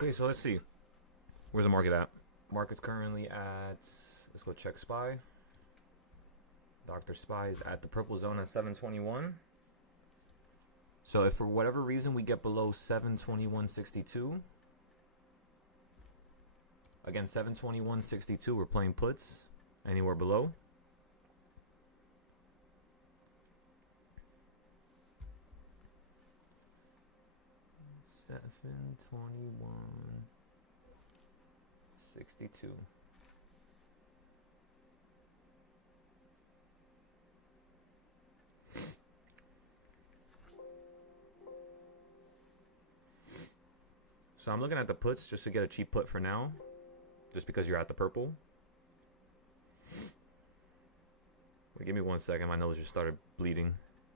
Okay, so let's see. Where's the market at? Market's currently at, let's go check SPY. Dr. SPY is at the purple zone at 721. So if for whatever reason we get below 721.62, again 721.62, we're playing puts anywhere below. $721.62. So I'm looking at the puts just to get a cheap put for now, just because you're at the purple. Wait, give me 1 second. My nose just started bleeding.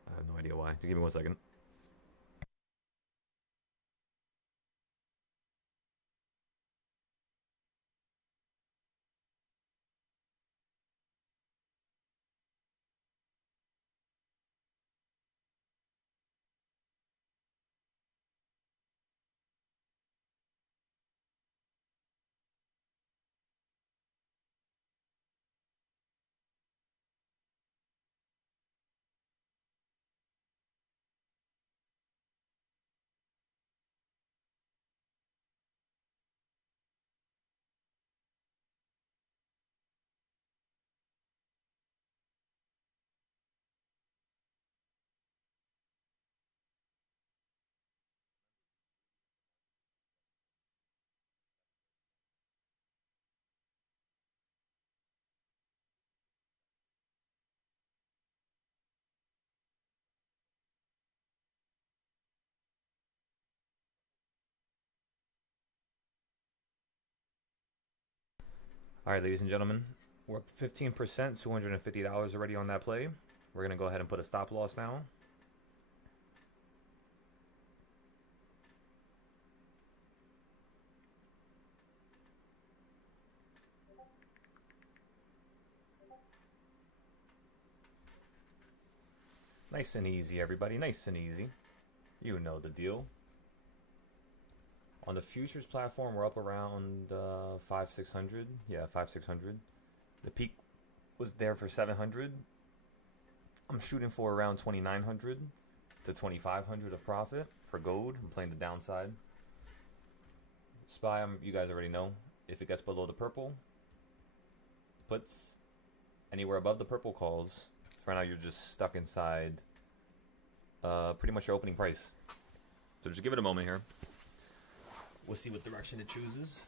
I have no idea why. Just give me 1 second. All right, ladies and gentlemen, we're up 15%, $250 already on that play. We're gonna go ahead and put a stop loss now. Nice and easy, everybody. Nice and easy. You know the deal. On the futures platform, we're up around 5-600. Yeah, 5-600. The peak was there for 700. I'm shooting for around 2,900 to 2,500 of profit for gold. I'm playing the downside. SPY, you guys already know. If it gets below the purple, puts. Anywhere above the purple, calls. Right now, you're just stuck inside pretty much your opening price. So just give it a moment here. We'll see what direction it chooses.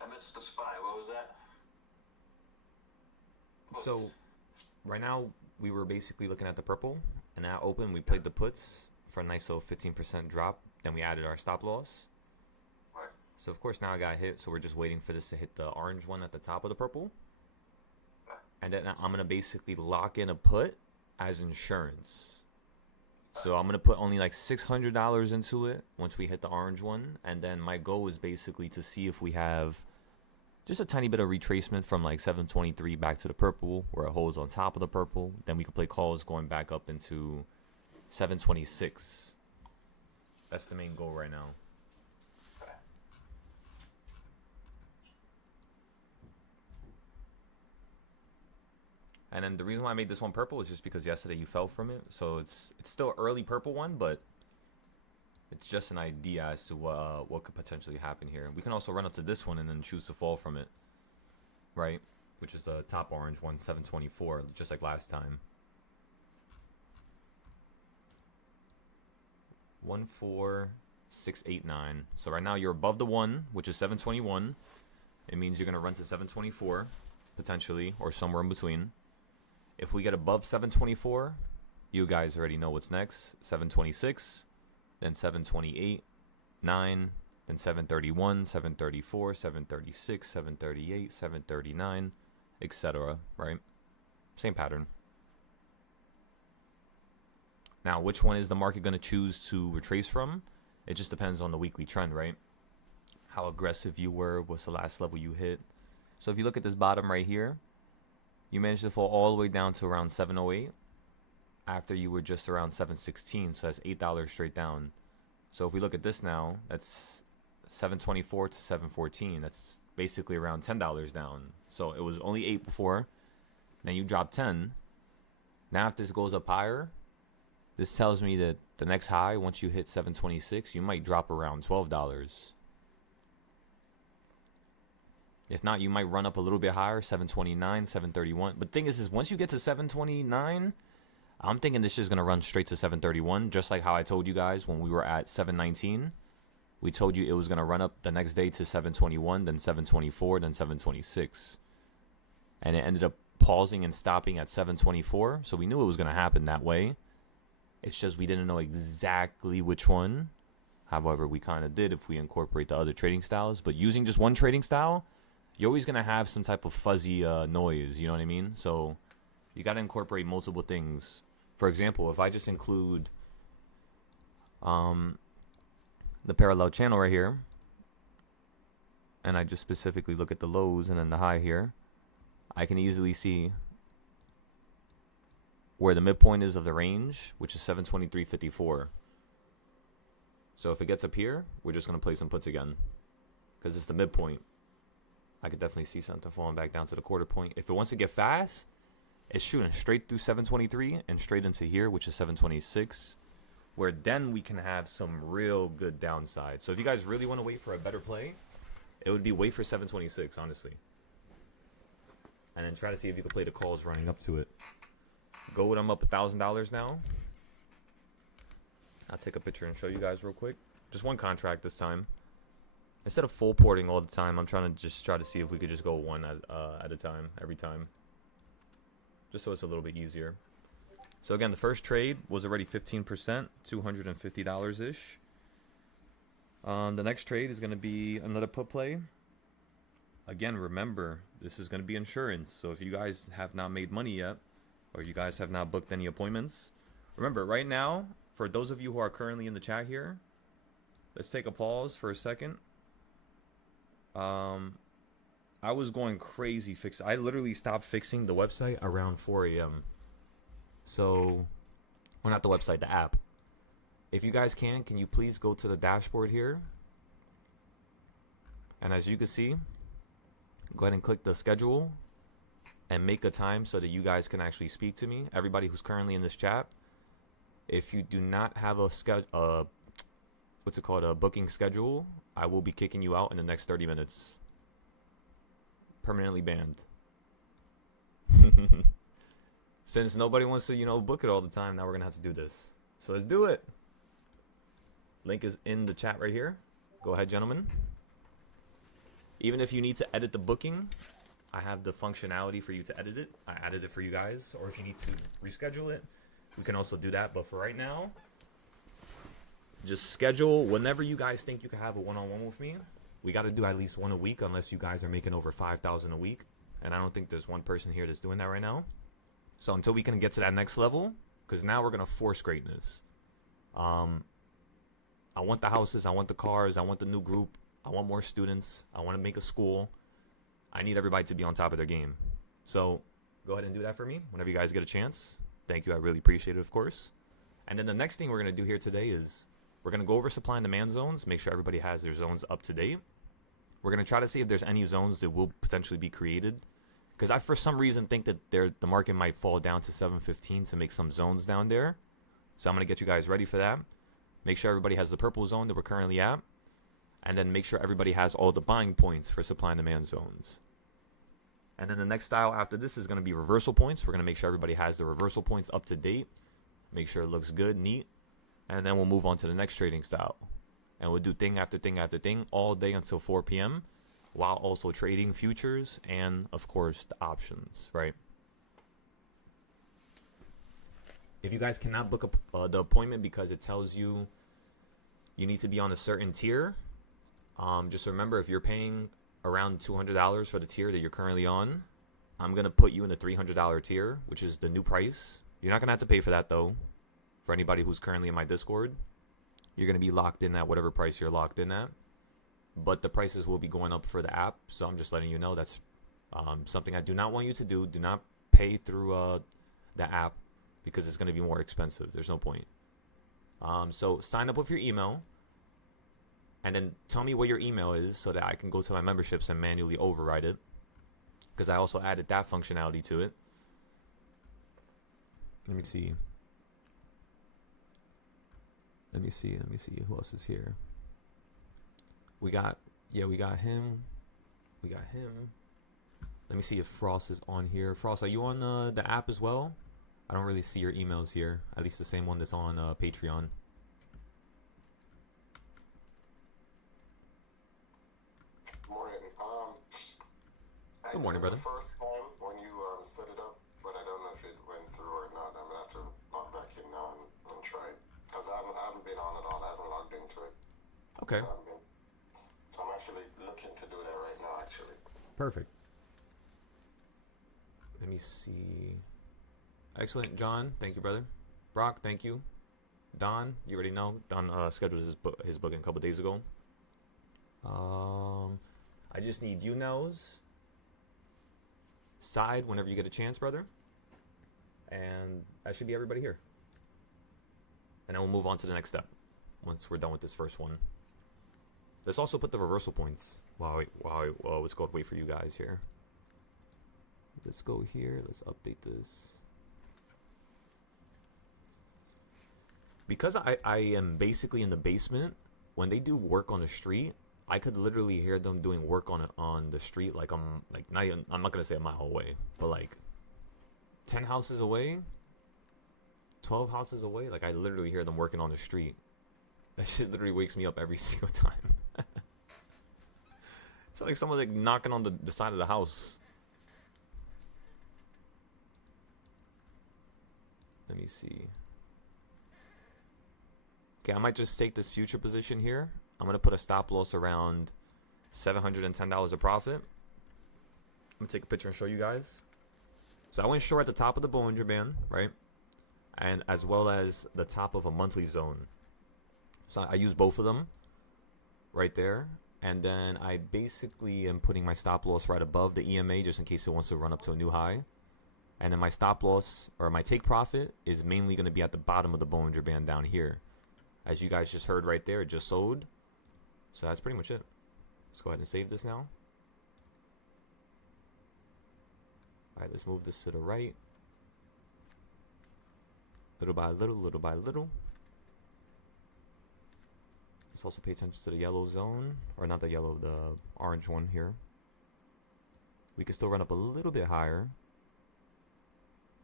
I missed the SPY. What was that? Puts. So right now we were basically looking at the purple, and at open we played the puts for a nice little 15% drop. Then we added our stop loss. Right. So of course now I got hit. So we're just waiting for this to hit the orange one at the top of the purple, and then I'm gonna basically lock in a put as insurance. So I'm gonna put only like $600 into it once we hit the orange one, and then my goal is basically to see if we have just a tiny bit of retracement from like 723 back to the purple, where it holds on top of the purple. Then we can play calls going back up into 726. That's the main goal right now. And then the reason why I made this one purple is just because yesterday you fell from it. So it's still early purple one, but it's just an idea as to what could potentially happen here. We can also run up to this one and then choose to fall from it, right? which is the top orange one, 724, just like last time. 14689. So right now you're above the 1, which is 721. It means you're going to run to 724 potentially, or somewhere in between. If we get above 724, you guys already know what's next. 726, then 728, 9, then 731, 734, 736, 738, 739, etc. Right? Same pattern. Now, which one is the market going to choose to retrace from? It just depends on the weekly trend, right? How aggressive you were, what's the last level you hit. So if you look at this bottom right here, you managed to fall all the way down to around 708 after you were just around 716. So that's $8 straight down. So if we look at this now, that's 724 to 714. That's basically around $10 down. So it was only 8 before. Then you drop 10. Now if this goes up higher, this tells me that the next high, once you hit 726, you might drop around $12. If not, you might run up a little bit higher, 729, 731. But the thing is once you get to 729, I'm thinking this is going to run straight to 731, just like how I told you guys when we were at 719. We told you it was going to run up the next day to 721, then 724, then 726. And it ended up pausing and stopping at 724. So we knew it was going to happen that way. It's just we didn't know exactly which one. However, we kind of did if we incorporate the other trading styles. But using just one trading style, you're always going to have some type of fuzzy noise. You know what I mean? So you got to incorporate multiple things. For example, if I just include the parallel channel right here, and I just specifically look at the lows and then the high here, I can easily see where the midpoint is of the range, which is 723.54. So if it gets up here, we're just going to play some puts again because it's the midpoint. I could definitely see something falling back down to the quarter point. If it wants to get fast, it's shooting straight through 723 and straight into here, which is 726, where then we can have some real good downside. So if you guys really want to wait for a better play, it would be wait for 726, honestly. And then try to see if you can play the calls running up to it. Go with them up $1,000 now. I'll take a picture and show you guys real quick. Just one contract this time. Instead of full porting all the time, I'm trying to just try to see if we could just go one at a time, every time. Just so it's a little bit easier. So again, the first trade was already 15%, $250-ish. The next trade is going to be another put play. Again, remember, this is going to be insurance. So if you guys have not made money yet, or you guys have not booked any appointments, remember, right now, for those of you who are currently in the chat here, let's take a pause for a second. I was going crazy I literally stopped fixing the website around 4 a.m. So, well, not the website, the app. If you guys can you please go to the dashboard here? And as you can see, go ahead and click the schedule and make a time so that you guys can actually speak to me. Everybody who's currently in this chat, if you do not have a a booking schedule, I will be kicking you out in the next 30 minutes. Permanently banned. Since nobody wants to, book it all the time, now we're going to have to do this. So let's do it. Link is in the chat right here. Go ahead, gentlemen. Even if you need to edit the booking, I have the functionality for you to edit it. I added it for you guys. Or if you need to reschedule it, we can also do that. But for right now, just schedule whenever you guys think you can have a one-on-one with me. We got to do at least one a week unless you guys are making over $5,000 a week. And I don't think there's one person here that's doing that right now. So until we can get to that next level, because now we're going to force greatness. I want the houses. I want the cars. I want the new group. I want more students. I want to make a school. I need everybody to be on top of their game. So go ahead and do that for me whenever you guys get a chance. Thank you. I really appreciate it, of course. And then the next thing we're going to do here today is we're going to go over supply and demand zones, make sure everybody has their zones up to date. We're going to try to see if there's any zones that will potentially be created. Because I, for some reason, think that the market might fall down to 715 to make some zones down there. So I'm going to get you guys ready for that. Make sure everybody has the purple zone that we're currently at. And then make sure everybody has all the buying points for supply and demand zones. And then the next style after this is going to be reversal points. We're going to make sure everybody has the reversal points up to date. Make sure it looks good, neat. And then we'll move on to the next trading style. And we'll do thing after thing after thing all day until 4 p.m. while also trading futures and, of course, the options, right? If you guys cannot book the appointment because it tells you you need to be on a certain tier, just remember, if you're paying around $200 for the tier that you're currently on, I'm going to put you in the $300 tier, which is the new price. You're not going to have to pay for that, though, for anybody who's currently in my Discord. You're going to be locked in at whatever price you're locked in at. But the prices will be going up for the app, so I'm just letting you know that's something I do not want you to do. Do not pay through the app because it's going to be more expensive. There's no point. So sign up with your email. And then tell me what your email is so that I can go to my memberships and manually override it. Because I also added that functionality to it. Let me see. Let me see. Who else is here? We got him. Let me see if Frost is on here. Frost, are you on the app as well? I don't really see your emails here. At least the same one that's on Patreon. Good morning, brother. The first time when you set it up, but I don't know if it went through or not. I'm gonna have to log back in now and try it because I haven't been on at all. I haven't logged into it. Okay. So I'm actually looking to do that right now. Actually. Perfect. Let me see. Excellent, John. Thank you, brother. Brock, thank you. Don, you already know. Don scheduled his booking a couple days ago. I just need you knows. Side whenever you get a chance, brother. And that should be everybody here. And then we'll move on to the next step once we're done with this first one. Let's also put the reversal points while it's called wait for you guys here. Let's go here. Let's update this. Because I am basically in the basement, when they do work on the street, I could literally hear them doing work on the street like I'm not gonna say a mile away, but like 10 houses away, 12 houses away. Like I literally hear them working on the street. That shit literally wakes me up every single time. It's like someone like knocking on the side of the house. Let me see. Okay, I might just take this future position here. I'm going to put a stop loss around $710 of profit. I'm going to take a picture and show you guys. So I went short at the top of the Bollinger Band, right? And as well as the top of a monthly zone. So I use both of them right there. And then I basically am putting my stop loss right above the EMA just in case it wants to run up to a new high. And then my stop loss or my take profit is mainly going to be at the bottom of the Bollinger Band down here. As you guys just heard right there, it just sold. So that's pretty much it. Let's go ahead and save this now. Alright, let's move this to the right. Little by little, little by little. Let's also pay attention to the yellow zone. Or not the yellow, the orange one here. We can still run up a little bit higher.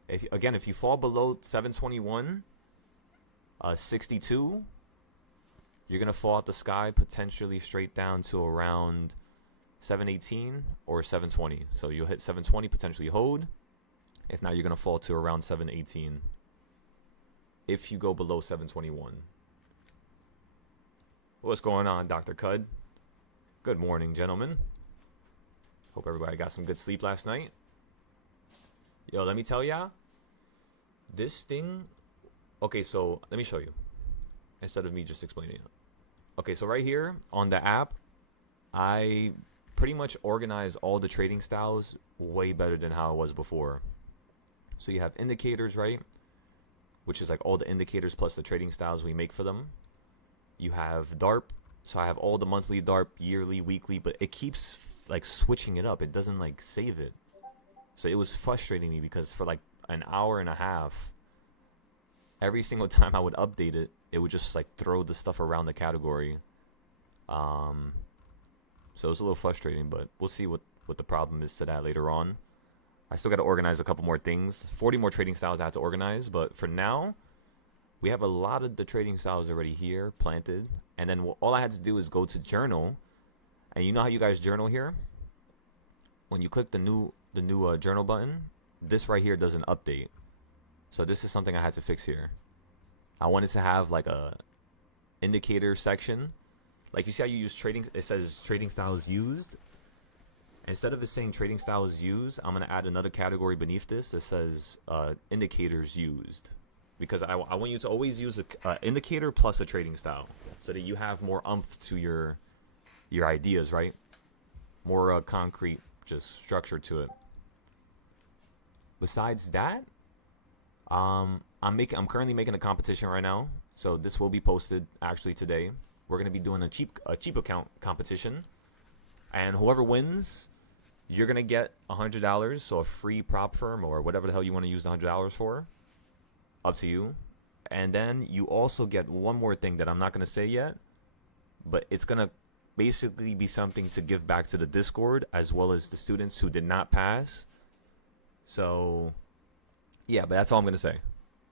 If you fall below 721, 62, you're going to fall out the sky potentially straight down to around 718 or 720. So you'll hit 720, potentially hold. If not, you're going to fall to around 718 if you go below 721. What's going on, Dr. Cud? Good morning, gentlemen. Hope everybody got some good sleep last night. Yo, let me tell ya, this thing... Okay, so let me show you instead of me just explaining it. Okay, so right here on the app, I pretty much organize all the trading styles way better than how it was before. So you have indicators, right? Which is like all the indicators plus the trading styles we make for them. You have DARP. So I have all the monthly DARP, yearly, weekly, but it keeps like switching it up. It doesn't like save it. So it was frustrating me because for like an hour and a half, every single time I would update it, it would just like throw the stuff around the category. So it was a little frustrating, but we'll see what what the problem is to that later on. I still got to organize a couple more things. 40 more trading styles I have to organize, but for now, we have a lot of the trading styles already here planted. And then all I had to do is go to journal, and you know how you guys journal here? When you click the new journal button, this right here doesn't update. So this is something I had to fix here. I wanted to have like a indicator section. Like you see how you use trading, it says trading styles used. Instead of it saying trading styles used, I'm going to add another category beneath this that says indicators used. Because I want you to always use an indicator plus a trading style, so that you have more oomph to your ideas, right? More concrete, just structure to it. Besides that, I'm currently making a competition right now, so this will be posted actually today. We're gonna be doing a cheap account competition, and whoever wins, you're gonna get $100, so a free prop firm or whatever the hell you want to use the $100 for. Up to you. And then you also get one more thing that I'm not gonna say yet, but it's gonna basically be something to give back to the Discord as well as the students who did not pass. So yeah, but that's all I'm gonna say.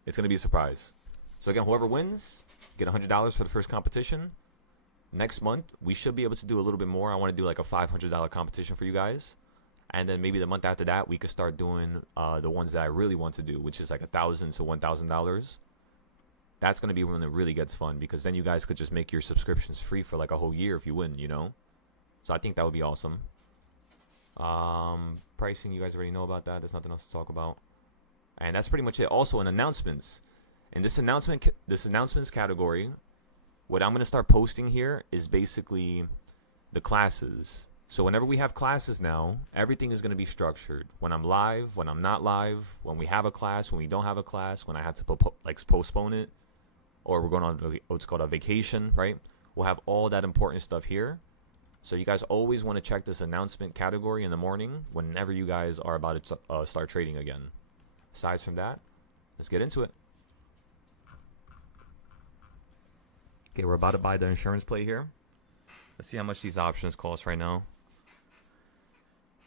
It's gonna be a surprise. So again, whoever wins, get $100 for the first competition. Next month, we should be able to do a little bit more. I want to do like a $500 competition for you guys. And then maybe the month after that, we could start doing the ones that I really want to do, which is like $1,000 to $1,000. That's going to be when it really gets fun, because then you guys could just make your subscriptions free for like a whole year if you win, you know? So I think that would be awesome. Pricing, you guys already know about that. There's nothing else to talk about. And that's pretty much it. Also, in announcements. In this announcements category, what I'm going to start posting here is basically the classes. So whenever we have classes now, everything is going to be structured. When I'm live, when I'm not live, when we have a class, when we don't have a class, when I have to postpone it, or we're going on what's called a vacation, right? We'll have all that important stuff here. So you guys always want to check this announcement category in the morning whenever you guys are about to start trading again. Aside from that, let's get into it. Okay, we're about to buy the insurance play here. Let's see how much these options cost right now.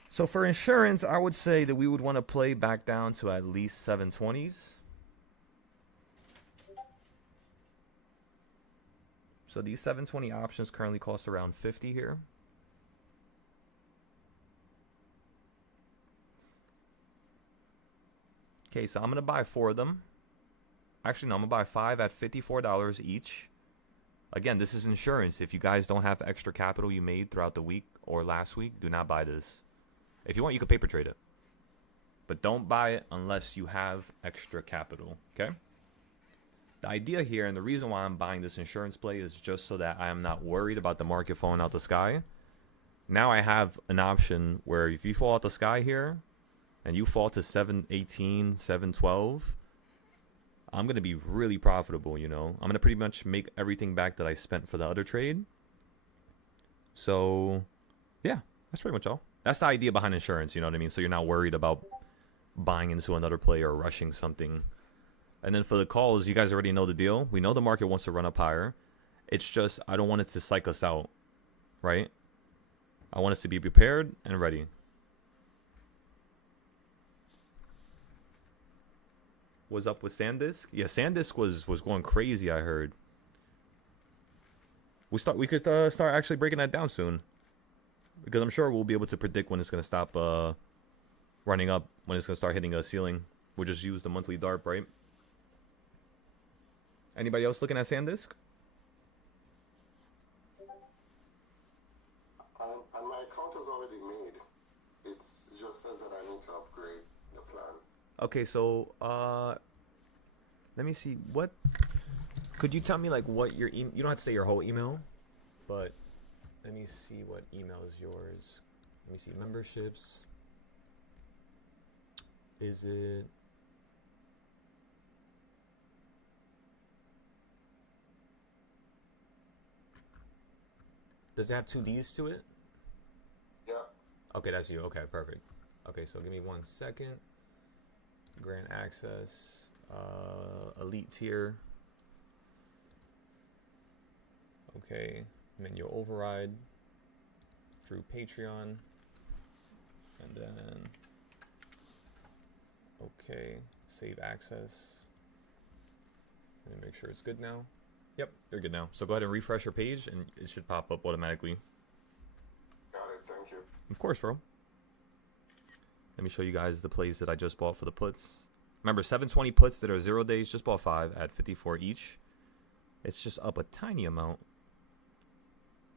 So for insurance, I would say that we would want to play back down to at least 720s. So these 720 options currently cost around 50 here. Okay, so I'm going to buy 4 of them. Actually, no, I'm going to buy 5 at $54 each. Again, this is insurance. If you guys don't have extra capital you made throughout the week or last week, do not buy this. If you want, you can paper trade it. But don't buy it unless you have extra capital, okay? The idea here, and the reason why I'm buying this insurance play, is just so that I am not worried about the market falling out the sky. Now I have an option where if you fall out the sky here, and you fall to 718, 712, I'm going to be really profitable, you know? I'm going to pretty much make everything back that I spent for the other trade. So, yeah, that's pretty much all. That's the idea behind insurance, you know what I mean? So you're not worried about buying into another play or rushing something. And then for the calls, you guys already know the deal. We know the market wants to run up higher. It's just I don't want it to psych us out, right? I want us to be prepared and ready. What's up with SanDisk? Yeah, SanDisk was going crazy, I heard. We could start actually breaking that down soon. Because I'm sure we'll be able to predict when it's going to stop running up, when it's going to start hitting a ceiling. We'll just use the monthly DARP, right? Anybody else looking at SanDisk? And my account is already made. It just says that I need to upgrade the plan. Okay, so let me see. What could you tell me, like, what your you don't have to say your whole email, but let me see what email is yours. Let me see. Memberships. Is it? Does it have 2 D's to it? Yeah. Okay, that's you. Okay, perfect. Okay, so give me 1 second. Grant access. Elite tier. Okay. Menu override through Patreon. And then, okay, save access. Let me make sure it's good now. Yep, you're good now. So go ahead and refresh your page and it should pop up automatically. Got it, thank you. Of course, bro. Let me show you guys the plays that I just bought for the puts. Remember, 720 puts that are 0 days, just bought 5 at 54 each. It's just up a tiny amount.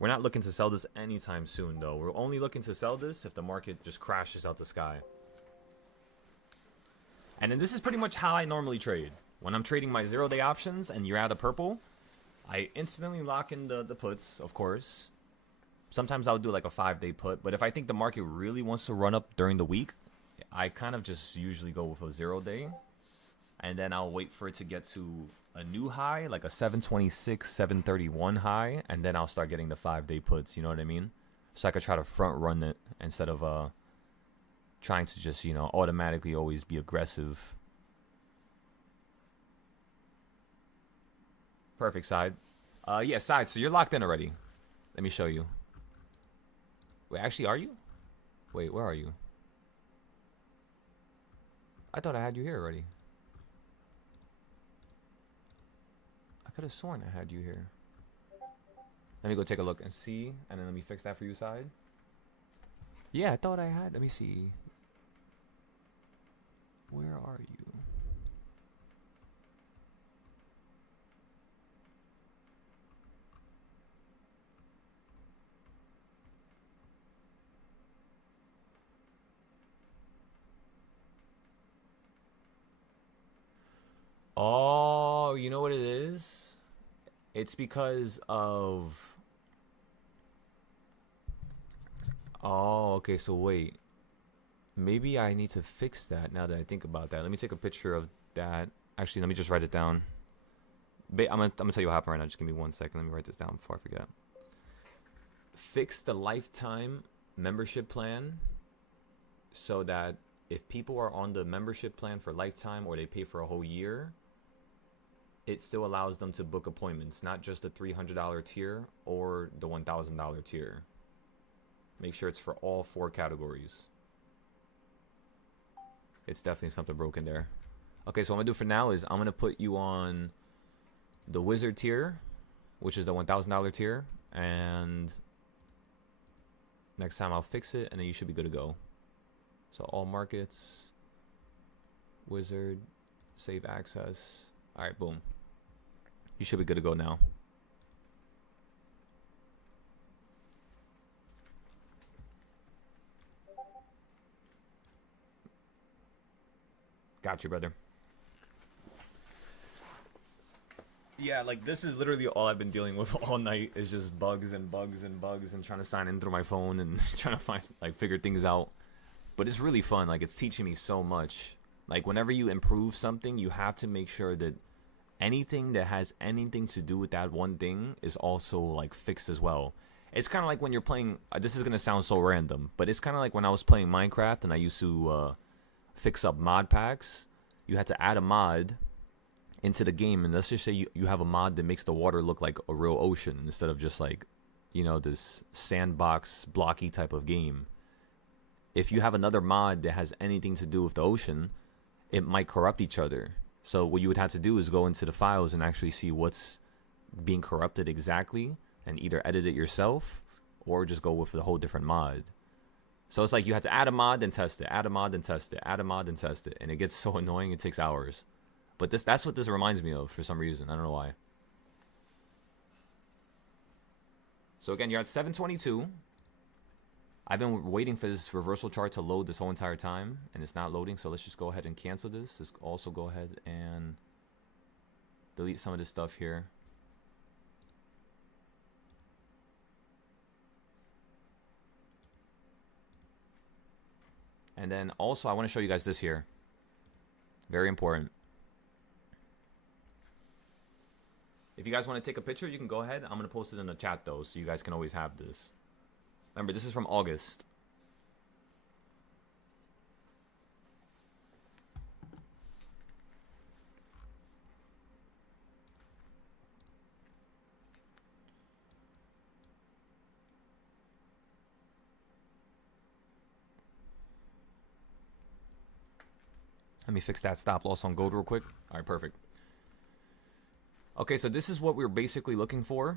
We're not looking to sell this anytime soon, though. We're only looking to sell this if the market just crashes out the sky. And then this is pretty much how I normally trade. When I'm trading my 0-day options and you're out of purple, I instantly lock in the puts, of course. Sometimes I'll do like a 5-day put, but if I think the market really wants to run up during the week, I kind of just usually go with a 0-day. And then I'll wait for it to get to a new high, like a 726, 731 high, and then I'll start getting the 5-day puts, you know what I mean? So I could try to front run it instead of trying to just, you know, automatically always be aggressive. Perfect, Side. Yeah, Side, so you're locked in already. Let me show you. Wait, actually, are you? Wait, where are you? I thought I had you here already. I could have sworn I had you here. Let me go take a look and see, and then let me fix that for you, Side. Yeah, I thought I had. Let me see. Where are you? Oh, you know what it is? It's because of... Oh, okay, so wait. Maybe I need to fix that now that I think about that. Let me take a picture of that. Actually, let me just write it down. I'm gonna tell you what happened right now. Just give me 1 second. Let me write this down before I forget. Fix the lifetime membership plan so that if people are on the membership plan for lifetime or they pay for a whole year, it still allows them to book appointments, not just the $300 tier or the $1,000 tier. Make sure it's for all 4 categories. It's definitely something broken there. Okay, so what I'm gonna do for now is I'm gonna put you on the wizard tier, which is the $1,000 tier, and next time I'll fix it, and then you should be good to go. So all markets, wizard, save access. All right, boom. You should be good to go now. Got you, brother. Yeah, like this is literally all I've been dealing with all night is just bugs and bugs and bugs and trying to sign in through my phone and trying to figure things out. But it's really fun. Like, it's teaching me so much. Like, whenever you improve something, you have to make sure that anything that has anything to do with that one thing is also, like, fixed as well. It's kind of like when you're playing... this is going to sound so random, but it's kind of like when I was playing Minecraft and I used to fix up mod packs. You had to add a mod into the game, and let's just say you have a mod that makes the water look like a real ocean instead of just, like, you know, this sandbox blocky type of game. If you have another mod that has anything to do with the ocean, it might corrupt each other. So what you would have to do is go into the files and actually see what's being corrupted exactly and either edit it yourself or just go with the whole different mod. So it's like you have to add a mod and test it, add a mod and test it, add a mod and test it. And it gets so annoying, it takes hours. But that's what this reminds me of for some reason. I don't know why. So again, you're at 722. I've been waiting for this reversal chart to load this whole entire time, and it's not loading, so let's just go ahead and cancel this. Let's also go ahead and delete some of this stuff here. And then also, I want to show you guys this here. Very important. If you guys want to take a picture, you can go ahead. I'm going to post it in the chat, though, so you guys can always have this. Remember, this is from August. Let me fix that stop loss on gold real quick. All right, perfect. Okay, so this is what we're basically looking for.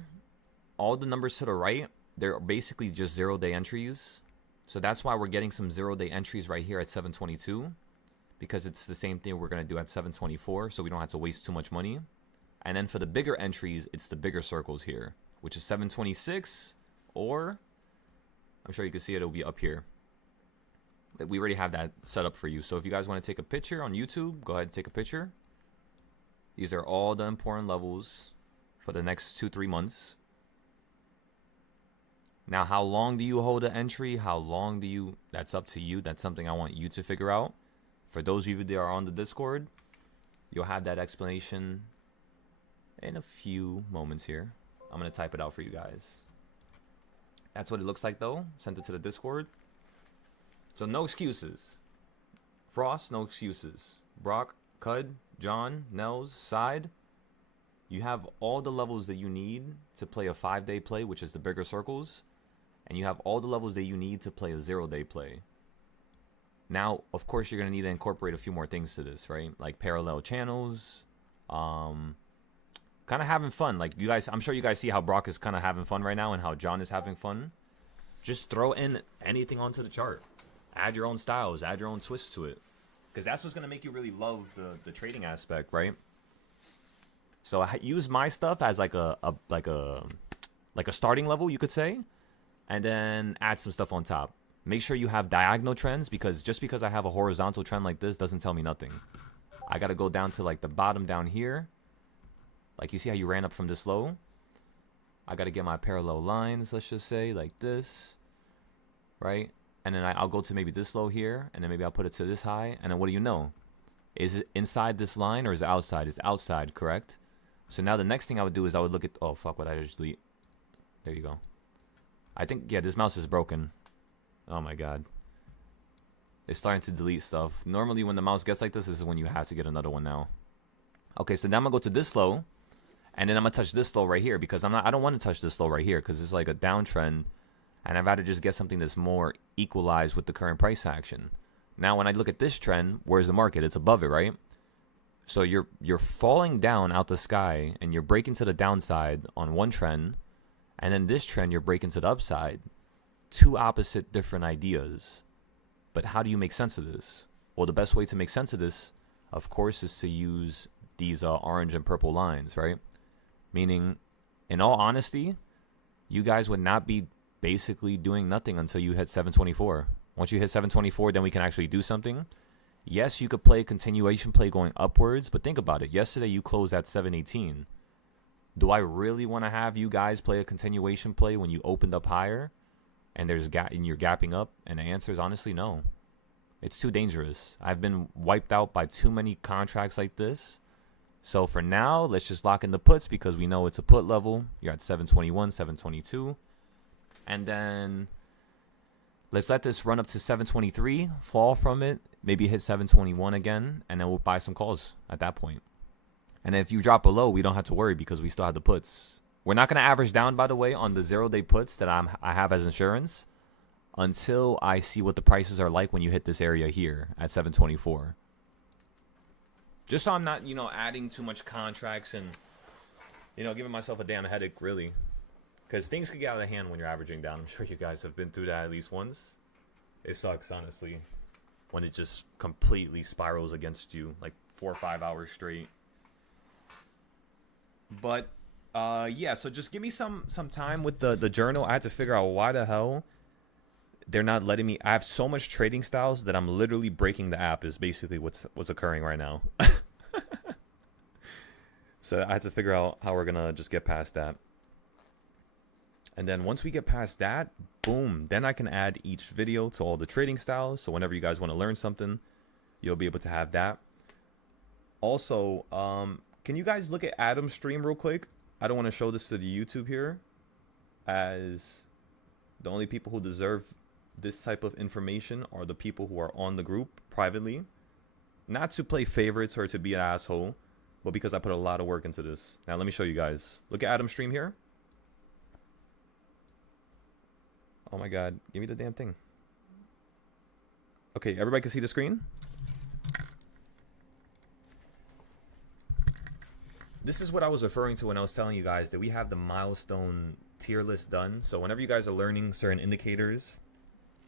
All the numbers to the right, they're basically just 0-day entries. So that's why we're getting some 0-day entries right here at 722, because it's the same thing we're going to do at 724, so we don't have to waste too much money. And then for the bigger entries, it's the bigger circles here, which is 726, or I'm sure you can see it, it'll be up here. We already have that set up for you. So if you guys want to take a picture on YouTube, go ahead and take a picture. These are all the important levels for the next 2-3 months. Now, how long do you hold an entry? How long do you... That's up to you. That's something I want you to figure out. For those of you that are on the Discord, you'll have that explanation in a few moments here. I'm going to type it out for you guys. That's what it looks like, though. Sent it to the Discord. So no excuses. Frost, no excuses. Brock, Cud, John, Nels, Side. You have all the levels that you need to play a 5-day play, which is the bigger circles. And you have all the levels that you need to play a 0-day play. Now, of course, you're going to need to incorporate a few more things to this, right? Like parallel channels. Kind of having fun. Like you guys, I'm sure you guys see how Brock is kind of having fun right now and how John is having fun. Just throw in anything onto the chart. Add your own styles, add your own twist to it. Because that's what's going to make you really love the trading aspect, right? So I use my stuff as like a starting level, you could say. And then add some stuff on top. Make sure you have diagonal trends, because just because I have a horizontal trend like this doesn't tell me nothing. I got to go down to like the bottom down here. Like you see how you ran up from this low? I got to get my parallel lines, let's just say, like this. Right? And then I'll go to maybe this low here, and then maybe I'll put it to this high, and then what do you know? Is it inside this line or is it outside? It's outside, correct? So now the next thing I would do is I would look at... Oh, fuck, what I just delete? There you go. I think, yeah, this mouse is broken. Oh my god. It's starting to delete stuff. Normally when the mouse gets like this is when you have to get another one now. Okay, so now I'm going to go to this low, and then I'm going to touch this low right here, because I don't want to touch this low right here, because it's like a downtrend. And I'd rather just get something that's more equalized with the current price action. Now, when I look at this trend, where's the market? It's above it, right? So you're falling down out the sky, and you're breaking to the downside on one trend. And then this trend, you're breaking to the upside. Two opposite different ideas. But how do you make sense of this? Well, the best way to make sense of this, of course, is to use these orange and purple lines, right? Meaning, in all honesty, you guys would not be basically doing nothing until you hit 724. Once you hit 724, then we can actually do something. Yes, you could play a continuation play going upwards, but think about it. Yesterday you closed at 718. Do I really want to have you guys play a continuation play when you opened up higher and you're gapping up? And the answer is honestly no. It's too dangerous. I've been wiped out by too many contracts like this. So for now, let's just lock in the puts, because we know it's a put level. You're at 721, 722. And then let's let this run up to 723, fall from it, maybe hit 721 again, and then we'll buy some calls at that point. And if you drop below, we don't have to worry, because we still have the puts. We're not going to average down, by the way, on the 0-day puts that I have as insurance until I see what the prices are like when you hit this area here at 724. Just so I'm not, adding too much contracts and, giving myself a damn headache, really. Because things could get out of hand when you're averaging down. I'm sure you guys have been through that at least once. It sucks, honestly, when it just completely spirals against you, like 4 or 5 hours straight. But, yeah, so just give me some time with the journal. I had to figure out why the hell they're not letting me. I have so much trading styles that I'm literally breaking the app is basically what's occurring right now. So I had to figure out how we're going to just get past that. And then once we get past that, boom, then I can add each video to all the trading styles. So whenever you guys want to learn something, you'll be able to have that. Also, can you guys look at Adam's stream real quick? I don't want to show this to the YouTube here, as the only people who deserve this type of information are the people who are on the group privately. Not to play favorites or to be an asshole, but because I put a lot of work into this. Now let me show you guys. Look at Adam's stream here. Oh my god, give me the damn thing. Okay, everybody can see the screen? this is what I was referring to when I was telling you guys that we have the milestone tier list done. So whenever you guys are learning certain indicators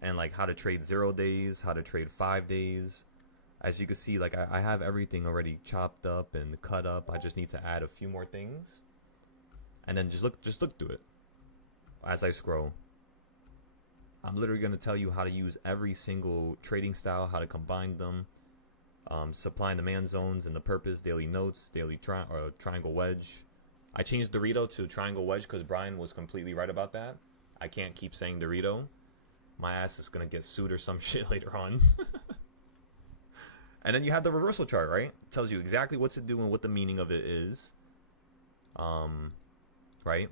and like how to trade 0 days, how to trade 5 days, as you can see, like I have everything already chopped up and cut up. I just need to add a few more things, and then just look through it as I scroll. I'm literally going to tell you how to use every single trading style, how to combine them, supply and demand zones and the purpose, daily notes, daily triangle wedge. I changed Dorito to triangle wedge because Brian was completely right about that. I can't keep saying Dorito. My ass is going to get sued or some shit later on. And then you have the reversal chart, right? It tells you exactly what to do and what the meaning of it is. Right?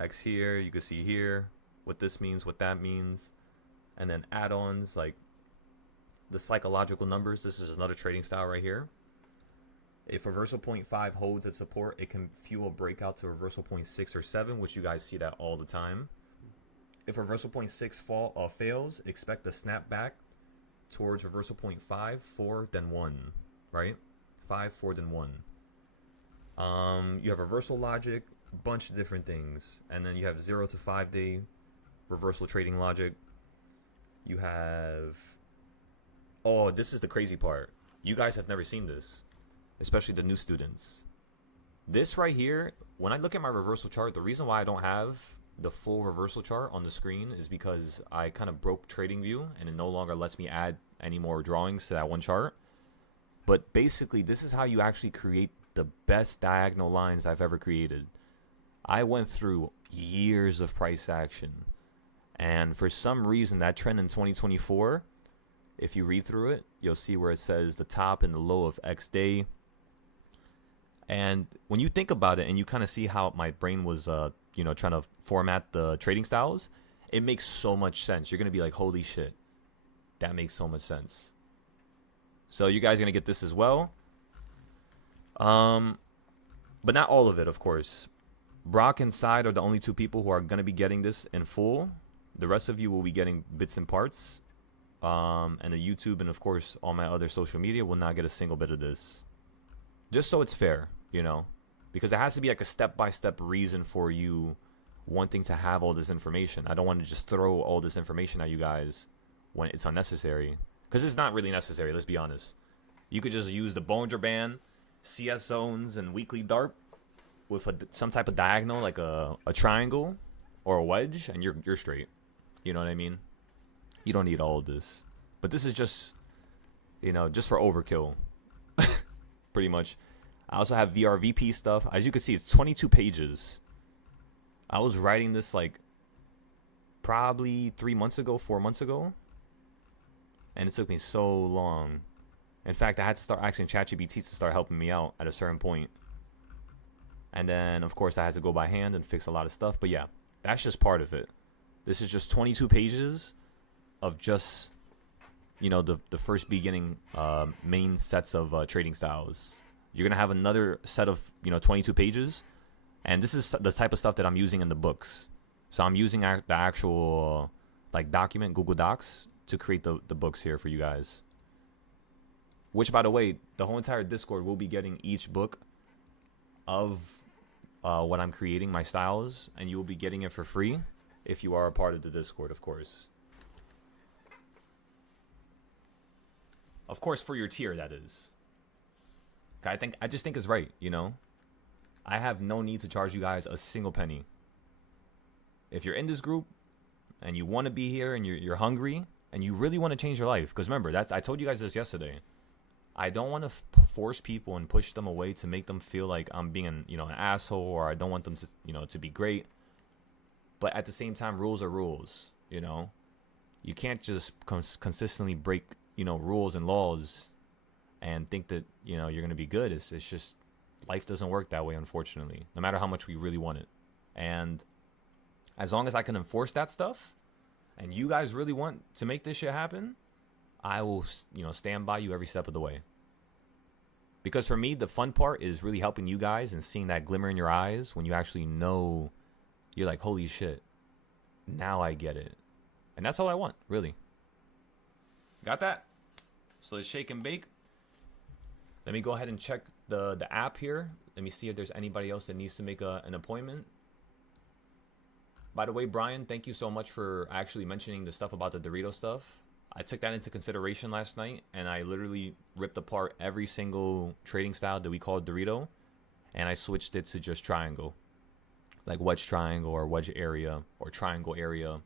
X here, you can see here what this means, what that means. And then add-ons like the psychological numbers. This is another trading style right here. If reversal point 5 holds its support, it can fuel a breakout to reversal point 6 or 7, which you guys see that all the time. If reversal point 6 fails, expect a snapback towards reversal point 5, 4, then 1, right? 5, 4, then 1. You have reversal logic, a bunch of different things. And then you have 0 to 5 day reversal trading logic. You have... Oh, this is the crazy part. You guys have never seen this, especially the new students. This right here, when I look at my reversal chart, the reason why I don't have the full reversal chart on the screen is because I kind of broke TradingView and it no longer lets me add any more drawings to that one chart. But basically, this is how you actually create the best diagonal lines I've ever created. I went through years of price action, and for some reason that trend in 2024, if you read through it, you'll see where it says the top and the low of X day. And when you think about it and you kind of see how my brain was trying to format the trading styles, it makes so much sense. You're going to be like, holy shit, that makes so much sense. So you guys are going to get this as well. But not all of it, of course. Brock and Side are the only two people who are going to be getting this in full. The rest of you will be getting bits and parts. And the YouTube and, of course, all my other social media will not get a single bit of this. Just so it's fair, you know. Because it has to be like a step-by-step reason for you wanting to have all this information. I don't want to just throw all this information at you guys when it's unnecessary. Because it's not really necessary, let's be honest. You could just use the Bollinger Band, CS zones, and weekly DARP with some type of diagonal, like a triangle or a wedge, and you're straight. You know what I mean? You don't need all of this. But this is just, just for overkill. Pretty much. I also have VRVP stuff. As you can see, it's 22 pages. I was writing this like probably 4 months ago. And it took me so long. In fact, I had to start asking ChatGPT to start helping me out at a certain point. And then, of course, I had to go by hand and fix a lot of stuff. But yeah, that's just part of it. This is just 22 pages of just, the first beginning main sets of trading styles. You're going to have another set of, 22 pages. And this is the type of stuff that I'm using in the books. So I'm using the actual document, Google Docs, to create the books here for you guys. Which, by the way, the whole entire Discord will be getting each book of what I'm creating, my styles. And you will be getting it for free if you are a part of the Discord, of course. Of course, for your tier, that is. I just think it's right, I have no need to charge you guys a single penny. If you're in this group and you want to be here and you're hungry and you really want to change your life, because remember, I told you guys this yesterday. I don't want to force people and push them away to make them feel like I'm being an asshole, or I don't want them to to be great. But at the same time, rules are rules. You can't just consistently break rules and laws and think that you're going to be good. It's just, life doesn't work that way, unfortunately, no matter how much we really want it. And as long as I can enforce that stuff and you guys really want to make this shit happen, I will stand by you every step of the way. Because for me, the fun part is really helping you guys and seeing that glimmer in your eyes when you actually know. You're like, holy shit, now I get it. And that's all I want, really. Got that? So let's shake and bake. Let me go ahead and check the app here. Let me see if there's anybody else that needs to make an appointment. By the way, Brian, thank you so much for actually mentioning the stuff about the Dorito stuff. I took that into consideration last night, and I literally ripped apart every single trading style that we called Dorito, and I switched it to just triangle. Like wedge triangle or wedge area or triangle area.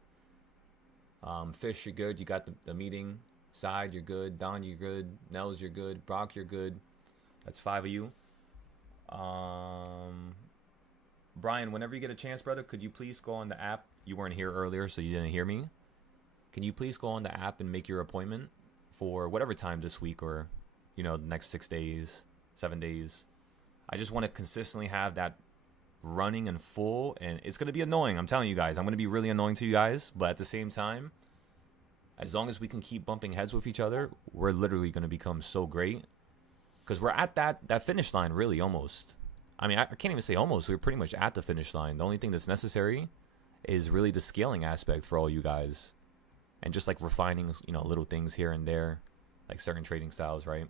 Fish, you're good. You got the meeting side, you're good. Don, you're good. Nels, you're good. Brock, you're good. That's 5 of you. Brian, whenever you get a chance, brother, could you please go on the app? You weren't here earlier, so you didn't hear me. Can you please go on the app and make your appointment for whatever time this week or, you know, the next 6 days, 7 days? I just want to consistently have that running and full, and it's going to be annoying. I'm telling you guys, I'm going to be really annoying to you guys, but at the same time, as long as we can keep bumping heads with each other, we're literally going to become so great, because we're at that finish line, really, almost. I mean, I can't even say almost. We're pretty much at the finish line. The only thing that's necessary is really the scaling aspect for all you guys, and just like refining, you know, little things here and there, like certain trading styles, right?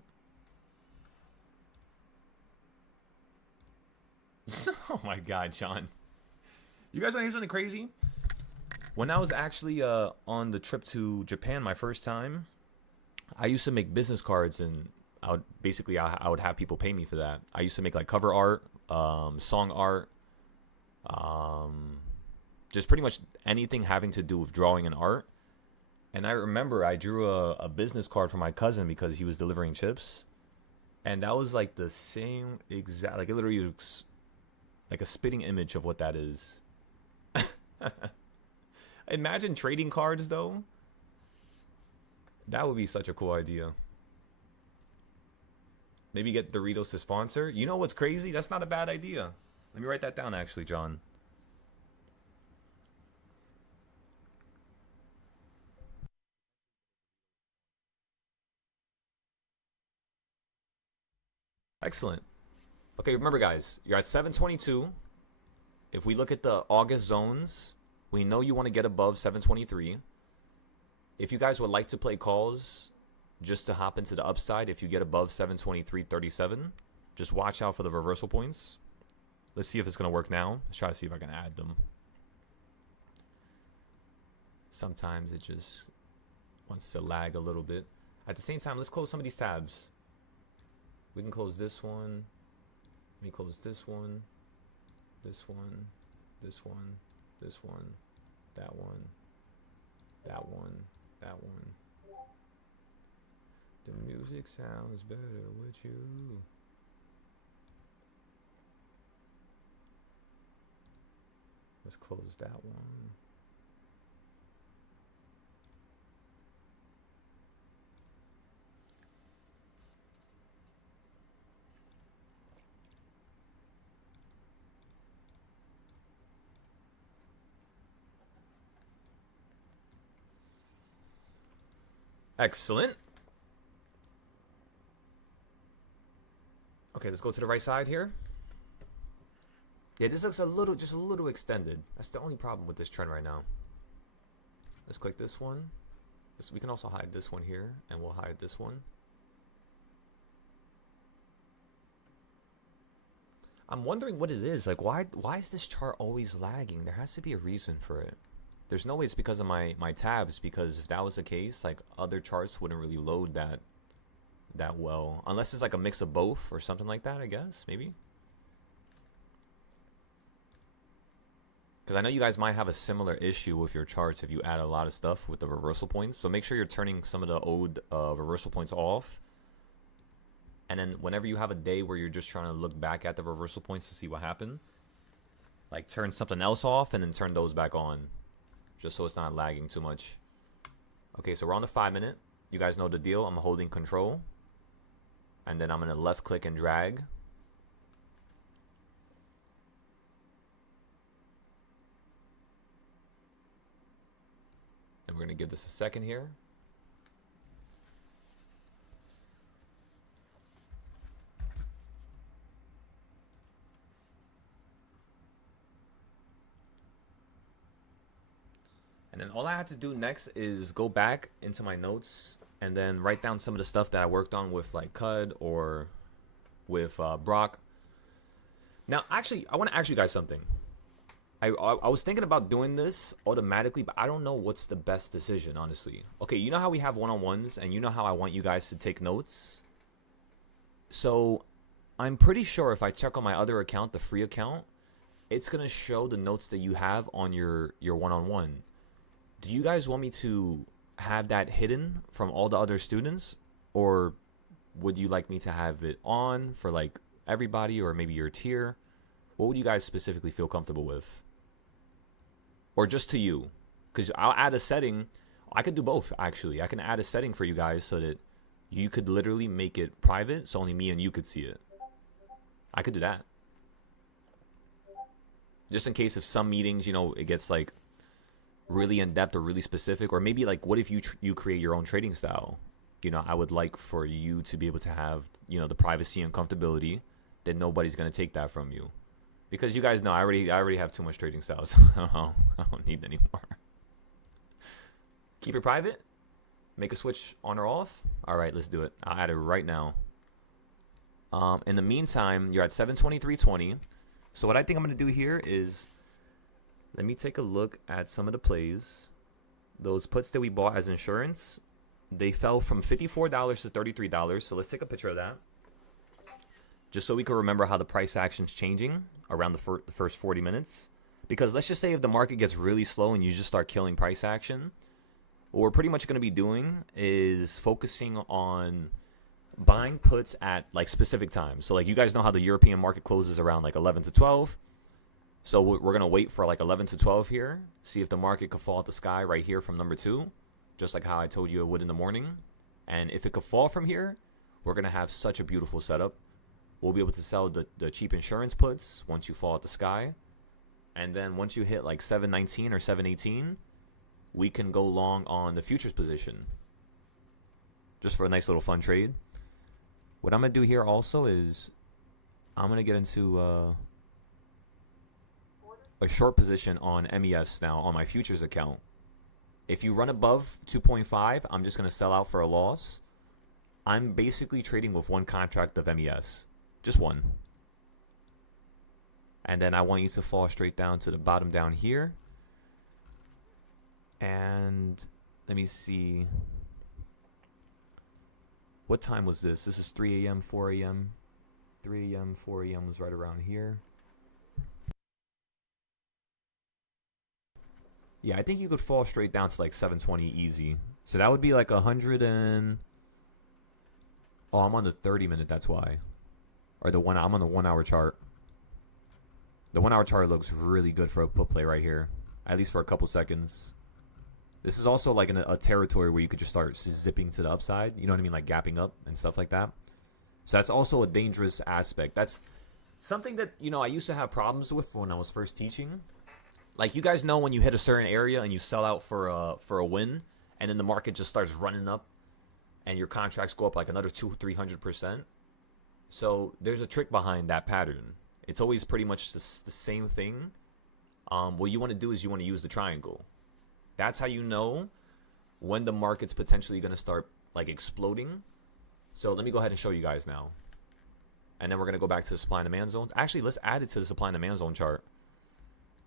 Oh my God, John. You guys want to hear something crazy? When I was actually on the trip to Japan my first time, I used to make business cards, and I would have people pay me for that. I used to make like cover art, song art, just pretty much anything having to do with drawing and art. And I remember I drew a business card for my cousin because he was delivering chips, and that was like the same exact, like it literally looks like a spitting image of what that is. Imagine trading cards, though. That would be such a cool idea. Maybe get Doritos to sponsor. You know what's crazy? That's not a bad idea. Let me write that down, actually, John. Excellent. Okay, remember, guys, you're at 722. If we look at the August zones, we know you want to get above 723. If you guys would like to play calls just to hop into the upside, if you get above 723.37, just watch out for the reversal points. Let's see if it's going to work now. Let's try to see if I can add them. Sometimes it just wants to lag a little bit. At the same time, let's close some of these tabs. We can close this one. Let me close this one, this one, this one, this one, that one, that one, that one. The music sounds better with you. Let's close that one. Excellent. Okay, let's go to the right side here. Yeah, this looks just a little extended. That's the only problem with this trend right now. Let's click this one. We can also hide this one here, and we'll hide this one. I'm wondering what it is. Like, why is this chart always lagging? There has to be a reason for it. There's no way it's because of my tabs, because if that was the case, like, other charts wouldn't really load that well. Unless it's like a mix of both or something like that, I guess, maybe. Because I know you guys might have a similar issue with your charts if you add a lot of stuff with the reversal points. So make sure you're turning some of the old reversal points off. And then whenever you have a day where you're just trying to look back at the reversal points to see what happened, like turn something else off and then turn those back on, just so it's not lagging too much. Okay, so we're on the 5 minute. You guys know the deal. I'm holding control, and then I'm gonna left click and drag. And we're gonna give this a second here. And then all I have to do next is go back into my notes and then write down some of the stuff that I worked on with like CUD or with Brock. Now, actually, I want to ask you guys something. I was thinking about doing this automatically, but I don't know what's the best decision, honestly. Okay, you know how we have one-on-ones, and you know how I want you guys to take notes? So, I'm pretty sure if I check on my other account, the free account, it's going to show the notes that you have on your one-on-one. Do you guys want me to have that hidden from all the other students? Or would you like me to have it on for, like, everybody or maybe your tier? What would you guys specifically feel comfortable with? Or just to you? Because I'll add a setting. I could do both, actually. I can add a setting for you guys so that you could literally make it private so only me and you could see it. I could do that. Just in case of some meetings, you know, it gets like really in depth or really specific. Or maybe like, what if you create your own trading style? You know, I would like for you to be able to have, you know, the privacy and comfortability that nobody's going to take that from you. Because you guys know I already have too much trading styles. I don't need any more. Keep it private. Make a switch on or off. All right, let's do it. I'll add it right now. In the meantime, you're at 723.20. So what I think I'm going to do here is, let me take a look at some of the plays. Those puts that we bought as insurance, they fell from $54 to $33. So let's take a picture of that, just so we can remember how the price action's changing around the first 40 minutes. Because let's just say if the market gets really slow and you just start killing price action, what we're pretty much going to be doing is focusing on buying puts at like specific times. So like you guys know how the European market closes around like 11 to 12. So we're going to wait for like 11 to 12 here, see if the market could fall at the sky right here from number 2, just like how I told you it would in the morning. And if it could fall from here, we're going to have such a beautiful setup. We'll be able to sell the cheap insurance puts once you fall at the sky. And then once you hit like 719 or 718, we can go long on the futures position, just for a nice little fun trade. What I'm going to do here also is I'm going to get into a short position on MES now on my futures account. If you run above 2.5, I'm just going to sell out for a loss. I'm basically trading with one contract of MES. Just one. And then I want you to fall straight down to the bottom down here. And let me see. What time was this? This is 3 a.m., 4 a.m. 3 a.m., 4 a.m. was right around here. Yeah, I think you could fall straight down to like 720 easy. So that would be like 100 and... Oh, I'm on the 30 minute, that's why. Or I'm on the 1 hour chart. The 1 hour chart looks really good for a put play right here. At least for a couple seconds. This is also like in a territory where you could just start zipping to the upside. You know what I mean? Like gapping up and stuff like that. So that's also a dangerous aspect. That's something that, you know, I used to have problems with when I was first teaching. Like, you guys know when you hit a certain area and you sell out for a win, and then the market just starts running up and your contracts go up like another 200-300%. So there's a trick behind that pattern. It's always pretty much the same thing. What you want to do is you want to use the triangle. That's how you know when the market's potentially going to start like exploding. So let me go ahead and show you guys now. And then we're going to go back to the supply and demand zones. Actually, let's add it to the supply and demand zone chart.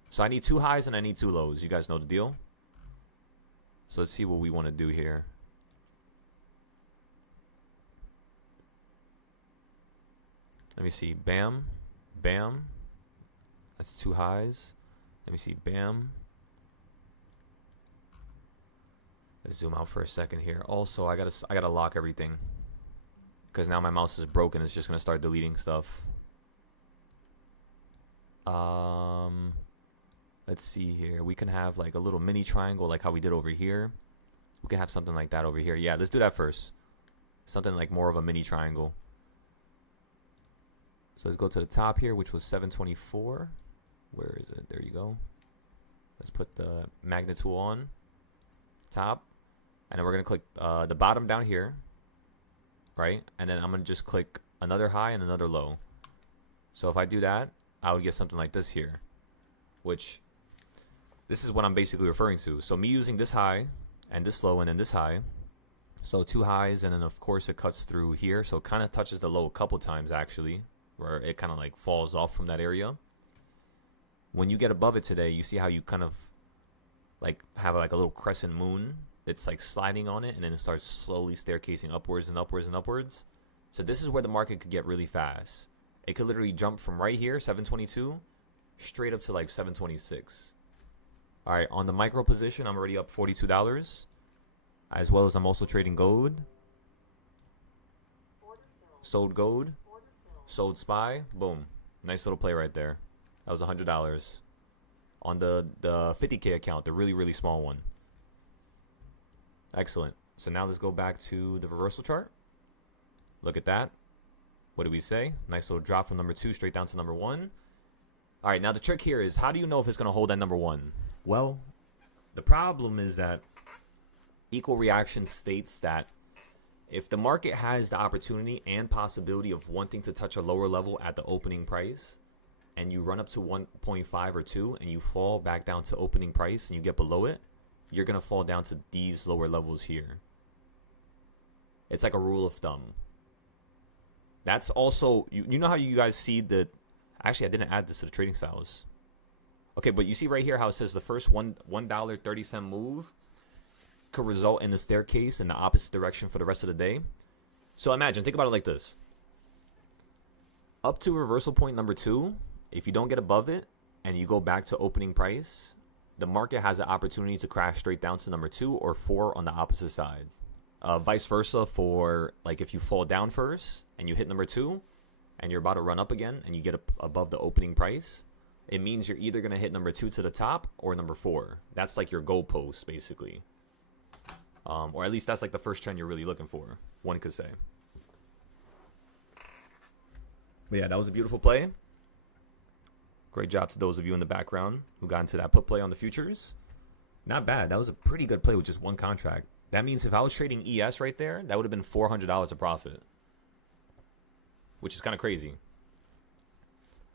So I need 2 highs and I need 2 lows. You guys know the deal. So let's see what we want to do here. Let me see. Bam. Bam. That's 2 highs. Let me see. Bam. Let's zoom out for a second here. Also, I gotta lock everything, because now my mouse is broken. It's just gonna start deleting stuff. Let's see here. We can have like a little mini triangle, like how we did over here. We can have something like that over here. Yeah, let's do that first. Something like more of a mini triangle. So let's go to the top here, which was 724. Where is it? There you go. Let's put the magnet tool on top. And then we're going to click the bottom down here, right? And then I'm going to just click another high and another low. So if I do that, I would get something like this here, which this is what I'm basically referring to. So me using this high and this low and then this high, So two highs, and then of course it cuts through here. So it kind of touches the low a couple times actually, where it kind of like falls off from that area. When you get above it today, you see how you kind of like have like a little crescent moon that's like sliding on it, and then it starts slowly staircasing upwards and upwards and upwards. So this is where the market could get really fast. It could literally jump from right here, 722, straight up to like 726. All right, on the micro position, I'm already up $42, as well as I'm also trading gold. Sold gold, sold SPY, boom. Nice little play right there. That was $100 on the 50K account, the really, really small one. Excellent. So now let's go back to the reversal chart. Look at that. What do we say? Nice little drop from number 2 straight down to number 1. All right, now the trick here is, how do you know if it's going to hold at number 1? Well, the problem is that equal reaction states that if the market has the opportunity and possibility of wanting to touch a lower level at the opening price, and you run up to 1.5 or 2 and you fall back down to opening price and you get below it, you're going to fall down to these lower levels here. It's like a rule of thumb. That's also, you know how you guys see the, actually I didn't add this to the trading styles. Okay, but you see right here how it says the first $1.30 move could result in the staircase in the opposite direction for the rest of the day. So imagine, think about it like this. Up to reversal point number 2, if you don't get above it and you go back to opening price, the market has the opportunity to crash straight down to number 2 or 4 on the opposite side. Vice versa for like if you fall down first and you hit number 2 and you're about to run up again and you get above the opening price, it means you're either going to hit number 2 to the top or number 4. That's like your goalpost basically. Or at least that's like the first trend you're really looking for, one could say. But yeah, that was a beautiful play. Great job to those of you in the background who got into that put play on the futures. Not bad. That was a pretty good play with just one contract. That means if I was trading ES right there, that would have been $400 of profit, which is kind of crazy.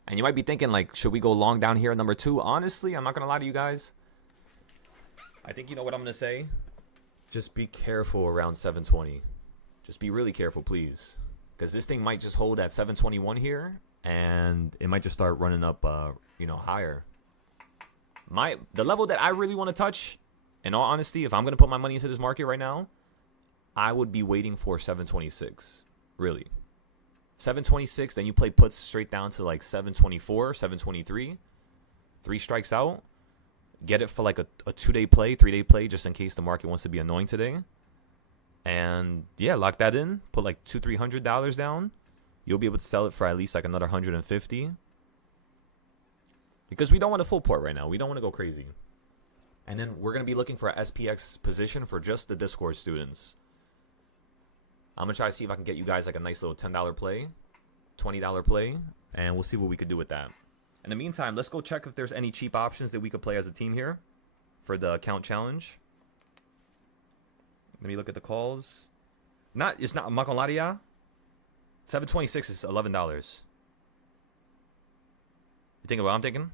And you might be thinking, like, should we go long down here at number 2? Honestly, I'm not going to lie to you guys. I think you know what I'm going to say. Just be careful around 720. Just be really careful, please. Because this thing might just hold at 721 here, and it might just start running up, higher. The level that I really want to touch, in all honesty, if I'm going to put my money into this market right now, I would be waiting for 726. Really. 726, then you play puts straight down to like 724, 723. 3 strikes out. Get it for like a 2-day play, 3-day play, just in case the market wants to be annoying today. And yeah, lock that in. Put like $200-$300 down. You'll be able to sell it for at least like another 150. Because we don't want a full port right now. We don't want to go crazy. And then we're going to be looking for a SPX position for just the Discord students. I'm going to try to see if I can get you guys like a nice little $10 play, $20 play, and we'll see what we could do with that. In the meantime, let's go check if there's any cheap options that we could play as a team here for the account challenge. Let me look at the calls. I'm not gonna lie to ya. 726 is $11. You thinking what I'm thinking?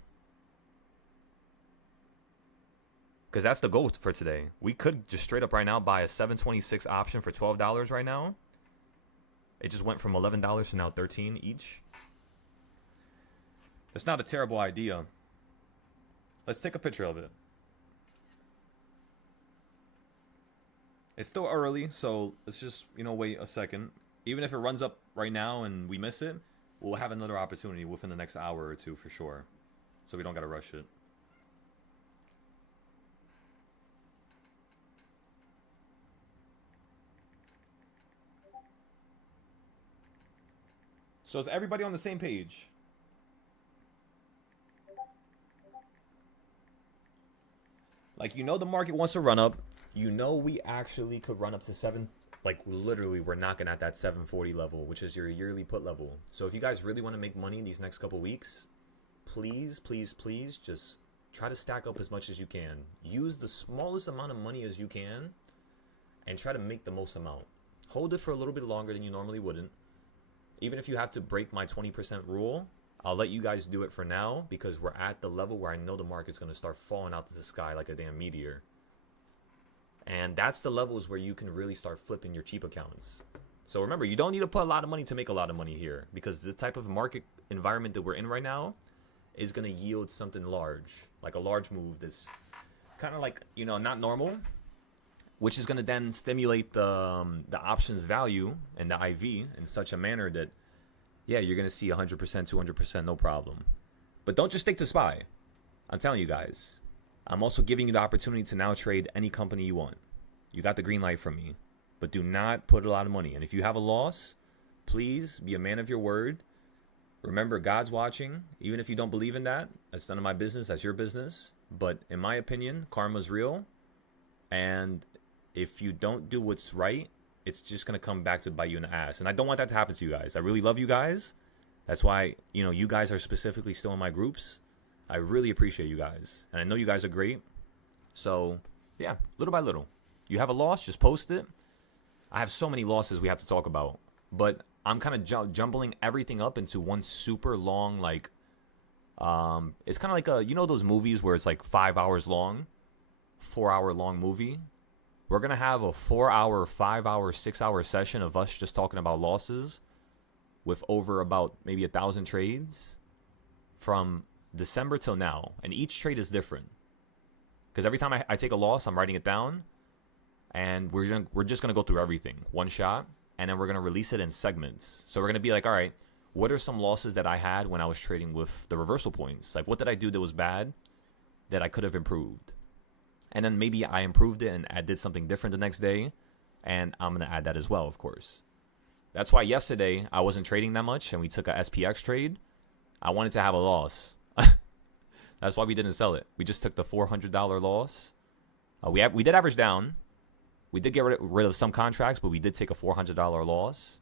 Because that's the goal for today. We could just straight up right now buy a 726 option for $12 right now. It just went from $11 to now $13 each. It's not a terrible idea. Let's take a picture of it. It's still early, so let's just, wait a second. Even if it runs up right now and we miss it, we'll have another opportunity within the next hour or two for sure. So we don't got to rush it. So is everybody on the same page? Like, the market wants to run up. We actually could run up to 7. Like, literally, we're knocking at that 740 level, which is your yearly put level. So if you guys really want to make money in these next couple weeks, please, please, please, just try to stack up as much as you can. Use the smallest amount of money as you can and try to make the most amount. Hold it for a little bit longer than you normally wouldn't. Even if you have to break my 20% rule, I'll let you guys do it for now because we're at the level where I know the market's going to start falling out to the sky like a damn meteor. And that's the levels where you can really start flipping your cheap accounts. So remember, you don't need to put a lot of money to make a lot of money here, because the type of market environment that we're in right now is going to yield something large, like a large move that's kind of like, not normal, which is going to then stimulate the options value and the IV in such a manner that, yeah, you're going to see 100%, 200%, no problem. But don't just stick to SPY. I'm telling you guys. I'm also giving you the opportunity to now trade any company you want. You got the green light from me. But do not put a lot of money. And if you have a loss, please be a man of your word. Remember, God's watching. Even if you don't believe in that, that's none of my business. That's your business. But in my opinion, karma's real. And if you don't do what's right, it's just going to come back to bite you in the ass. And I don't want that to happen to you guys. I really love you guys. That's why, you guys are specifically still in my groups. I really appreciate you guys. And I know you guys are great. So, yeah, little by little. You have a loss, just post it. I have so many losses we have to talk about. But I'm kind of jumbling everything up into one super long, like, it's kind of like those movies where it's like 5 hours long, 4 hour long movie. We're going to have a 4 hour, 5 hour, 6 hour session of us just talking about losses with over about maybe 1,000 trades from December till now. And each trade is different. Because every time I take a loss, I'm writing it down. And we're just going to go through everything, one shot. And then we're going to release it in segments. So we're going to be like, all right, what are some losses that I had when I was trading with the reversal points? Like, what did I do that was bad that I could have improved? And then maybe I improved it and I did something different the next day. And I'm going to add that as well, of course. That's why yesterday I wasn't trading that much and we took a SPX trade. I wanted to have a loss. That's why we didn't sell it. We just took the $400 loss. We did average down. We did get rid of some contracts, but we did take a $400 loss.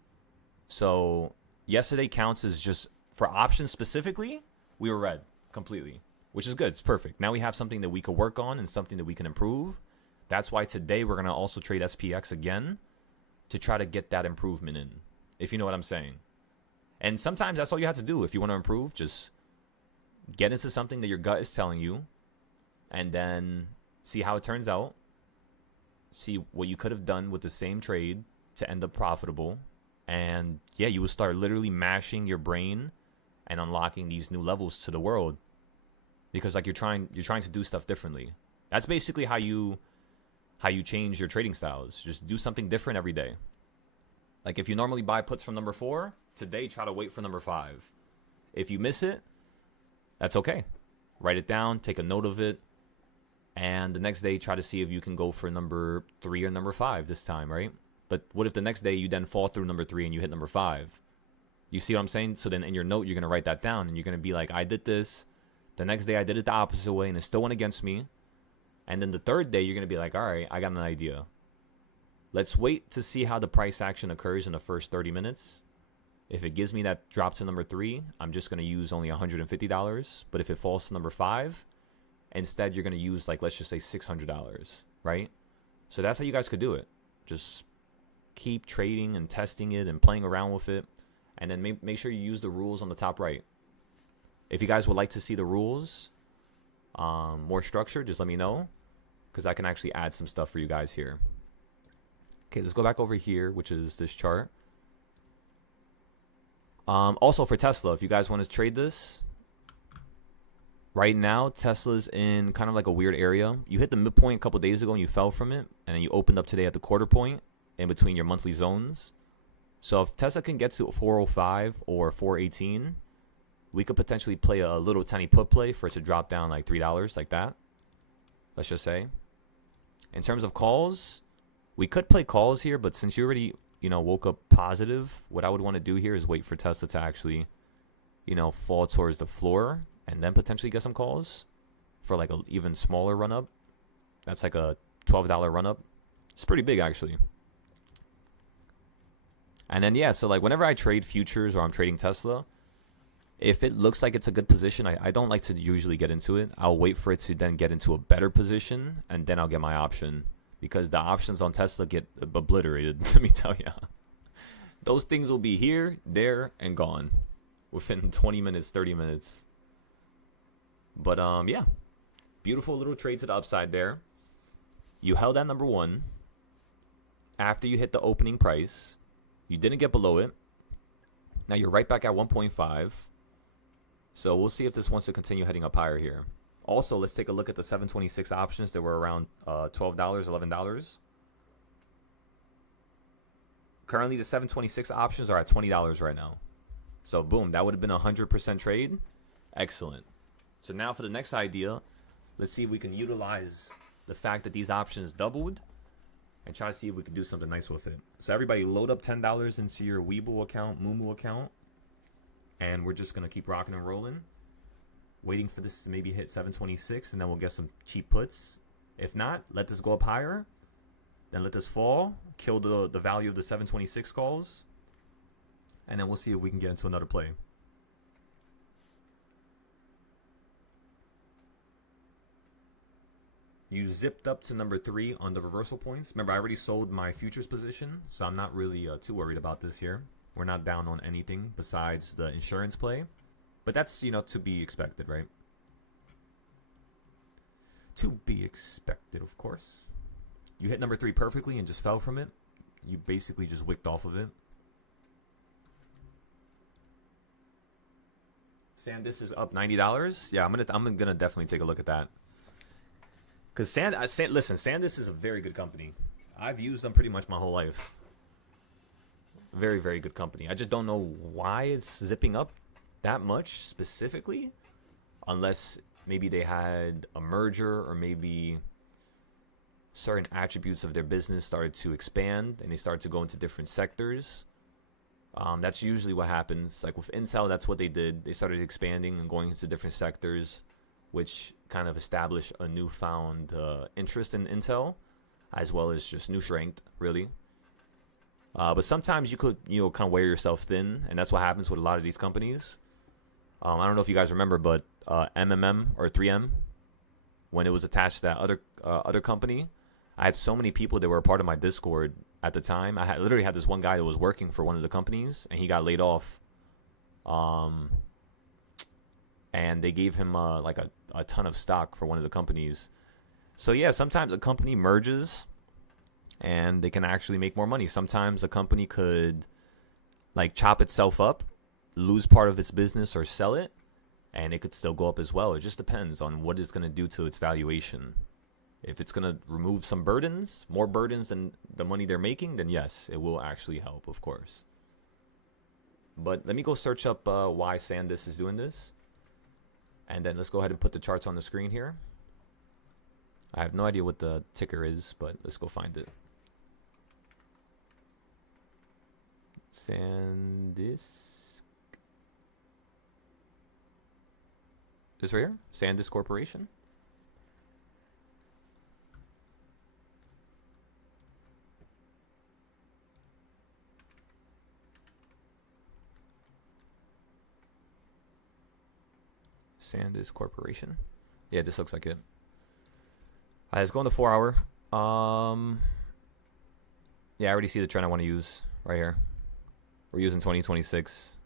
So yesterday counts as just for options specifically. We were red completely, which is good. It's perfect. Now we have something that we could work on and something that we can improve. That's why today we're going to also trade SPX again to try to get that improvement in, if you know what I'm saying. And sometimes that's all you have to do. If you want to improve, just get into something that your gut is telling you and then see how it turns out. See what you could have done with the same trade to end up profitable. And yeah, you will start literally mashing your brain and unlocking these new levels to the world. Because like you're trying to do stuff differently. That's basically how you change your trading styles. Just do something different every day. Like if you normally buy puts from number 4, today try to wait for number 5. If you miss it, that's okay. Write it down, take a note of it, and the next day try to see if you can go for number 3 or number 5 this time, right? But what if the next day you then fall through number 3 and you hit number 5? You see what I'm saying? So then in your note, you're going to write that down and you're going to be like, I did this. The next day I did it the opposite way and it still went against me. And then the third day, you're going to be like, all right, I got an idea. Let's wait to see how the price action occurs in the first 30 minutes. If it gives me that drop to number 3, I'm just going to use only $150. But if it falls to number 5, instead you're going to use, like, let's just say $600, right? So that's how you guys could do it. Just keep trading and testing it and playing around with it. And then make sure you use the rules on the top right. If you guys would like to see the rules more structured, just let me know. Because I can actually add some stuff for you guys here. Okay, let's go back over here, which is this chart. Also for Tesla, if you guys want to trade this, right now Tesla's in kind of like a weird area. You hit the midpoint a couple days ago and you fell from it, and then you opened up today at the quarter point in between your monthly zones. So if Tesla can get to 405 or 418, we could potentially play a little tiny put play for it to drop down like $3 like that. Let's just say. In terms of calls, we could play calls here, but since you already, woke up positive, what I would want to do here is wait for Tesla to actually, fall towards the floor and then potentially get some calls for like an even smaller run up. That's like a $12 run up. It's pretty big actually. And then, yeah, so like whenever I trade futures or I'm trading Tesla, if it looks like it's a good position, I don't like to usually get into it. I'll wait for it to then get into a better position, and then I'll get my option. Because the options on Tesla get obliterated, let me tell you. Those things will be here, there, and gone within 20 minutes, 30 minutes. But, yeah. Beautiful little trade to the upside there. You held at number 1 after you hit the opening price. You didn't get below it. Now you're right back at 1.5. So we'll see if this wants to continue heading up higher here. Also, let's take a look at the 726 options that were around $12, $11. Currently, the 726 options are at $20 right now. So boom, that would have been a 100% trade. Excellent. So now for the next idea, let's see if we can utilize the fact that these options doubled and try to see if we can do something nice with it. So everybody load up $10 into your Webull account, Moomoo account, and we're just going to keep rocking and rolling, waiting for this to maybe hit 726, and then we'll get some cheap puts. If not, let this go up higher, then let this fall, kill the value of the 726 calls, and then we'll see if we can get into another play. You zipped up to number 3 on the reversal points. Remember, I already sold my futures position, so I'm not really too worried about this here. We're not down on anything besides the insurance play. But that's, to be expected, right? To be expected, of course. You hit number 3 perfectly and just fell from it. You basically just wicked off of it. SanDisk is up $90. Yeah, I'm gonna definitely take a look at that. Because SanDisk is a very good company. I've used them pretty much my whole life. Very, very good company. I just don't know why it's zipping up that much specifically, unless maybe they had a merger or maybe certain attributes of their business started to expand and they started to go into different sectors. That's usually what happens. Like with Intel, that's what they did. They started expanding and going into different sectors, which kind of established a newfound interest in Intel, as well as just new strength, really. But sometimes you could, kind of wear yourself thin, and that's what happens with a lot of these companies. I don't know if you guys remember, but MMM or 3M, when it was attached to that other company, I had so many people that were a part of my Discord at the time. I literally had this one guy that was working for one of the companies, and he got laid off. And they gave him like a ton of stock for one of the companies. So yeah, sometimes a company merges and they can actually make more money. Sometimes a company could like chop itself up, lose part of its business or sell it, and it could still go up as well. It just depends on what it's going to do to its valuation. If it's going to remove some burdens, more burdens than the money they're making, then yes, it will actually help, of course. But let me go search up why SanDisk is doing this. And then let's go ahead and put the charts on the screen here. I have no idea what the ticker is, but let's go find it. SanDisk. This right here? SanDisk Corporation. SanDisk Corporation. Yeah, this looks like it. Let's go on the 4 hour. Yeah, I already see the trend I want to use right here. We're using 2026.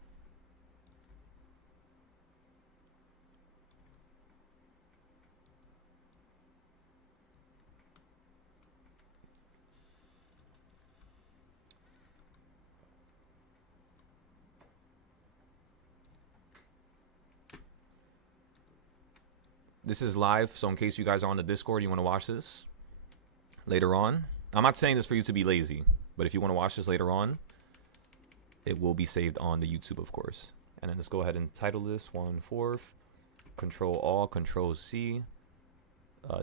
This is live, so in case you guys are on the Discord, you want to watch this later on. I'm not saying this for you to be lazy, but if you want to watch this later on, it will be saved on the YouTube, of course. And then let's go ahead and title this 1/4. Control All, Control C.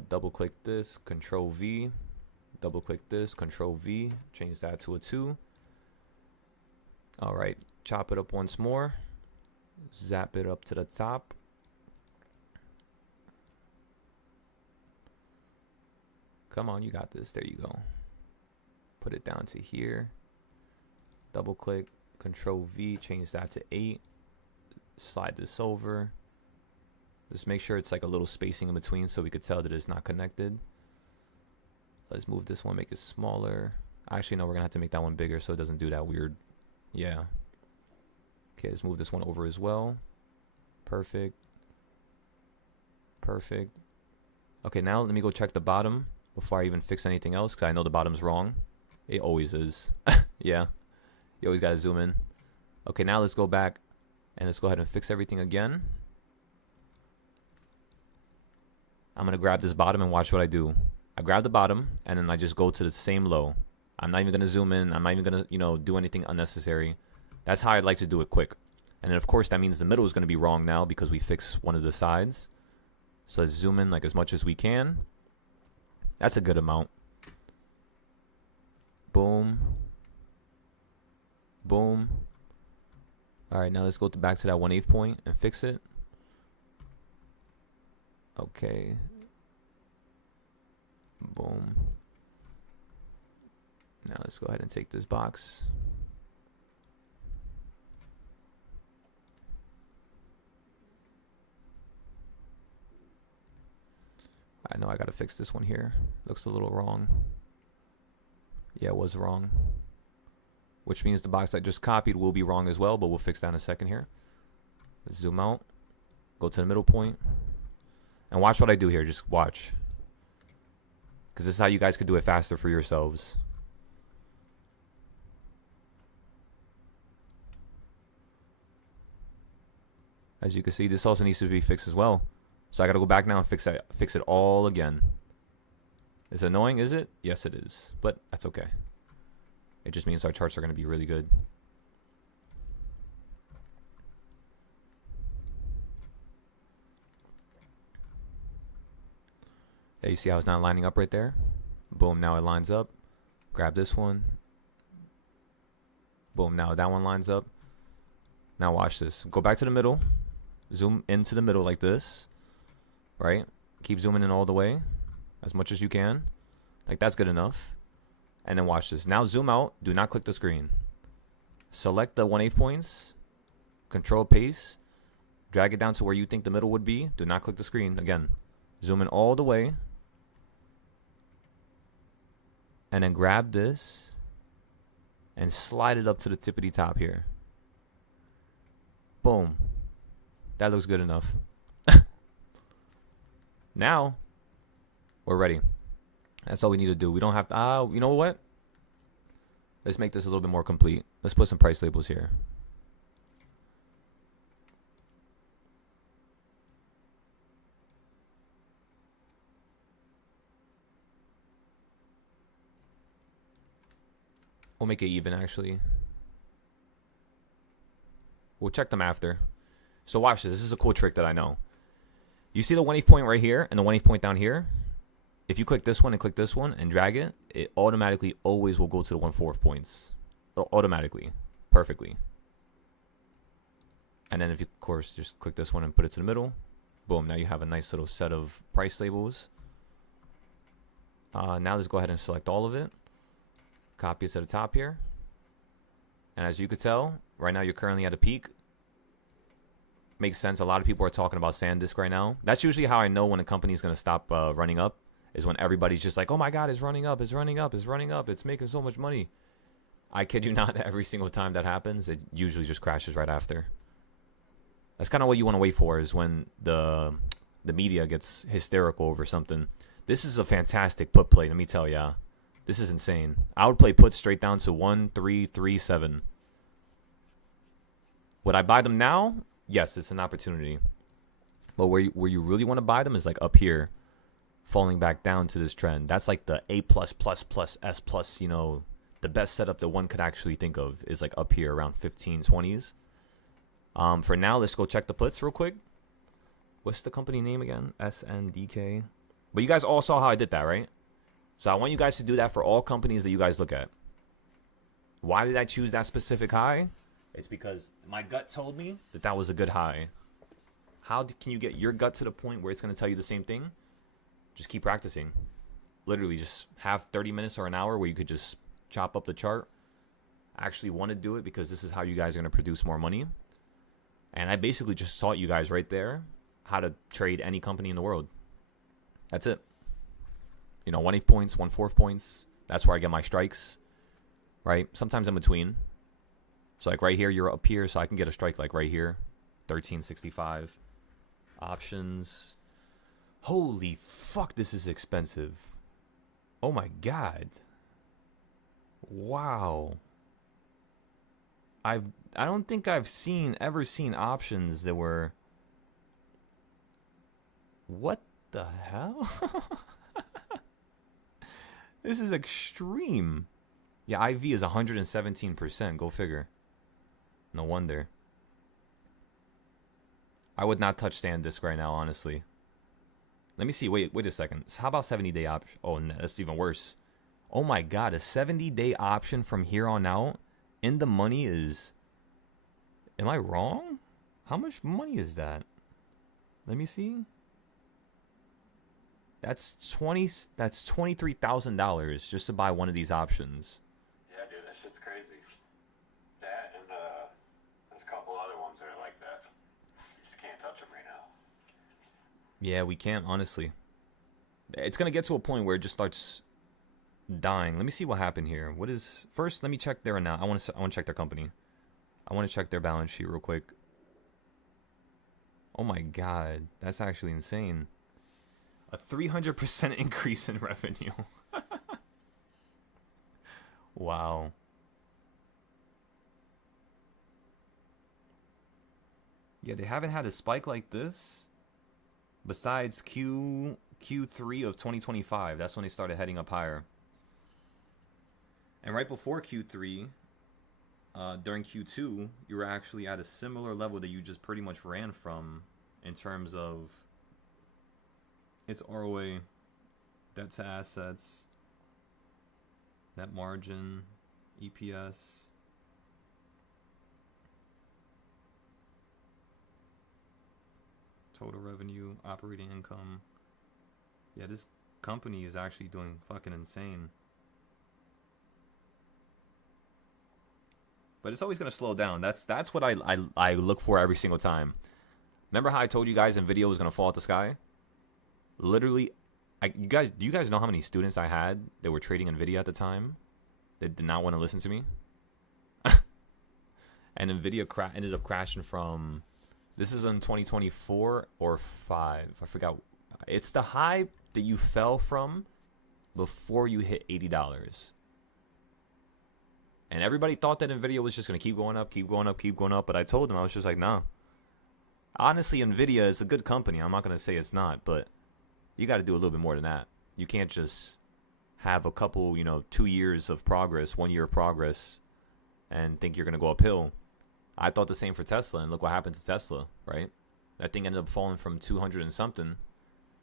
Double click this, Control V. Double click this, Control V. Change that to a 2. All right, chop it up once more. Zap it up to the top. Come on, you got this. There you go. Put it down to here. Double click, Control V, change that to 8. Slide this over. Just make sure it's like a little spacing in between so we could tell that it's not connected. Let's move this one, make it smaller. Actually, no, we're going to have to make that one bigger so it doesn't do that weird. Yeah. Okay, let's move this one over as well. Perfect. Perfect. Okay, now let me go check the bottom. before I even fix anything else, because I know the bottom's wrong. It always is. Yeah. You always got to zoom in. Okay, now let's go back and let's go ahead and fix everything again. I'm going to grab this bottom and watch what I do. I grab the bottom and then I just go to the same low. I'm not even going to zoom in. I'm not even going to, do anything unnecessary. That's how I'd like to do it quick. And then, of course, that means the middle is going to be wrong now because we fixed one of the sides. So let's zoom in like as much as we can. That's a good amount. Boom. Boom. All right, now let's go back to that 1/8 point and fix it. Okay. Boom. Now let's go ahead and take this box. I know I gotta fix this one here. Looks a little wrong. Yeah, it was wrong. Which means the box I just copied will be wrong as well, but we'll fix that in a second here. Let's zoom out. Go to the middle point. And watch what I do here. Just watch. Because this is how you guys could do it faster for yourselves. As you can see, this also needs to be fixed as well. So I got to go back now and fix it all again. It's annoying, is it? Yes, it is. But that's okay. It just means our charts are going to be really good. Yeah, you see how it's not lining up right there? Boom, now it lines up. Grab this one. Boom, now that one lines up. Now watch this. Go back to the middle. Zoom into the middle like this. Right? Keep zooming in all the way. As much as you can. Like that's good enough. And then watch this. Now zoom out. Do not click the screen. Select the 1/8 points. Control paste. Drag it down to where you think the middle would be. Do not click the screen. Again. Zoom in all the way. And then grab this. And slide it up to the tippity top here. Boom. That looks good enough. Now, we're ready. That's all we need to do. We don't have to... you know what? Let's make this a little bit more complete. Let's put some price labels here. We'll make it even, actually. We'll check them after. So watch this. This is a cool trick that I know. You see the 1/8 point right here and the 1/8 point down here? If you click this one and click this one and drag it, it automatically always will go to the 1/4 points. Automatically. Perfectly. And then if you, of course, just click this one and put it to the middle. Boom. Now you have a nice little set of price labels. Now let's go ahead and select all of it. Copy it to the top here. And as you could tell, right now you're currently at a peak. Makes sense. A lot of people are talking about SanDisk right now. That's usually how I know when a company is going to stop running up. Is when everybody's just like, oh my god, it's running up, it's running up, it's running up, it's making so much money. I kid you not, every single time that happens, it usually just crashes right after. That's kind of what you want to wait for, is when the media gets hysterical over something. This is a fantastic put play, let me tell ya. This is insane. I would play puts straight down to 1,337. Would I buy them now? Yes, it's an opportunity. But where you really want to buy them is like up here, falling back down to this trend. That's like the A+++, S+, the best setup that one could actually think of is like up here around 1520s. For now, let's go check the puts real quick. What's the company name again? SNDK. But you guys all saw how I did that, right? So I want you guys to do that for all companies that you guys look at. Why did I choose that specific high? It's because my gut told me that that was a good high. How can you get your gut to the point where it's going to tell you the same thing? Just keep practicing. Literally, just have 30 minutes or an hour where you could just chop up the chart. I actually want to do it because this is how you guys are going to produce more money. And I basically just taught you guys right there how to trade any company in the world. That's it. 1/8 points, 1/4 points. That's where I get my strikes, right? Sometimes in between. So like right here, you're up here, so I can get a strike like right here. 1365. Options. Holy fuck, this is expensive. Oh my god. Wow. I don't think I've ever seen options that were. What the hell? This is extreme. Yeah, IV is 117%. Go figure. No wonder. I would not touch SanDisk right now, honestly. Let me see. Wait a second. How about 70-day option? Oh, no, that's even worse. Oh my god, a 70-day option from here on out in the money is. Am I wrong? How much money is that? Let me see. That's $23,000 just to buy one of these options. Yeah, dude, that shit's crazy. That and there's a couple other ones that are like that. You just can't touch them right now. Yeah, we can't, honestly. It's gonna get to a point where it just starts dying. Let me see what happened here. What is first? Let me check their now. I want to check their company. I want to check their balance sheet real quick. Oh my god, that's actually insane. A 300% increase in revenue. Wow. Yeah, they haven't had a spike like this besides Q3 of 2025. That's when they started heading up higher. And right before Q3, during Q2, you were actually at a similar level that you just pretty much ran from in terms of its ROA, debt to assets, net margin, EPS. Total revenue, operating income. Yeah, this company is actually doing fucking insane. But it's always going to slow down. That's what I look for every single time. Remember how I told you guys NVIDIA was going to fall out the sky? Literally, do you guys know how many students I had that were trading NVIDIA at the time that did not want to listen to me? And NVIDIA ended up crashing from, this is in 2024 or 5. I forgot. It's the high that you fell from before you hit $80. And everybody thought that NVIDIA was just going to keep going up, keep going up, keep going up. But I told them, I was just like, nah. Honestly, NVIDIA is a good company. I'm not going to say it's not, but you got to do a little bit more than that. You can't just have a couple, 2 years of progress, 1 year of progress, and think you're going to go uphill. I thought the same for Tesla, and look what happened to Tesla, right? That thing ended up falling from 200 and something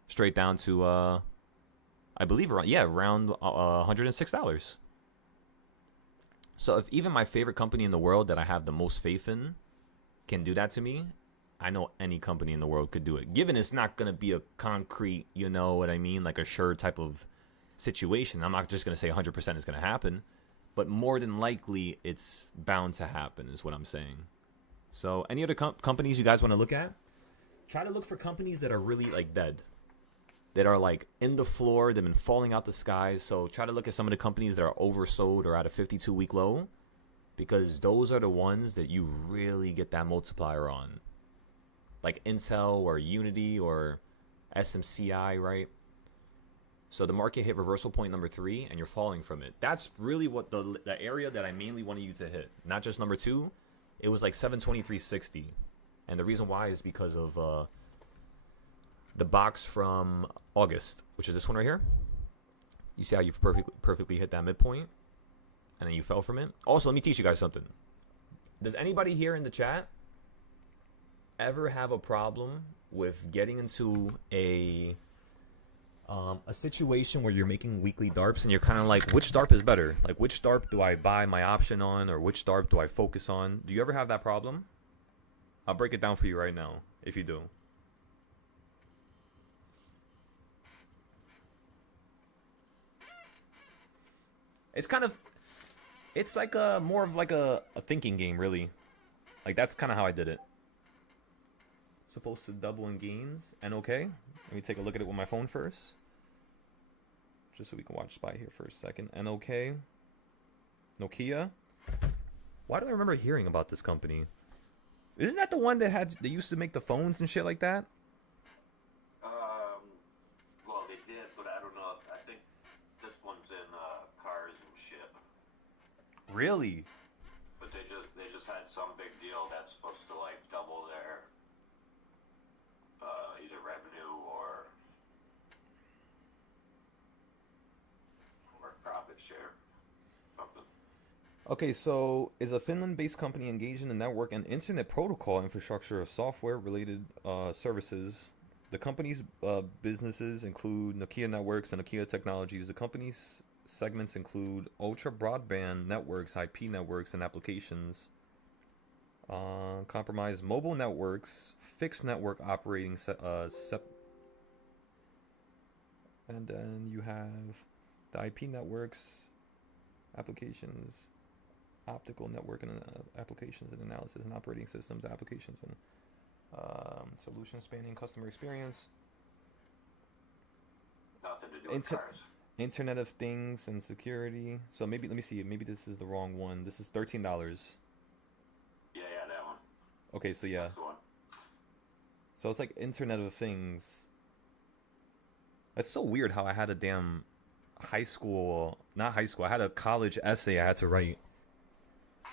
straight down to, I believe, around $106. So if even my favorite company in the world that I have the most faith in can do that to me, I know any company in the world could do it. Given it's not going to be a concrete, you know what I mean, like a sure type of situation. I'm not just going to say 100% is going to happen, but more than likely it's bound to happen is what I'm saying. So any other companies you guys want to look at? Try to look for companies that are really like dead, that are like in the floor, they've been falling out the sky. So try to look at some of the companies that are oversold or at a 52-week low, because those are the ones that you really get that multiplier on. Like Intel or Unity or SMCI, right? So the market hit reversal point number 3 and you're falling from it. That's really what the area that I mainly wanted you to hit. Not just number 2. It was like 723.60. And the reason why is because of the box from August, which is this one right here. You see how you perfectly hit that midpoint and then you fell from it? Also, let me teach you guys something. Does anybody here in the chat ever have a problem with getting into a situation where you're making weekly DARPs and you're kind of like, which DARP is better? Like, which DARP do I buy my option on, or which DARP do I focus on? Do you ever have that problem? I'll break it down for you right now, if you do. It's like more of like a thinking game, really. Like, that's kind of how I did it. Supposed to double in gains. And okay, let me take a look at it with my phone first, just so we can watch SPY here for a second. And okay, Nokia. Why do I remember hearing about this company? Isn't that the one that they used to make the phones and shit like that? Well, they did, but I don't know. I think this one Really? But they just had some big deal that's supposed to like double their either revenue or profit share, something. Okay, so is a Finland-based company engaged in the network and internet protocol infrastructure of software-related services. The company's businesses include Nokia Networks and Nokia Technologies. The company's segments include ultra broadband networks, IP networks, and applications. Compromise mobile networks, fixed network operating and then you have the IP networks, applications, optical network and applications and analysis and operating systems, applications and solution spanning customer experience. Nothing to do with cars. Internet of Things and security. So maybe let me see. Maybe this is the wrong one. This is $13. Yeah, that one. Okay, so yeah. That's the one. So it's like Internet of Things. That's so weird how I had a damn not high school. I had a college essay I had to write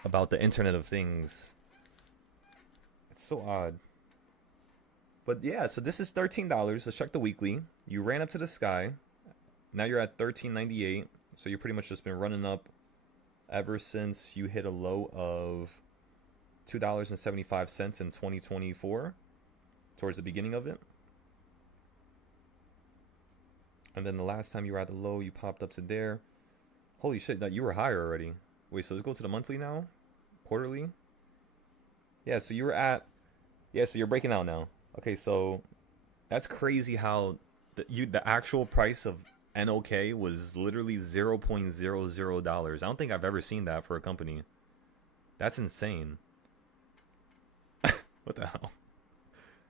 about the Internet of Things. It's so odd. But yeah, so this is $13. Let's check the weekly. You ran up to the sky. Now you're at $13.98. So you've pretty much just been running up ever since you hit a low of $2.75 in 2024, towards the beginning of it. And then the last time you were at the low, you popped up to there. Holy shit, that you were higher already. Wait, so let's go to the monthly now? Quarterly? Yeah, so you were at... Yeah, so you're breaking out now. Okay, so that's crazy how the actual price of NOK was literally $0.00. I don't think I've ever seen that for a company. That's insane. What the hell?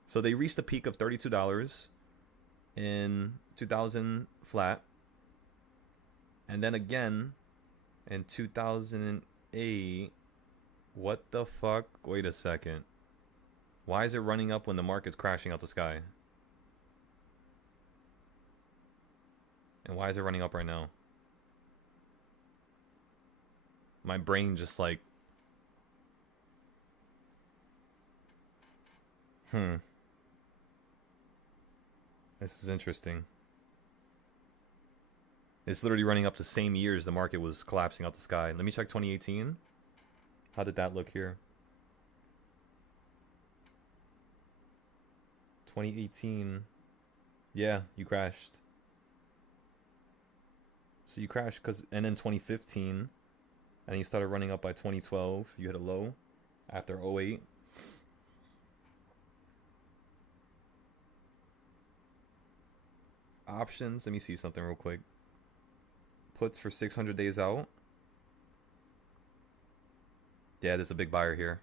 So they reached a peak of $32 in 2000 flat. And then again in 2008. What the fuck? Wait a second. Why is it running up when the market's crashing out the sky? And why is it running up right now? My brain just like... This is interesting. It's literally running up the same years the market was collapsing out the sky. Let me check 2018. How did that look here? 2018. Yeah, you crashed. So you crashed and then 2015. And you started running up by 2012. You hit a low after 08. Options. Let me see something real quick. Puts for 600 days out. Yeah, there's a big buyer here.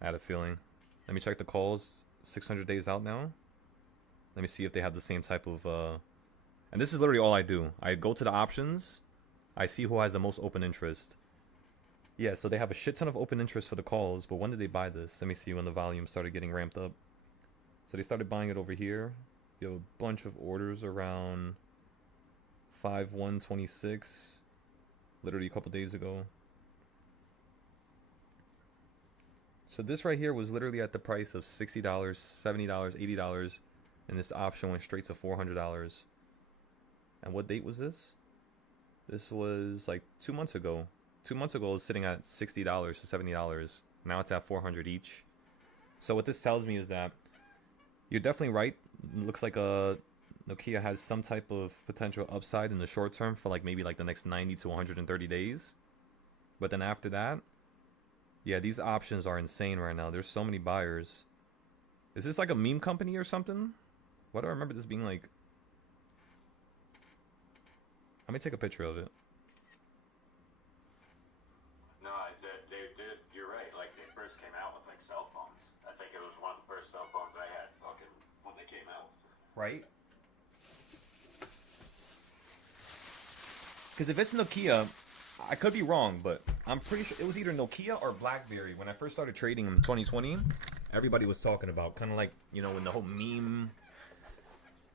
I had a feeling. Let me check the calls. 600 days out now. Let me see if they have the same type of... And this is literally all I do. I go to the options. I see who has the most open interest. Yeah, so they have a shit ton of open interest for the calls. But when did they buy this? Let me see when the volume started getting ramped up. So they started buying it over here. You have a bunch of orders around 5/1/26. Literally a couple days ago. So this right here was literally at the price of $60, $70, $80. And this option went straight to $400. And what date was this? This was like 2 months ago. 2 months ago it was sitting at $60 to $70. Now it's at $400 each. So what this tells me is that you're definitely right. It looks like Nokia has some type of potential upside in the short term for like maybe like the next 90 to 130 days. But then after that, yeah, these options are insane right now. There's so many buyers. Is this like a meme company or something? Why do I remember this being like... Let me take a picture of it. No, they did. You're right. Like they first came out with like cell phones. I think it was one of the first cell phones I had. Fucking when they came out. Right? Because if it's Nokia, I could be wrong, but I'm pretty sure it was either Nokia or BlackBerry. When I first started trading in 2020, everybody was talking about kind of like, you know, when the whole meme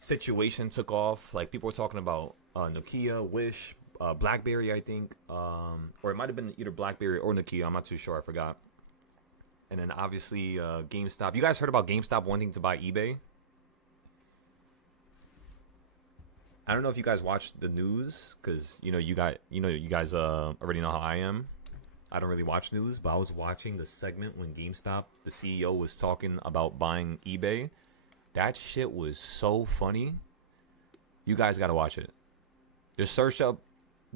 situation took off, like people were talking about Nokia, Wish, BlackBerry, I think, or it might have been either BlackBerry or Nokia. I'm not too sure. I forgot. And then obviously GameStop. You guys heard about GameStop wanting to buy eBay? I don't know if you guys watched the news because you guys already know how I am. I don't really watch news, but I was watching the segment when GameStop, the CEO, was talking about buying eBay. That shit was so funny. You guys got to watch it. Just search up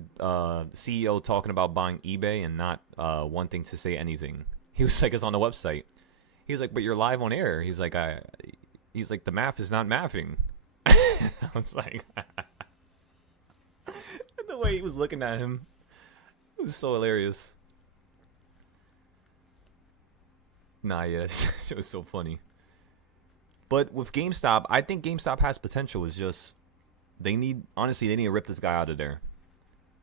CEO talking about buying eBay and not wanting to say anything. He was like, it's on the website. He was like, but you're live on air. He's like, the math is not mathing. I was like, the way he was looking at him, it was so hilarious. Nah, yeah, it was so funny. But with GameStop, I think GameStop has potential. It's just they need to rip this guy out of there.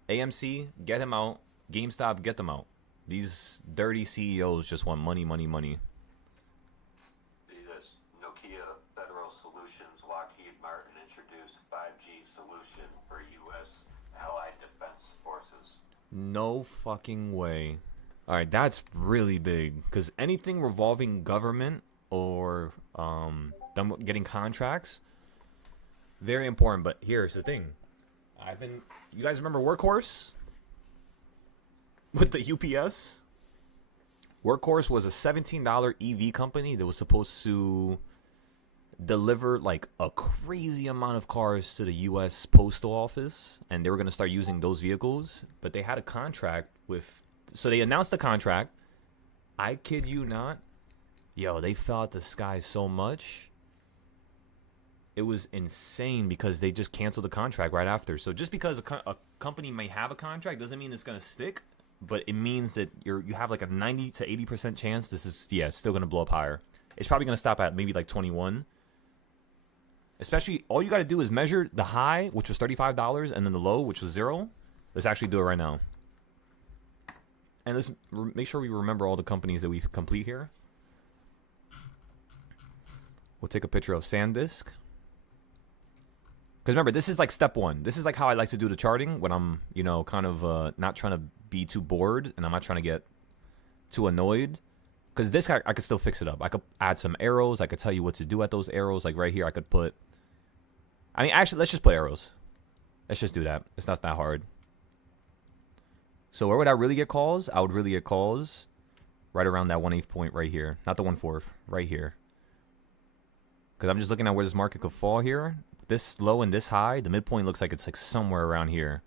AMC, get him out. GameStop, get them out. These dirty CEOs just want money, money, money. Jesus. Nokia Federal Solutions, Lockheed Martin introduced 5G solution for U.S. Allied Defense Forces. No fucking way. All right, that's really big because anything revolving government or them getting contracts, very important. But here's the thing: you guys remember Workhorse with the UPS? Workhorse was a $17 EV company that was supposed to deliver like a crazy amount of cars to the U.S. Postal Office, and they were going to start using those vehicles. But they had a contract with. So they announced the contract. I kid you not. Yo, they fell out the sky so much. It was insane because they just canceled the contract right after. So just because a company may have a contract doesn't mean it's going to stick. But it means that you have like a 90 to 80% chance this is, still going to blow up higher. It's probably going to stop at maybe like 21. Especially, all you got to do is measure the high, which was $35, and then the low, which was 0. Let's actually do it right now. And let's make sure we remember all the companies that we complete here. We'll take a picture of SanDisk. Because remember, this is like step 1. This is like how I like to do the charting when I'm, kind of not trying to be too bored and I'm not trying to get too annoyed. Because this, I could still fix it up. I could add some arrows. I could tell you what to do at those arrows. Like right here, I could put... actually, let's just put arrows. Let's just do that. It's not that hard. So where would I really get calls? I would really get calls right around that 1/8 point right here. Not the 1/4, right here. Because I'm just looking at where this market could fall here. This low and this high, the midpoint looks like it's like somewhere around here.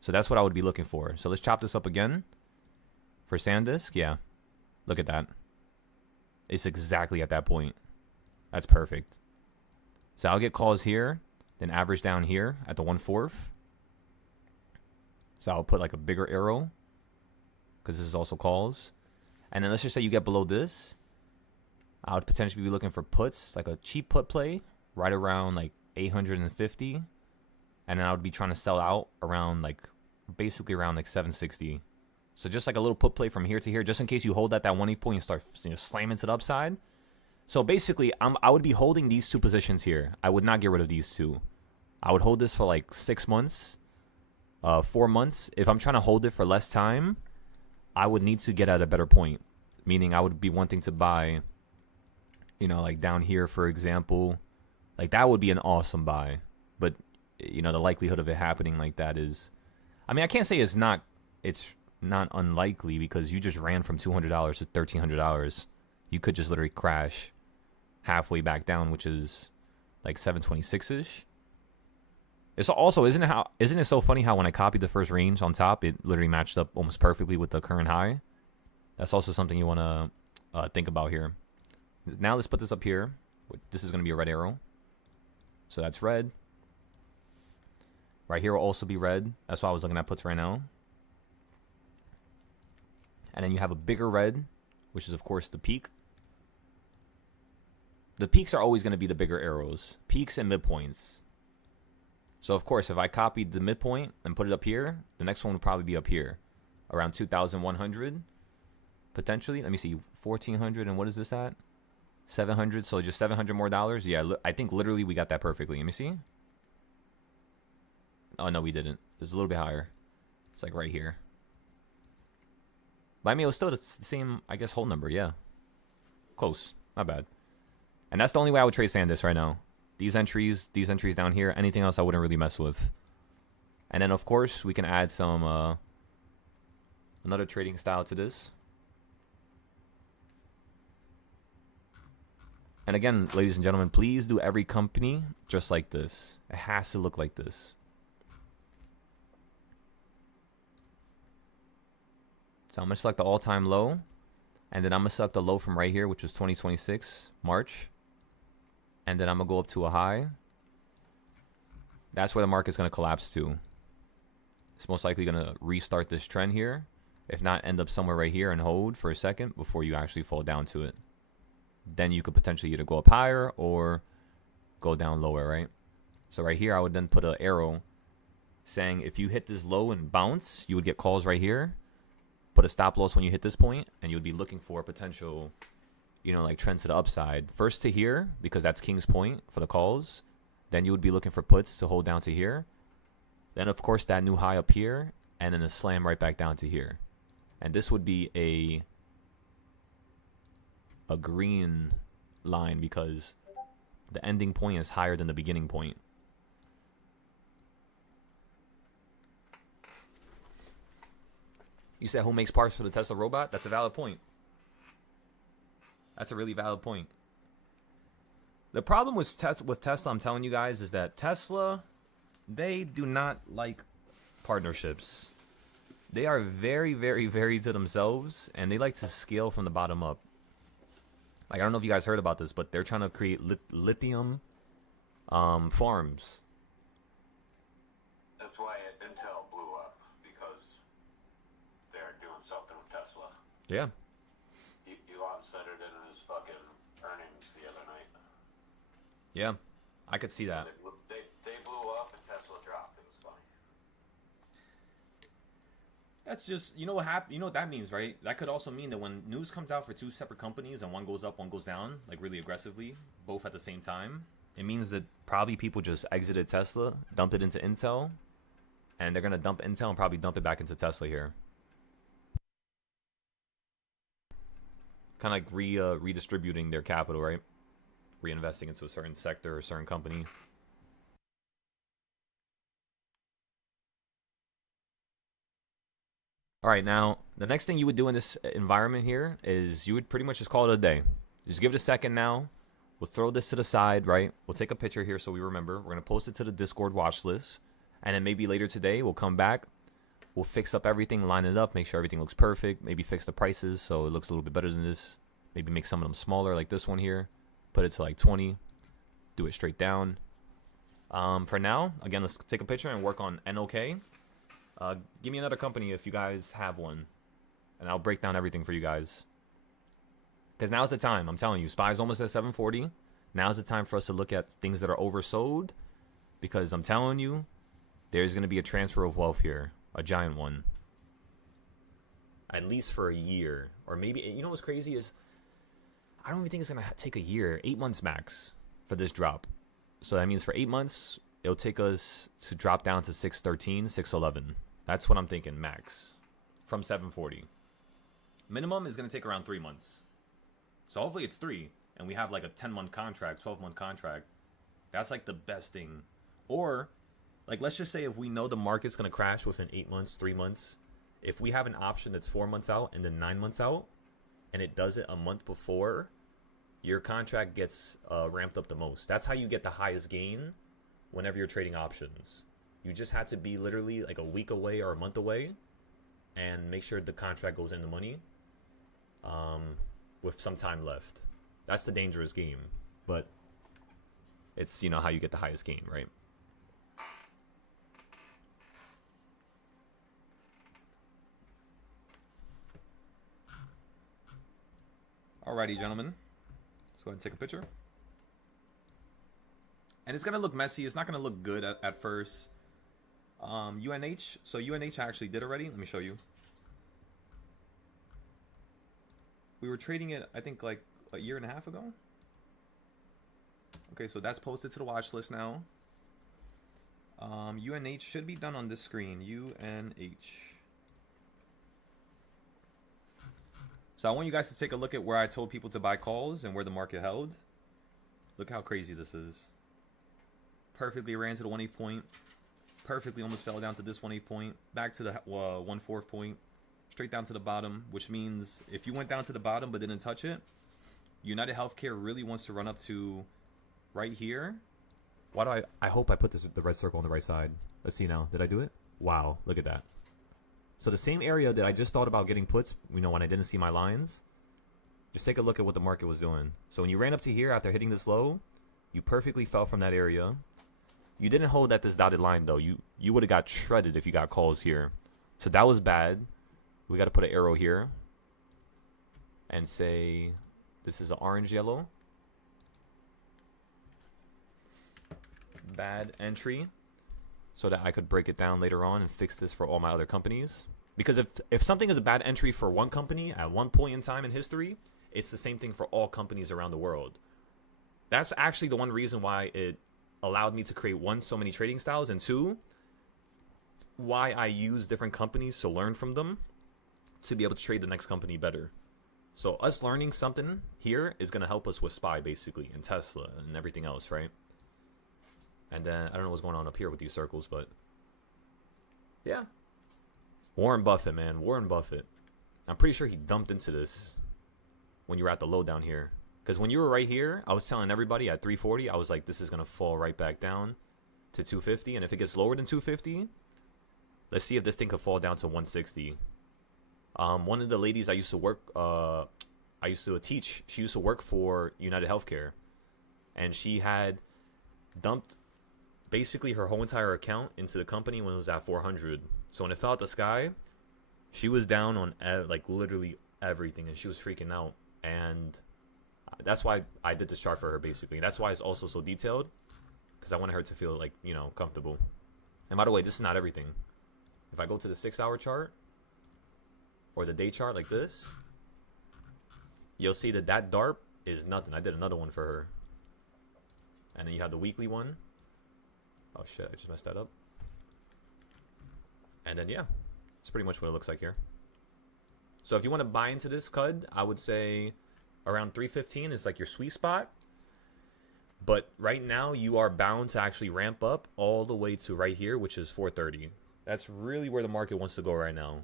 So that's what I would be looking for. So let's chop this up again. For SanDisk, yeah. Look at that. It's exactly at that point. That's perfect. So I'll get calls here, then average down here at the 1/4. So I'll put like a bigger arrow because this is also calls. And then let's just say you get below this. I would potentially be looking for puts, like a cheap put play right around like 850. And then I would be trying to sell out around like basically around like 760. So just like a little put play from here to here, just in case you hold at that 1/8 point and start slamming to the upside. So basically, I would be holding these two positions here. I would not get rid of these two. I would hold this for like 6 months. 4 months. If I'm trying to hold it for less time, I would need to get at a better point. Meaning I would be wanting to buy, like down here, for example. Like that would be an awesome buy. But, the likelihood of it happening like that is... I can't say it's not unlikely because you just ran from $200 to $1,300. You could just literally crash halfway back down, which is like 726-ish. It's also, isn't it so funny how when I copied the first range on top, it literally matched up almost perfectly with the current high? That's also something you want to think about here. Now let's put this up here. This is going to be a red arrow. So that's red. Right here will also be red. That's why I was looking at puts right now. And then you have a bigger red, which is, of course, the peak. The peaks are always going to be the bigger arrows. Peaks and midpoints. So, of course, if I copied the midpoint and put it up here, the next one would probably be up here. Around 2,100, potentially. Let me see, 1,400, and what is this at? 700, so just $700 more. Yeah, I think literally we got that perfectly. Let me see. Oh, no, we didn't. It's a little bit higher. It's like right here. But I mean, it was still the same, I guess, whole number. Yeah. Close. Not bad. And that's the only way I would trade SanDisk right now. These entries down here. Anything else I wouldn't really mess with. And then, of course, we can add some, another trading style to this. And again, ladies and gentlemen, please do every company just like this. It has to look like this. So I'm going to select the all-time low. And then I'm going to select the low from right here, which was 2026, March. And then I'm going to go up to a high. That's where the market's going to collapse to. It's most likely going to restart this trend here. If not, end up somewhere right here and hold for a second before you actually fall down to it. Then you could potentially either go up higher or go down lower, right? So right here, I would then put an arrow saying if you hit this low and bounce, you would get calls right here. Put a stop loss when you hit this point, and you would be looking for a potential, you know, like trend to the upside. First to here, because that's King's Point for the calls. Then you would be looking for puts to hold down to here. Then, of course, that new high up here, and then a slam right back down to here. And this would be a green line because the ending point is higher than the beginning point. You said who makes parts for the Tesla robot? That's a valid point. That's a really valid point. The problem with Tesla, I'm telling you guys, is that Tesla, they do not like partnerships. They are very, very, very to themselves, and they like to scale from the bottom up. Like, I don't know if you guys heard about this, but they're trying to create lithium farms. That's why Intel blew up, because they're doing something with Tesla. Yeah. Elon said it in his fucking earnings the other night. Yeah, I could see that. They blew up and Tesla dropped. It was funny. That's just, you know what happened? You know what that means, right? That could also mean that when news comes out for two separate companies and one goes up, one goes down, like really aggressively, both at the same time, it means that probably people just exited Tesla, dumped it into Intel, and they're going to dump Intel and probably dump it back into Tesla here. Kind of like redistributing their capital, right? Reinvesting into a certain sector or a certain company. All right, now, the next thing you would do in this environment here is you would pretty much just call it a day. Just give it a second now. We'll throw this to the side, right? We'll take a picture here so we remember. We're going to post it to the Discord watch list. And then maybe later today, we'll come back. We'll fix up everything, line it up, make sure everything looks perfect. Maybe fix the prices so it looks a little bit better than this. Maybe make some of them smaller like this one here. Put it to like 20. Do it straight down. For now, again, let's take a picture and work on NOK. Give me another company if you guys have one. And I'll break down everything for you guys. Because now's the time. I'm telling you. SPY's almost at 740. Now's the time for us to look at things that are oversold. Because I'm telling you, there's going to be a transfer of wealth here. A giant one. At least for a year. Or maybe, you know what's crazy is, I don't even think it's going to take a year. 8 months max for this drop. So that means for 8 months, it'll take us to drop down to 613, 611. That's what I'm thinking, max. From 740. Minimum is going to take around 3 months. So hopefully it's 3. And we have like a 10-month contract, 12-month contract. That's like the best thing. Or, like, let's just say if we know the market's going to crash within 8 months, 3 months. If we have an option that's 4 months out and then 9 months out, and it does it a month before, your contract gets ramped up the most. That's how you get the highest gain whenever you're trading options. You just had to be literally like a week away or a month away and make sure the contract goes in the money with some time left. That's the dangerous game, but it's, you know, how you get the highest gain, right? Alrighty, gentlemen. Let's go ahead and take a picture. And it's going to look messy. It's not going to look good at first. UNH. So UNH I actually did already. Let me show you. We were trading it, I think, like a year and a half ago. Okay, so that's posted to the watch list now. UNH should be done on this screen. UNH. So I want you guys to take a look at where I told people to buy calls and where the market held. Look how crazy this is. Perfectly ran to the 1/8 point. Perfectly almost fell down to this 1/8 point. Back to the 1/4 point. Straight down to the bottom, which means if you went down to the bottom but didn't touch it, United Healthcare really wants to run up to right here. Why do I hope I put the red circle on the right side. Let's see now. Did I do it? Wow, look at that. So the same area that I just thought about getting puts, when I didn't see my lines, just take a look at what the market was doing. So when you ran up to here after hitting this low, you perfectly fell from that area. You didn't hold at this dotted line, though. You would have got shredded if you got calls here. So that was bad. We got to put an arrow here and say this is an orange yellow. Bad entry, so that I could break it down later on and fix this for all my other companies. Because if something is a bad entry for one company at one point in time in history, it's the same thing for all companies around the world. That's actually the one reason why it allowed me to create, one, so many trading styles, and two, why I use different companies to learn from them to be able to trade the next company better. So us learning something here is going to help us with SPY, basically, and Tesla and everything else, right? And then I don't know what's going on up here with these circles, but yeah. Warren Buffett, man. Warren Buffett. I'm pretty sure he dumped into this when you were at the low down here. Because when you were right here, I was telling everybody at 340, I was like, this is going to fall right back down to 250. And if it gets lower than 250, let's see if this thing could fall down to 160. One of the ladies I used to work, I used to teach, she used to work for United Healthcare. And she had dumped basically her whole entire account into the company when it was at 400. So when it fell out the sky, she was down on like literally everything, and she was freaking out. And that's why I did this chart for her, basically. That's why it's also so detailed, because I wanted her to feel like, comfortable. And by the way, this is not everything. If I go to the 6-hour chart or the day chart like this, you'll see that DARP is nothing. I did another one for her. And then you have the weekly one. Oh shit, I just messed that up. And then yeah, it's pretty much what it looks like here. So if you want to buy into this CUD, I would say around 315 is like your sweet spot. But right now you are bound to actually ramp up all the way to right here, which is 430. That's really where the market wants to go right now,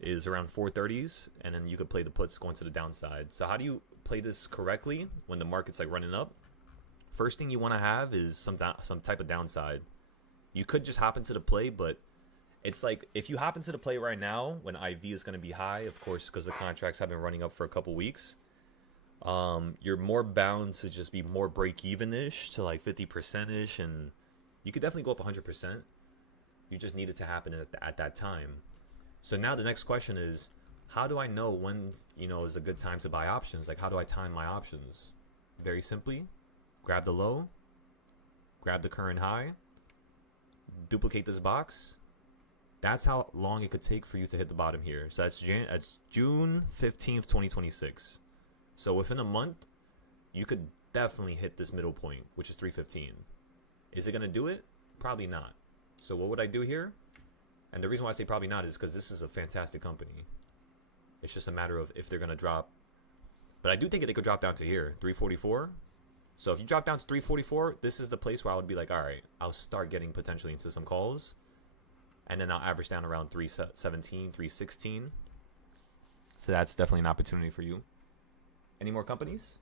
is around 430s, and then you could play the puts going to the downside. So how do you play this correctly when the market's like running up? First thing you want to have is some type of downside. You could just hop into the play, but it's like if you hop into the play right now when IV is going to be high, of course, because the contracts have been running up for a couple weeks, you're more bound to just be more break-even-ish to like 50%-ish, and you could definitely go up 100%. You just need it to happen at that time. So now the next question is, how do I know when is a good time to buy options? Like, how do I time my options? Very simply, grab the low, grab the current high, duplicate this box. That's how long it could take for you to hit the bottom here. So that's June 15th, 2026. So within a month, you could definitely hit this middle point, which is 315. Is it going to do it? Probably not. So what would I do here? And the reason why I say probably not is because this is a fantastic company. It's just a matter of if they're going to drop. But I do think they could drop down to here, 344. So if you drop down to 344, this is the place where I would be like, all right, I'll start getting potentially into some calls. And then I'll average down around 317, 316. So that's definitely an opportunity for you. Any more companies?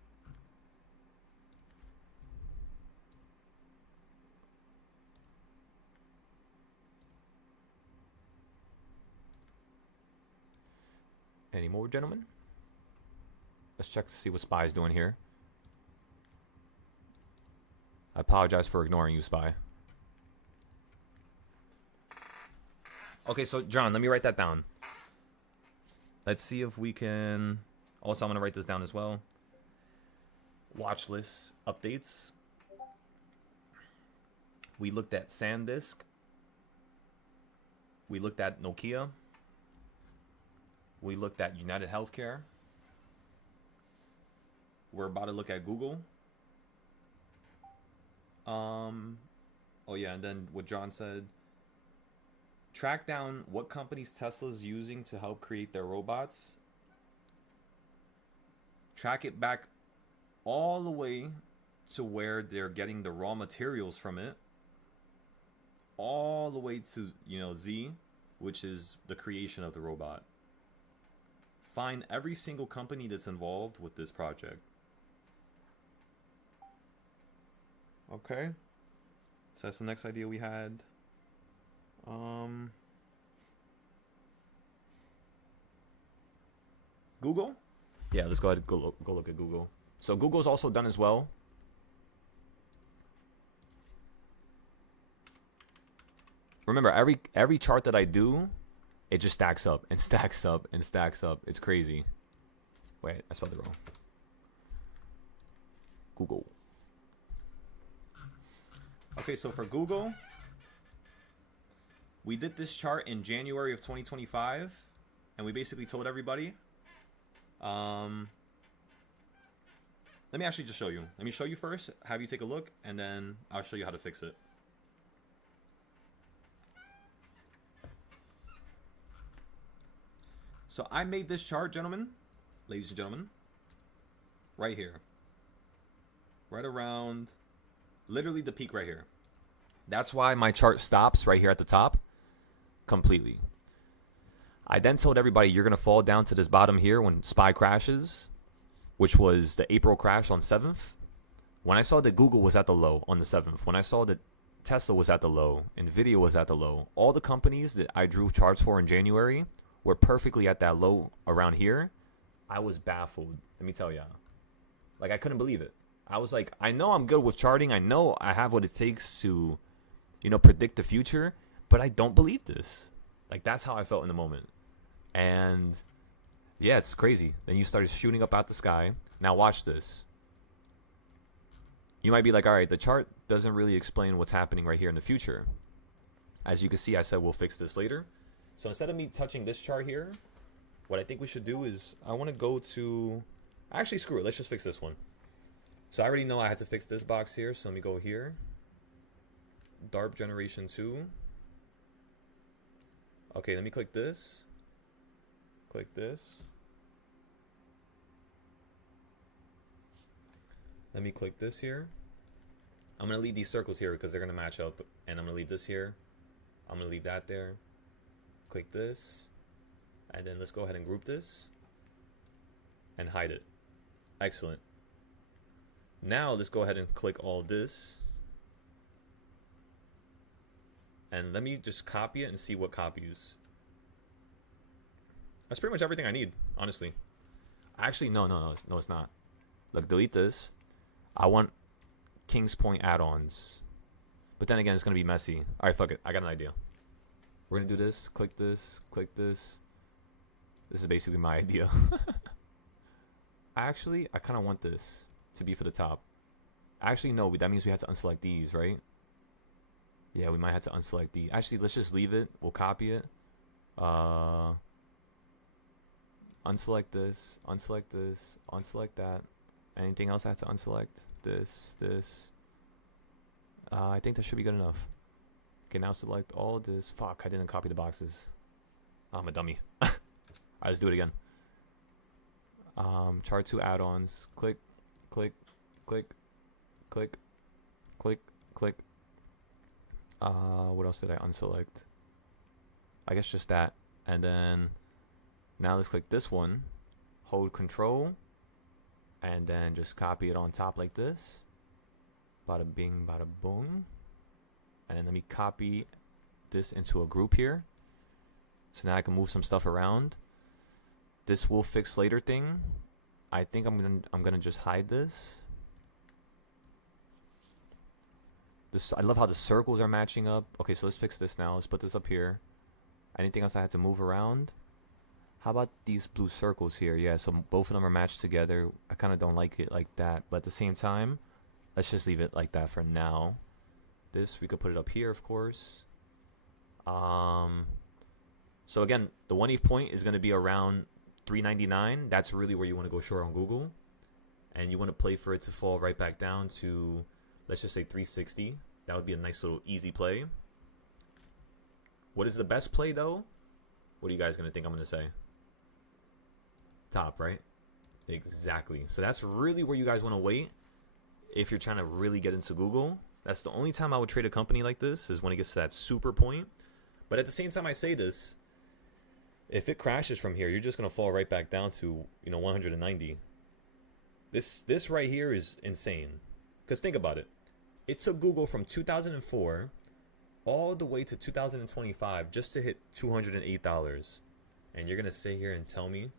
Any more, gentlemen? Let's check to see what SPY is doing here. I apologize for ignoring you, SPY. Okay, so John, let me write that down. Let's see if we can... Also, I'm going to write this down as well. Watch list updates. We looked at SanDisk. We looked at Nokia. We looked at United Healthcare. We're about to look at Google. Oh yeah, and then what John said, track down what companies Tesla's using to help create their robots. Track it back all the way to where they're getting the raw materials from it, all the way to, Z, which is the creation of the robot. Find every single company that's involved with this project. Okay. So that's the next idea we had. Google? Yeah, let's go ahead and go look at Google. So Google's also done as well. Remember, every chart that I do, it just stacks up and stacks up and stacks up. It's crazy. Wait, I spelled it wrong. Google. Okay, so for Google, we did this chart in January of 2025, and we basically told everybody. Let me actually just show you. Let me show you first, have you take a look, and then I'll show you how to fix it. So I made this chart, gentlemen, ladies and gentlemen, right here. Right around, literally the peak right here. That's why my chart stops right here at the top, completely. I then told everybody you're going to fall down to this bottom here when SPY crashes, which was the April crash on 7th. When I saw that Google was at the low on the 7th, when I saw that Tesla was at the low, Nvidia was at the low, all the companies that I drew charts for in January were perfectly at that low around here. I was baffled, let me tell y'all. Like, I couldn't believe it. I was like, I know I'm good with charting. I know I have what it takes to, predict the future, but I don't believe this. Like, that's how I felt in the moment. And yeah, it's crazy. Then you started shooting up out the sky. Now watch this. You might be like, all right, the chart doesn't really explain what's happening right here in the future. As you can see, I said we'll fix this later. So instead of me touching this chart here, what I think we should do is I want to go to, actually screw it, let's just fix this one. So I already know I had to fix this box here, so let me go here. DARP generation 2. Okay, let me click this. Click this. Let me click this here. I'm going to leave these circles here because they're going to match up. And I'm going to leave this here. I'm going to leave that there. Click this. And then let's go ahead and group this. And hide it. Excellent. Now let's go ahead and click all this. And let me just copy it and see what copies. That's pretty much everything I need, honestly. Actually, no, it's not. Look, delete this. I want King's Point add-ons. But then again, it's going to be messy. All right, fuck it. I got an idea. We're going to do this. Click this. Click this. This is basically my idea. Actually, I kind of want this to be for the top. Actually, no. That means we have to unselect these, right? Yeah, we might have to unselect these. Actually, let's just leave it. We'll copy it. Unselect this. Unselect this. Unselect that. Anything else I have to unselect? This. I think that should be good enough. Okay, now select all this. Fuck, I didn't copy the boxes. I'm a dummy. Alright, let's do it again. Chart 2 add-ons. Click, click, click, click, click, click. What else did I unselect? I guess just that. And then now let's click this one. Hold control. And then just copy it on top like this. Bada bing, bada boom. And then let me copy this into a group here. So now I can move some stuff around. This will fix later thing. I think I'm gonna just hide this. I love how the circles are matching up. Okay, so let's fix this now. Let's put this up here. Anything else I had to move around? How about these blue circles here? Yeah, so both of them are matched together. I kind of don't like it like that. But at the same time, let's just leave it like that for now. This, we could put it up here, of course. So again, the 1 ETH point is going to be around 399. That's really where you want to go short on Google. And you want to play for it to fall right back down to, let's just say 360. That would be a nice little easy play. What is the best play though? What are you guys gonna think I'm gonna say? Top, right? Exactly. So that's really where you guys want to wait if you're trying to really get into Google. That's the only time I would trade a company like this, is when it gets to that super point. But at the same time I say this, if it crashes from here, you're just gonna fall right back down to 190. This right here is insane. Because think about it. It took Google from 2004 all the way to 2025 just to hit $208. And you're going to sit here and tell me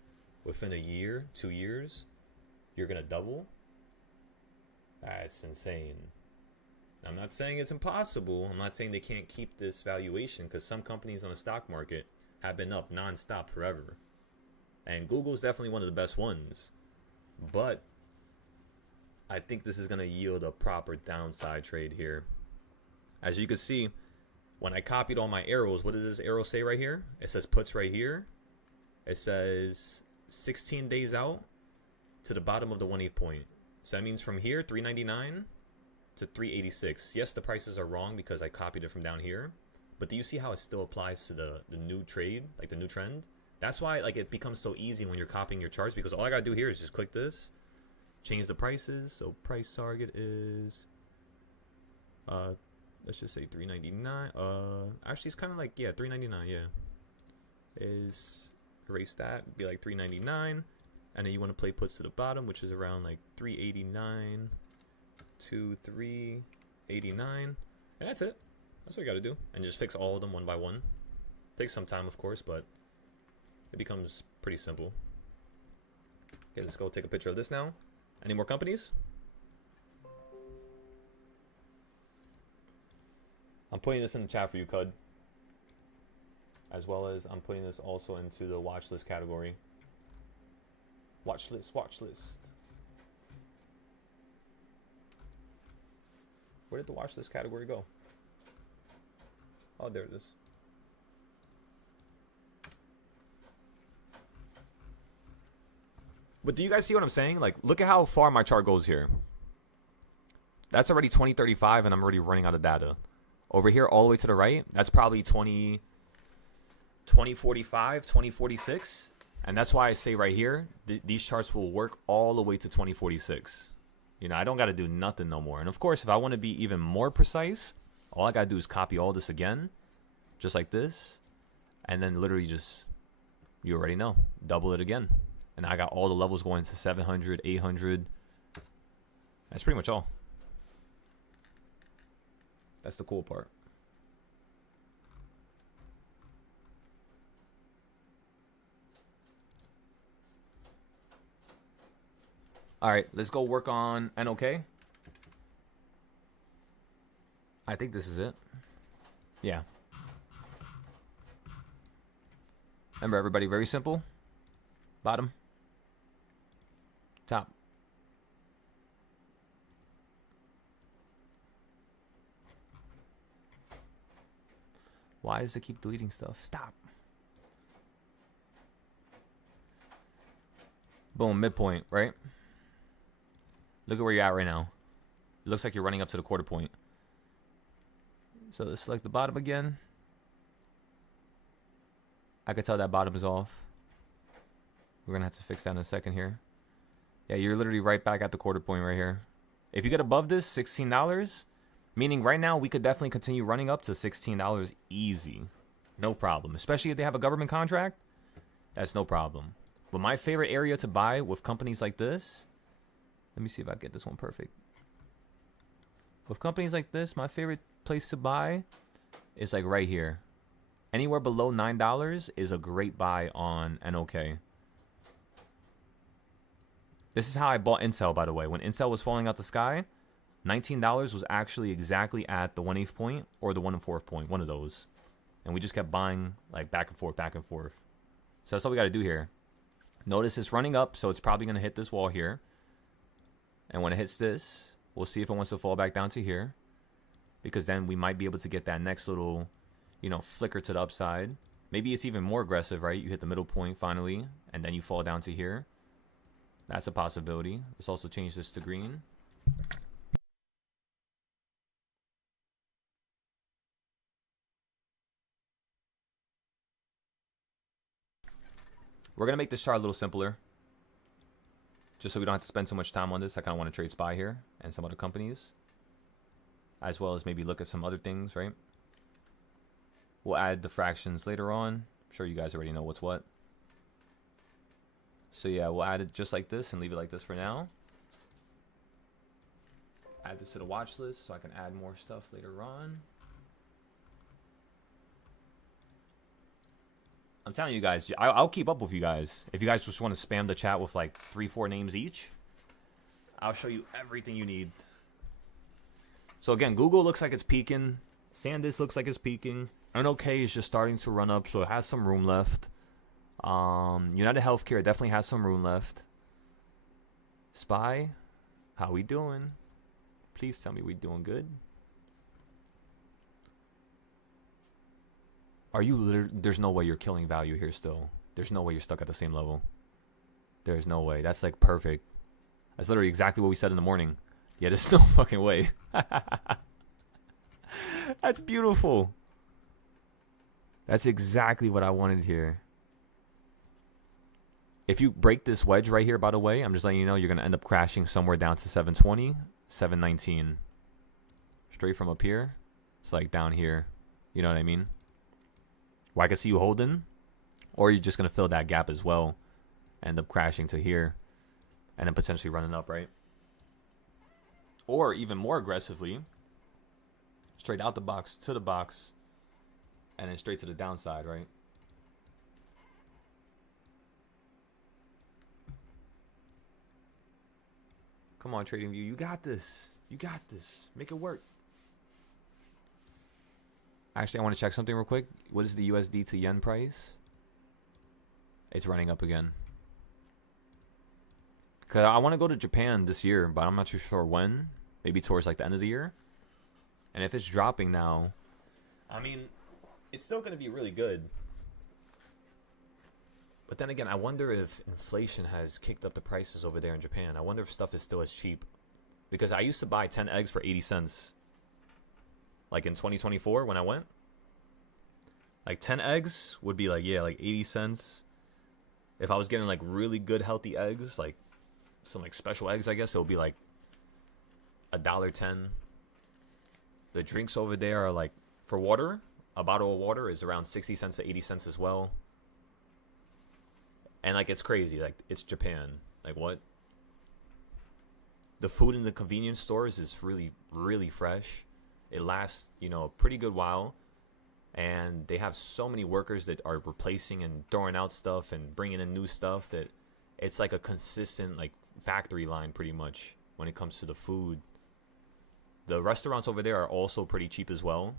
within a year, 2 years, you're going to double? That's insane. I'm not saying it's impossible. I'm not saying they can't keep this valuation, because some companies on the stock market have been up nonstop forever. And Google's definitely one of the best ones. But I think this is going to yield a proper downside trade here. As you can see, when I copied all my arrows, what does this arrow say right here? It says puts right here. It says 16 days out to the bottom of the 1/8 point. So that means from here, 399 to 386. Yes, the prices are wrong because I copied it from down here. But do you see how it still applies to the new trade, like the new trend? That's why like it becomes so easy when you're copying your charts, because all I got to do here is just click this. Change the prices. So price target is let's just say 399. Actually it's kind of like, yeah, 399, yeah. Is erase that, be like 399, and then you want to play puts to the bottom, which is around like 389 to 389, and that's it. That's what you got to do, and just fix all of them one by one. Takes some time, of course, but it becomes pretty simple. Okay, let's go take a picture of this now. Any more companies? I'm putting this in the chat for you, Cud. As well as I'm putting this also into the watch list category. Watch list, watch list. Where did the watch list category go? Oh, there it is. But do you guys see what I'm saying? Like, look at how far my chart goes here. That's already 2035, and I'm already running out of data. Over here, all the way to the right, that's probably 2045, 2046. And that's why I say right here, these charts will work all the way to 2046. I don't got to do nothing no more. And of course, if I want to be even more precise, all I got to do is copy all this again, just like this. And then literally just, you already know, double it again. And I got all the levels going to 700, 800. That's pretty much all. That's the cool part. All right, let's go work on NOK. I think this is it. Yeah. Remember, everybody, very simple. Bottom. Top. Why does it keep deleting stuff? Stop. Boom, midpoint, right? Look at where you're at right now. It looks like you're running up to the quarter point. So let's select the bottom again. I can tell that bottom is off. We're going to have to fix that in a second here. Yeah, you're literally right back at the quarter point right here. If you get above this, $16, meaning right now we could definitely continue running up to $16 easy. No problem. Especially if they have a government contract. That's no problem. But my favorite area to buy with companies like this, let me see if I get this one perfect. With companies like this, my favorite place to buy is like right here. Anywhere below $9 is a great buy on NOK. This is how I bought Intel, by the way. When Intel was falling out the sky, $19 was actually exactly at the 1/8 point or the 1/4 point, one of those. And we just kept buying like back and forth, back and forth. So that's all we got to do here. Notice it's running up, so it's probably going to hit this wall here. And when it hits this, we'll see if it wants to fall back down to here. Because then we might be able to get that next little, flicker to the upside. Maybe it's even more aggressive, right? You hit the middle point finally, and then you fall down to here. That's a possibility. Let's also change this to green. We're going to make this chart a little simpler. Just so we don't have to spend too much time on this. I kind of want to trade SPY here and some other companies. As well as maybe look at some other things, right? We'll add the fractions later on. I'm sure you guys already know what's what. So yeah, we'll add it just like this and leave it like this for now. Add this to the watch list so I can add more stuff later on. I'm telling you guys, I'll keep up with you guys. If you guys just want to spam the chat with like 3-4 names each, I'll show you everything you need. So again, Google looks like it's peaking. SanDisk looks like it's peaking. NOK is just starting to run up, so it has some room left. United Healthcare definitely has some room left. SPY, how we doing? Please tell me we're doing good. Are you literally... There's no way you're killing value here still. There's no way you're stuck at the same level. There's no way. That's like perfect. That's literally exactly what we said in the morning. Yeah, there's no fucking way. That's beautiful. That's exactly what I wanted here. If you break this wedge right here, by the way, I'm just letting you know you're going to end up crashing somewhere down to 720, 719. Straight from up here. It's like down here. You know what I mean? Where I can see you holding. Or you're just going to fill that gap as well. End up crashing to here. And then potentially running up, right? Or even more aggressively. Straight out the box to the box. And then straight to the downside, right? Come on, TradingView. You got this. You got this. Make it work. Actually, I want to check something real quick. What is the USD to yen price? It's running up again. Because I want to go to Japan this year, but I'm not too sure when. Maybe towards like the end of the year. And if it's dropping now, I mean, it's still going to be really good. But then again, I wonder if inflation has kicked up the prices over there in Japan. I wonder if stuff is still as cheap. Because I used to buy 10 eggs for 80 cents. Like in 2024 when I went. Like 10 eggs would be like, yeah, like 80 cents. If I was getting like really good healthy eggs, like some like special eggs, I guess, it would be like $1.10. The drinks over there are like, for water, a bottle of water is around 60 cents to 80 cents as well. And like it's crazy, like it's Japan. Like what? The food in the convenience stores is really, really fresh. It lasts, you know, a pretty good while. And they have so many workers that are replacing and throwing out stuff and bringing in new stuff that it's like a consistent like factory line pretty much when it comes to the food. The restaurants over there are also pretty cheap as well.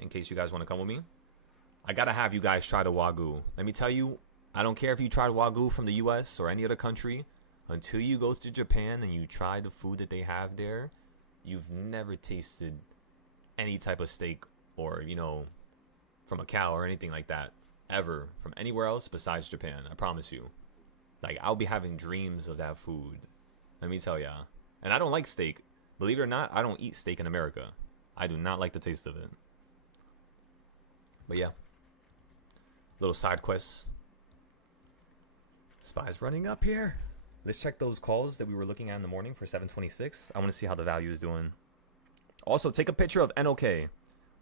In case you guys want to come with me. I gotta have you guys try the Wagyu. Let me tell you, I don't care if you try the Wagyu from the US or any other country. Until you go to Japan and you try the food that they have there, you've never tasted any type of steak or, you know, from a cow or anything like that. Ever. From anywhere else besides Japan. I promise you. Like, I'll be having dreams of that food. Let me tell ya. And I don't like steak. Believe it or not, I don't eat steak in America. I do not like the taste of it. But yeah. Little side quests. SPY's running up here. Let's check those calls that we were looking at in the morning for 726. I want to see how the value is doing. Also, take a picture of NOK.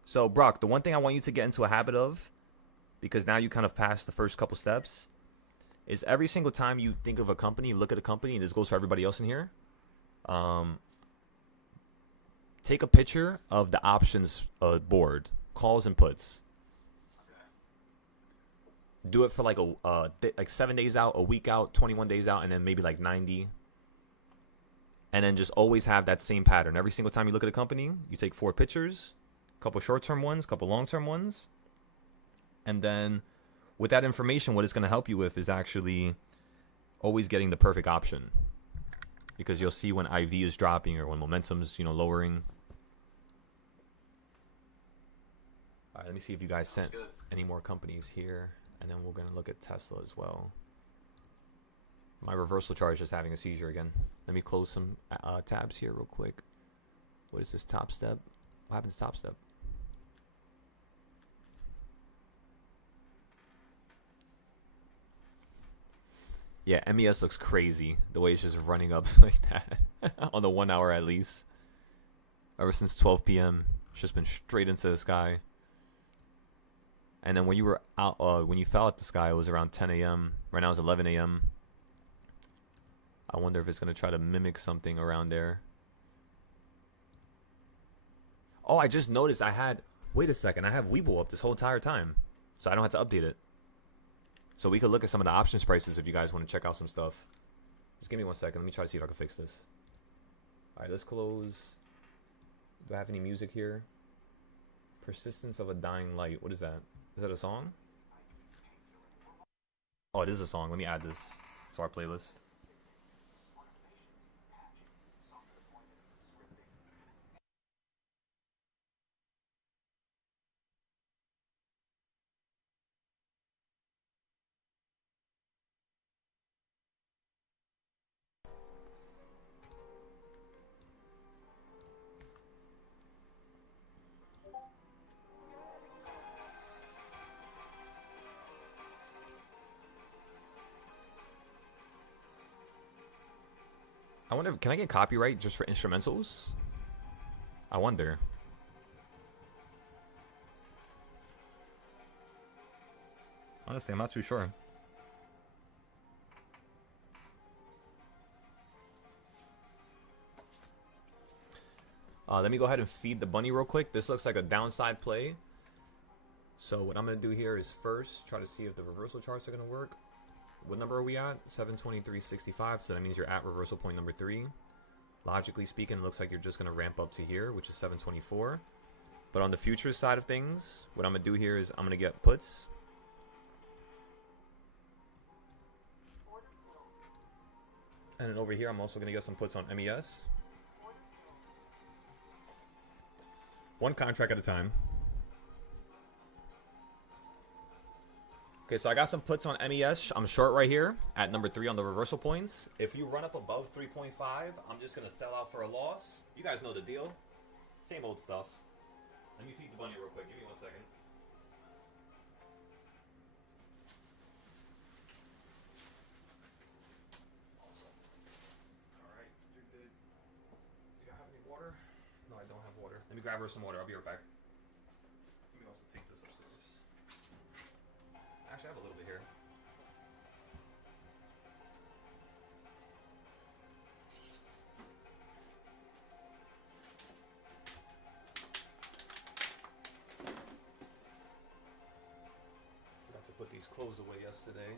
So, Brock, the one thing I want you to get into a habit of, because now you kind of passed the first couple steps, is every single time you think of a company, look at a company, and this goes for everybody else in here, take a picture of the options board, calls and puts. Do it for like like 7 days out, a week out, 21 days out, and then maybe like 90. And then just always have that same pattern. Every single time you look at a company, you take 4 pictures, a couple short-term ones, a couple long-term ones. And then with that information, what it's going to help you with is actually always getting the perfect option. Because you'll see when IV is dropping or when momentum's, you know, lowering. All right, let me see if you guys sent any more companies here. And then we're going to look at Tesla as well. My reversal chart is just having a seizure again. Let me close some tabs here real quick. What is this? Top step? What happened to top step? Yeah, MES looks crazy. The way it's just running up like that on the 1 hour at least. Ever since 12 p.m., it's just been straight into the sky. And then when you were out, when you fell at the sky, it was around 10 a.m. Right now it's 11 a.m. I wonder if it's gonna try to mimic something around there. Oh, I just noticed I had. Wait a second, I have Weeble up this whole entire time, so I don't have to update it. So we could look at some of the options prices if you guys want to check out some stuff. Just give me 1 second. Let me try to see if I can fix this. All right, let's close. Do I have any music here? Persistence of a Dying Light. What is that? Is that a song? Oh, it is a song. Let me add this to our playlist. I wonder, can I get copyright just for instrumentals? I wonder. Honestly, I'm not too sure. Let me go ahead and feed the bunny real quick. This looks like a downside play. So what I'm going to do here is first try to see if the reversal charts are going to work. What number are we at? 723.65. So that means you're at reversal point number 3. Logically speaking, it looks like you're just going to ramp up to here, which is 724. But on the futures side of things, what I'm going to do here is I'm going to get puts. And then over here, I'm also going to get some puts on MES. One contract at a time. Okay, so I got some puts on MES. I'm short right here at number 3 on the reversal points. If you run up above 3.5, I'm just going to sell out for a loss. You guys know the deal. Same old stuff. Let me feed the bunny real quick. Give me 1 second. Awesome. All right, you're good. Do I have any water? No, I don't have water. Let me grab her some water. I'll be right back. Let me also take this upstairs. Actually, I have a little bit here. Forgot to put these clothes away yesterday.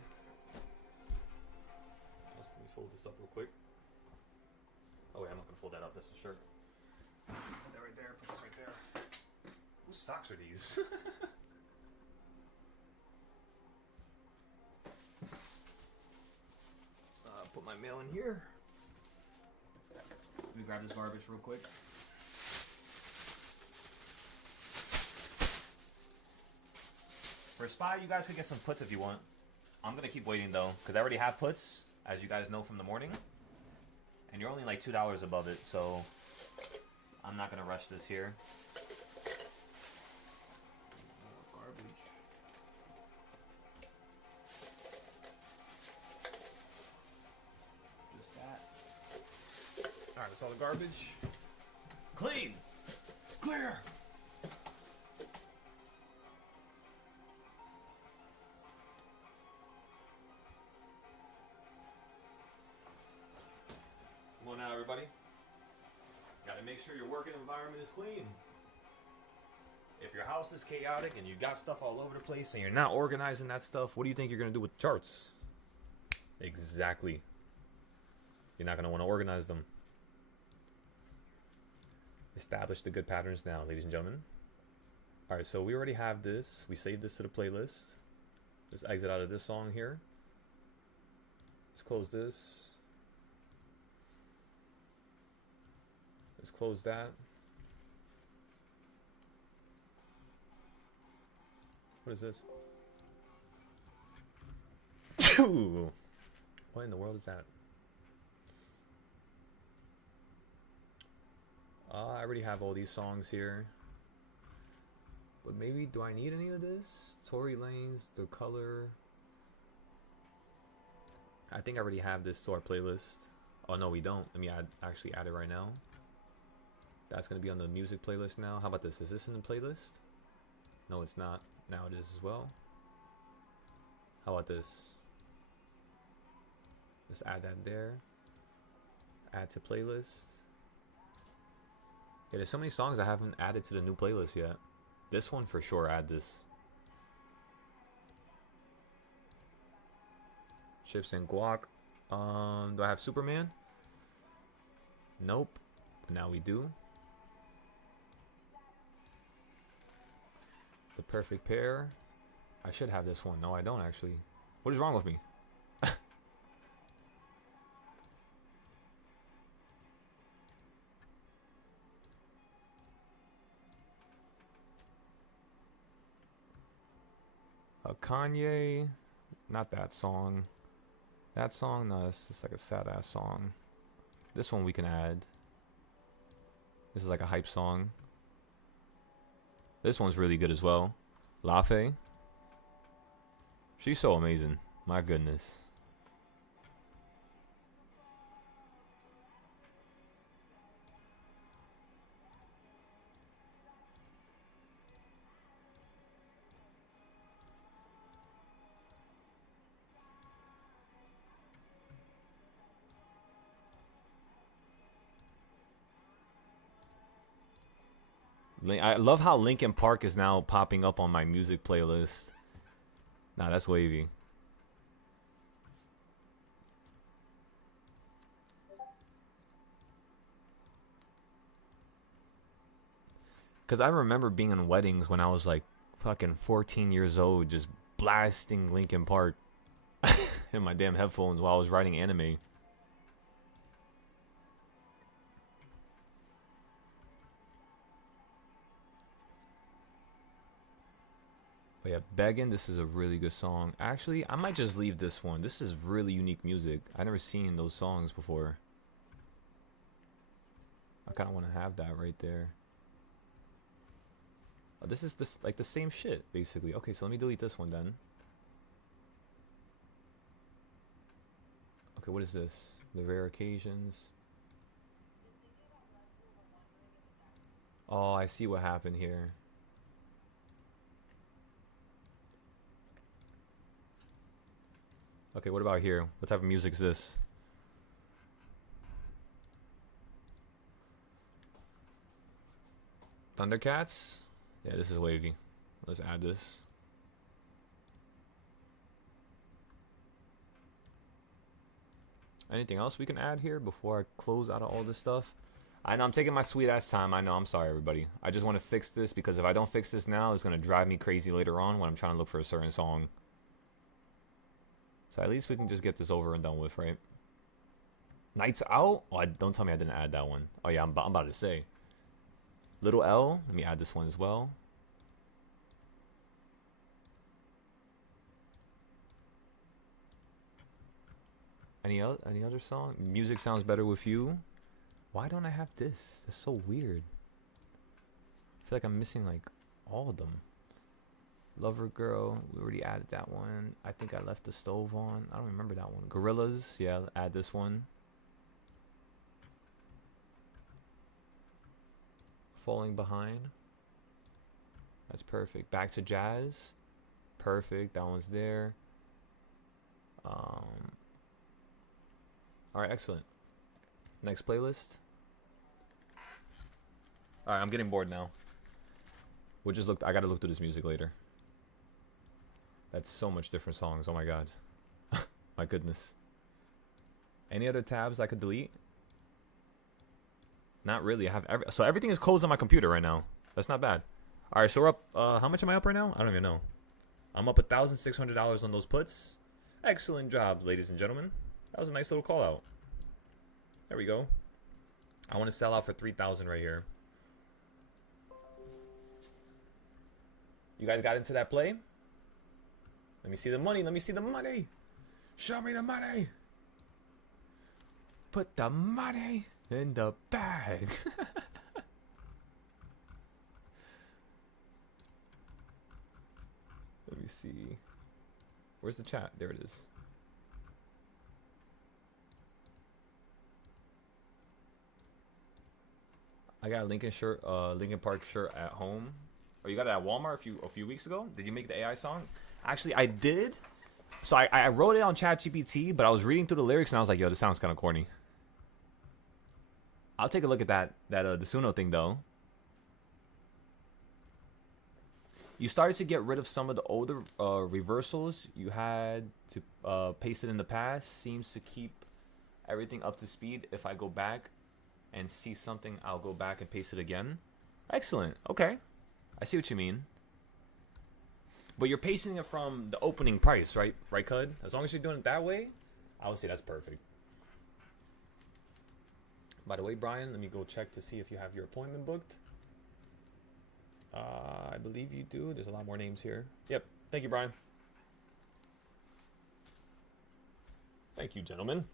Let me fold this up real quick. Oh wait, I'm not gonna fold that up. That's a shirt. Put that right there. Put this right there. Whose socks are these? Put my mail in here. Let me grab this garbage real quick. For SPY, you guys could get some puts if you want. I'm gonna keep waiting though, because I already have puts, as you guys know from the morning. And you're only like $2 above it, so I'm not gonna rush this here. Garbage. Alright, that's all the garbage. Clean! Clear! Come on now, everybody. Gotta make sure your working environment is clean. If your house is chaotic and you got stuff all over the place and you're not organizing that stuff, what do you think you're gonna do with the charts? Exactly. You're not gonna want to organize them. Establish the good patterns now, ladies and gentlemen. Alright, so we already have this. We saved this to the playlist. Just exit out of this song here. Let's close this. Let's close that. What is this? What in the world is that? I already have all these songs here. But maybe, do I need any of this? Tory Lanez, The Color. I think I already have this to our playlist. Oh no, we don't. Let me actually add it right now. That's gonna be on the music playlist now. How about this? Is this in the playlist? No, it's not. Now it is as well. How about this? Just add that there. Add to playlist. Yeah, there's so many songs I haven't added to the new playlist yet. This one for sure, add this. Chips and guac. Do I have Superman? Nope. But now we do. The Perfect Pair. I should have this one. No, I don't actually. What is wrong with me? Kanye. Not that song. That song, no, it's just like a sad ass song. This one we can add. This is like a hype song. This one's really good as well. Lafe. She's so amazing. My goodness. I love how Linkin Park is now popping up on my music playlist. Nah, that's wavy. Because I remember being in weddings when I was like fucking 14 years old, just blasting Linkin Park in my damn headphones while I was writing anime. But yeah, Beggin', this is a really good song. Actually, I might just leave this one. This is really unique music. I never seen those songs before. I kind of want to have that right there. Oh, this is like the same shit, basically. Okay, so let me delete this one then. Okay, what is this? The rare occasions. Oh, I see what happened here. Okay, what about here? What type of music is this? Thundercats? Yeah, this is wavy. Let's add this. Anything else we can add here before I close out of all this stuff? I know I'm taking my sweet ass time. I know, I'm sorry everybody. I just want to fix this because if I don't fix this now, it's going to drive me crazy later on when I'm trying to look for a certain song. So at least we can just get this over and done with, right? Nights Out? Oh, don't tell me I didn't add that one. Oh yeah, I'm about to say. Little L. Let me add this one as well. Any other song? Music Sounds Better With You. Why don't I have this? That's so weird. I feel like I'm missing like all of them. Lover Girl, we already added that one. I think I left the stove on. I don't remember that one. Gorillas, yeah, add this one. Falling Behind. That's perfect. Back to Jazz. Perfect. That one's there. Alright, excellent. Next playlist. Alright, I'm getting bored now. We'll just look. I gotta look through this music later. That's so much different songs. Oh my god. My goodness. Any other tabs I could delete? Not really. I have so everything is closed on my computer right now. That's not bad. All right, so we're up. How much am I up right now? I don't even know. I'm up $1,600 on those puts. Excellent job, ladies and gentlemen. That was a nice little call out. There we go. I want to sell out for 3,000 right here. You guys got into that play? Let me see the money. Let me see the money. Show me the money. Put the money in the bag. Let me see. Where's the chat? There it is. I got a Linkin Park shirt at home. Or you got it at Walmart a few weeks ago? Did you make the AI song? Actually, I did. So I wrote it on ChatGPT, but I was reading through the lyrics and I was like, yo, this sounds kind of corny. I'll take a look at that the Suno thing though. You started to get rid of some of the older reversals you had to paste it in the past. Seems to keep everything up to speed. If I go back and see something, I'll go back and paste it again. Excellent. Okay. I see what you mean. But you're pasting it from the opening price, right? Right, Cud? As long as you're doing it that way, I would say that's perfect. By the way, Brian, let me go check to see if you have your appointment booked. I believe you do. There's a lot more names here. Yep. Thank you, Brian. Thank you, gentlemen.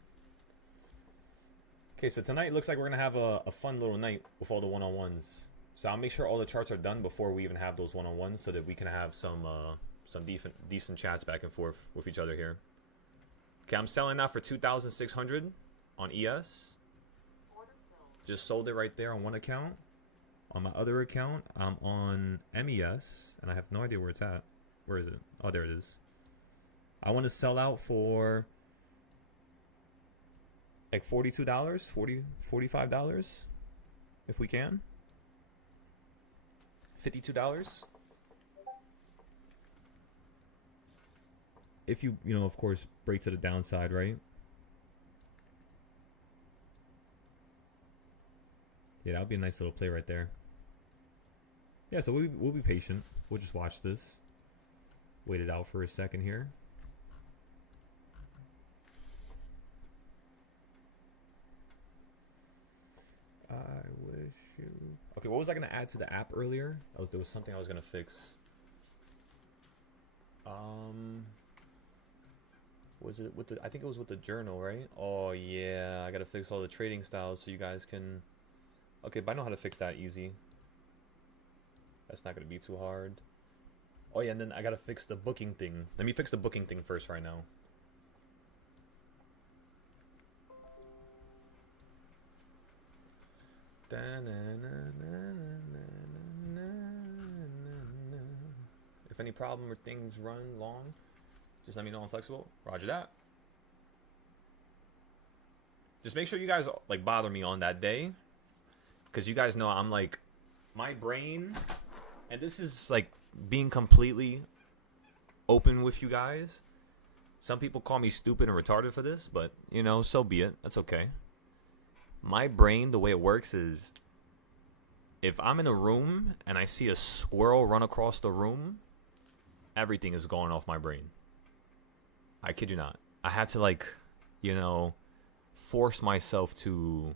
Okay, so tonight looks like we're going to have a fun little night with all the one-on-ones. So I'll make sure all the charts are done before we even have those one-on-ones so that we can have some decent chats back and forth with each other here. Okay, I'm selling that for $2,600 on ES. Just sold it right there on one account. On my other account, I'm on MES, and I have no idea where it's at. Where is it? Oh, there it is. I want to sell out for like $42, $45, if we can. $52. If you know, of course, break to the downside, right? Yeah, that would be a nice little play right there. Yeah, so we'll be patient. We'll just watch this. Wait it out for a second here. I wish you... Okay, what was I going to add to the app earlier? There was something I was going to fix. Was it with the... I think it was with the journal, right? Oh, yeah. I got to fix all the trading styles so you guys can... Okay, but I know how to fix that easy. That's not going to be too hard. Oh, yeah, and then I got to fix the booking thing. Let me fix the booking thing first right now. If any problem or things run long, just let me know I'm flexible. Roger that. Just make sure you guys like bother me on that day, because you guys know I'm like, my brain, and this is like being completely open with you guys. Some people call me stupid and retarded for this, but you know, so be it. That's okay. My brain, the way it works is, if I'm in a room and I see a squirrel run across the room, everything is going off my brain. I kid you not. I had to, like, you know, force myself to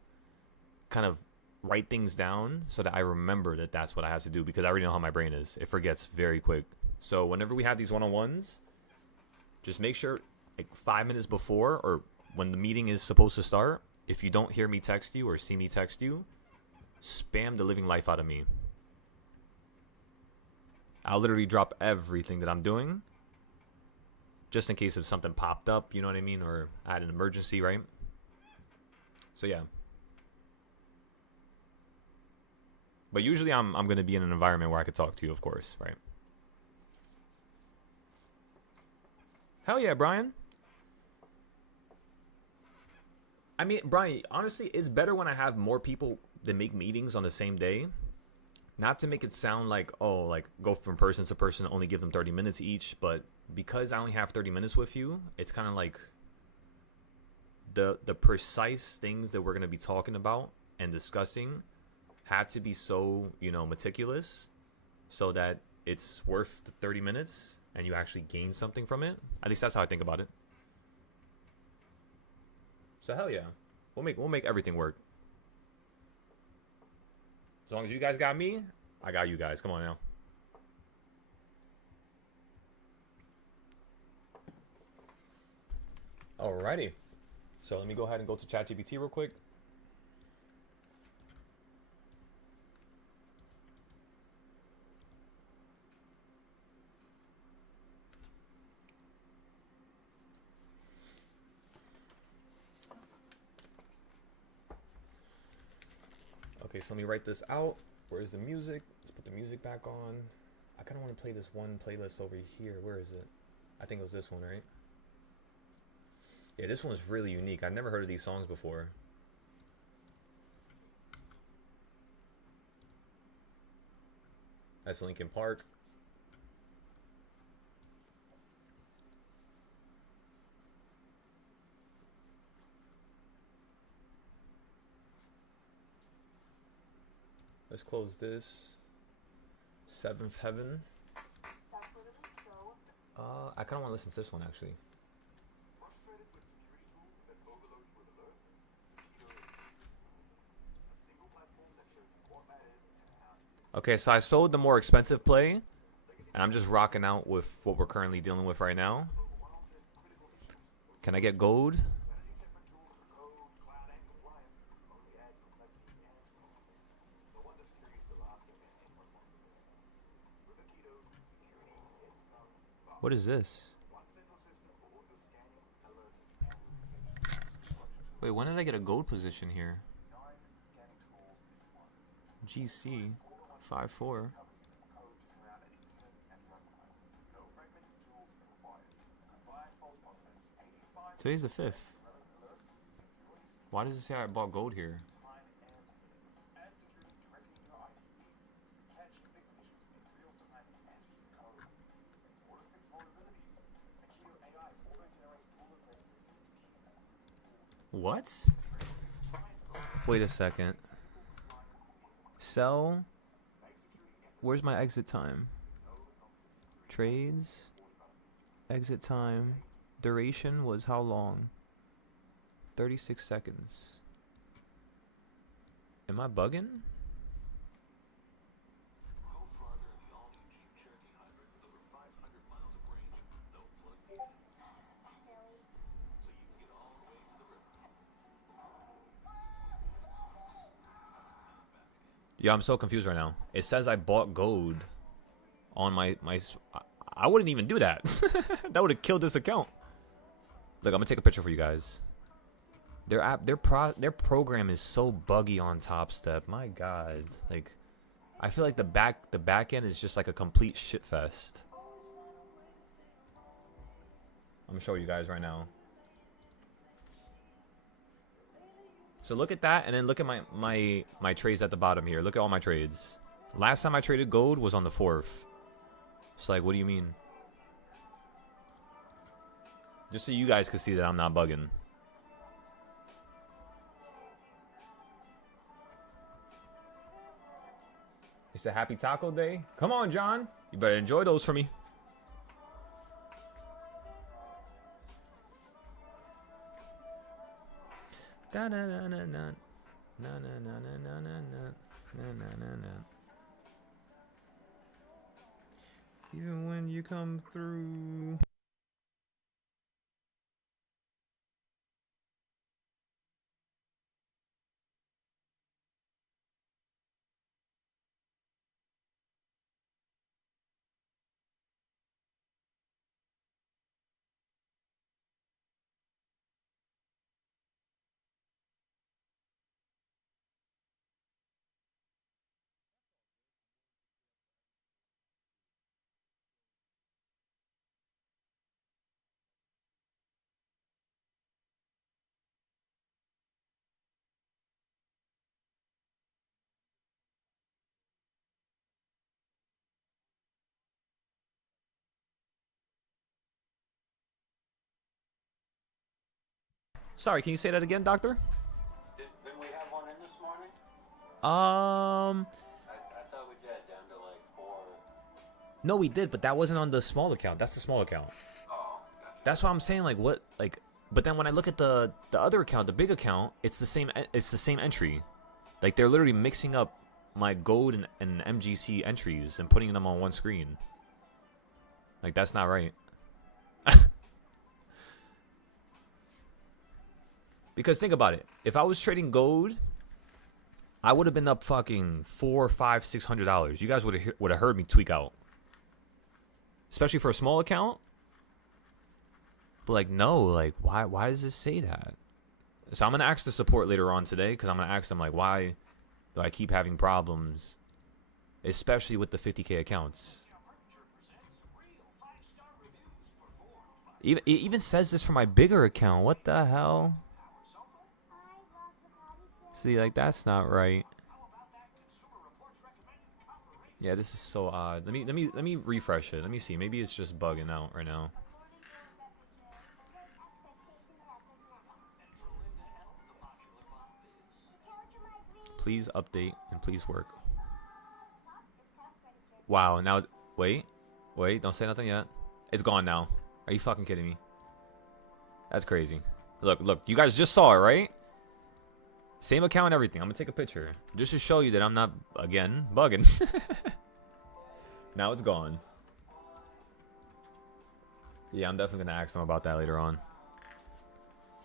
kind of write things down so that I remember that that's what I have to do, because I already know how my brain is. It forgets very quick. So whenever we have these one-on-ones, just make sure, like, 5 minutes before or when the meeting is supposed to start, if you don't hear me text you or see me text you, spam the living life out of me. I'll literally drop everything that I'm doing, just in case if something popped up, you know what I mean? Or I had an emergency, right? So yeah. But usually I'm going to be in an environment where I could talk to you, of course, right? Hell yeah, Brian. I mean, Brian, honestly, it's better when I have more people that make meetings on the same day. Not to make it sound like, oh, like go from person to person, only give them 30 minutes each. But because I only have 30 minutes with you, it's kind of like the precise things that we're going to be talking about and discussing have to be so, you know, meticulous so that it's worth the 30 minutes and you actually gain something from it. At least that's how I think about it. So hell yeah, we'll make everything work. As long as you guys got me, I got you guys. Come on now. Alrighty. So let me go ahead and go to ChatGPT real quick. Okay, so let me write this out. Where's the music? Let's put the music back on. I kind of want to play this one playlist over here. Where is it? I think it was this one, right? Yeah, this one's really unique. I've never heard of these songs before. That's Linkin Park. Let's close this. Seventh Heaven. I kind of want to listen to this one actually. Okay, so I sold the more expensive play, and I'm just rocking out with what we're currently dealing with right now. Can I get gold? What is this? Wait, when did I get a gold position here? GC 5-4. Today's the 5th. Why does it say I bought gold here? What? Wait a second. Sell. Where's my exit time? Trades. Exit time. Duration was how long? 36 seconds. Am I bugging? Yeah, I'm so confused right now. It says I bought gold on my I wouldn't even do that. That would have killed this account. Look, I'm gonna take a picture for you guys. Their program is so buggy on Top Step. My God, like, I feel like the back end is just like a complete shit fest. I'm gonna show you guys right now. So look at that, and then look at my trades at the bottom here. Look at all my trades. Last time I traded gold was on the 4th. It's like, what do you mean? Just so you guys can see that I'm not bugging. It's a happy taco day. Come on, John. You better enjoy those for me. Da na na na na na na na na na na na na na. Even when you come through. Sorry, can you say that again, doctor? Didn't we have one in this morning? Um, I thought we did, down to like 4. no, we did, but that wasn't on the small account. That's the small account. Oh, gotcha. That's why I'm saying, like, what, like, but then when I look at the other account, the big account, it's the same entry. Like, they're literally mixing up my gold and MGC entries and putting them on one screen. Like, that's not right. Because think about it. If I was trading gold, I would have been up fucking $400, $500, $600. You guys would have heard me tweak out, especially for a small account. But like, no, like, why does this say that? So I'm gonna ask the support later on today, because I'm gonna ask them like, why though I keep having problems, especially with the 50K accounts. It even says this for my bigger account. What the hell? See, like, that's not right. Yeah, this is so odd. Let me refresh it. Let me see. Maybe it's just bugging out right now. Please update and please work. Wow, now wait, don't say nothing yet. It's gone now. Are you fucking kidding me? That's crazy. Look, you guys just saw it, right? Same account and everything. I'm gonna take a picture just to show you that I'm not, again, bugging. Now it's gone. Yeah, I'm definitely gonna ask them about that later on.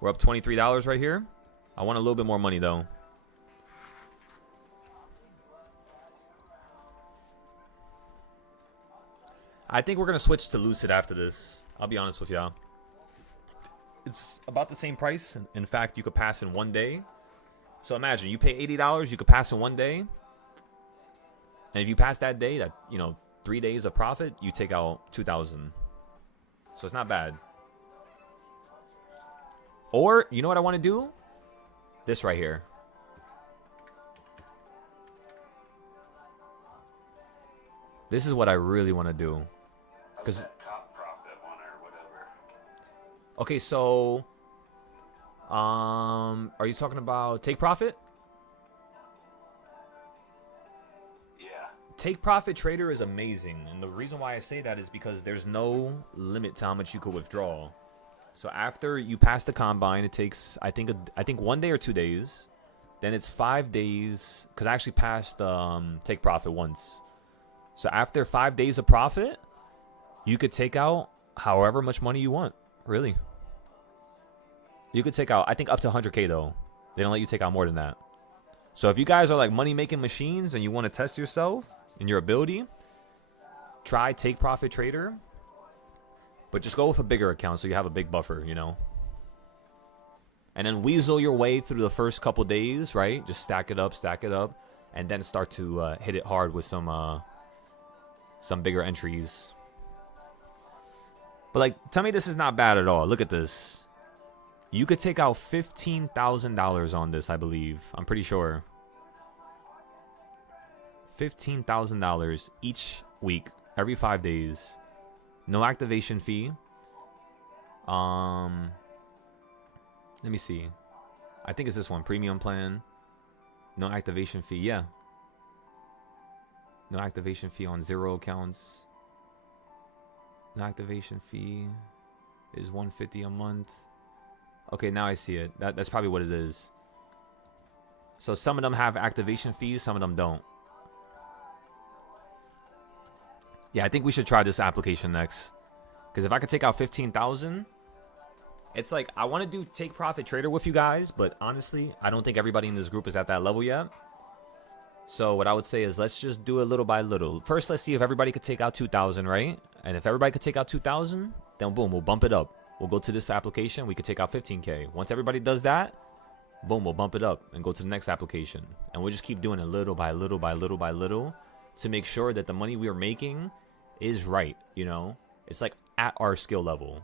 We're up $23 right here. I want a little bit more money though. I think we're gonna switch to Lucid after this. I'll be honest with y'all. It's about the same price. In fact, you could pass in 1 day. So imagine you pay $80, you could pass in 1 day. And if you pass that day, that 3 days of profit, you take out 2,000. So it's not bad. Or you know what I want to do? This right here. This is what I really want to do. Because top profit one or whatever. Okay, so are you talking about Take Profit? Yeah. Take Profit Trader is amazing, and the reason why I say that is because there's no limit to how much you could withdraw. So after you pass the combine, it takes I think 1 day or 2 days. Then it's 5 days because I actually passed Take Profit once. So after 5 days of profit, you could take out however much money you want. Really, you could take out I think up to 100K though. They don't let you take out more than that. So if you guys are like money making machines and you want to test yourself and your ability, try Take Profit Trader. But just go with a bigger account so you have a big buffer, And then weasel your way through the first couple days, right? Just stack it up, and then start to hit it hard with some bigger entries. But tell me this is not bad at all. Look at this. You could take out $15,000 on this, I believe. I'm pretty sure. $15,000 each week, every 5 days. No activation fee. Let me see. I think it's this one, premium plan. No activation fee, yeah. No activation fee on 0 accounts. No activation fee is $150 a month. Okay, now I see it. That's probably what it is. So some of them have activation fees, some of them don't. Yeah, I think we should try this application next. Because if I could take out 15,000, it's like I want to do Take Profit Trader with you guys, but honestly, I don't think everybody in this group is at that level yet. So what I would say is let's just do it little by little. First, let's see if everybody could take out 2,000, right? And if everybody could take out 2,000, then boom, we'll bump it up. We'll go to this application. We could take out 15K. Once everybody does that, boom, we'll bump it up and go to the next application. And we'll just keep doing it little by little by little by little to make sure that the money we are making is right, It's like at our skill level.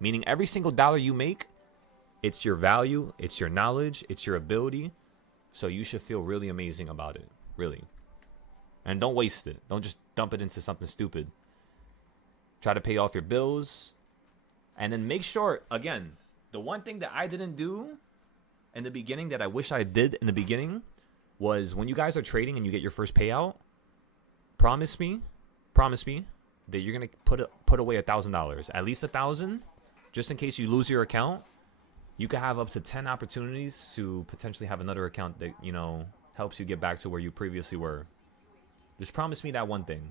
Meaning every single dollar you make, it's your value, it's your knowledge, it's your ability. So you should feel really amazing about it. Really. And don't waste it. Don't just dump it into something stupid. Try to pay off your bills. And then make sure, again, the one thing that I didn't do in the beginning that I wish I did in the beginning was when you guys are trading and you get your first payout, promise me that you're going to put away $1,000. At least $1,000, just in case you lose your account. You could have up to 10 opportunities to potentially have another account that, helps you get back to where you previously were. Just promise me that one thing.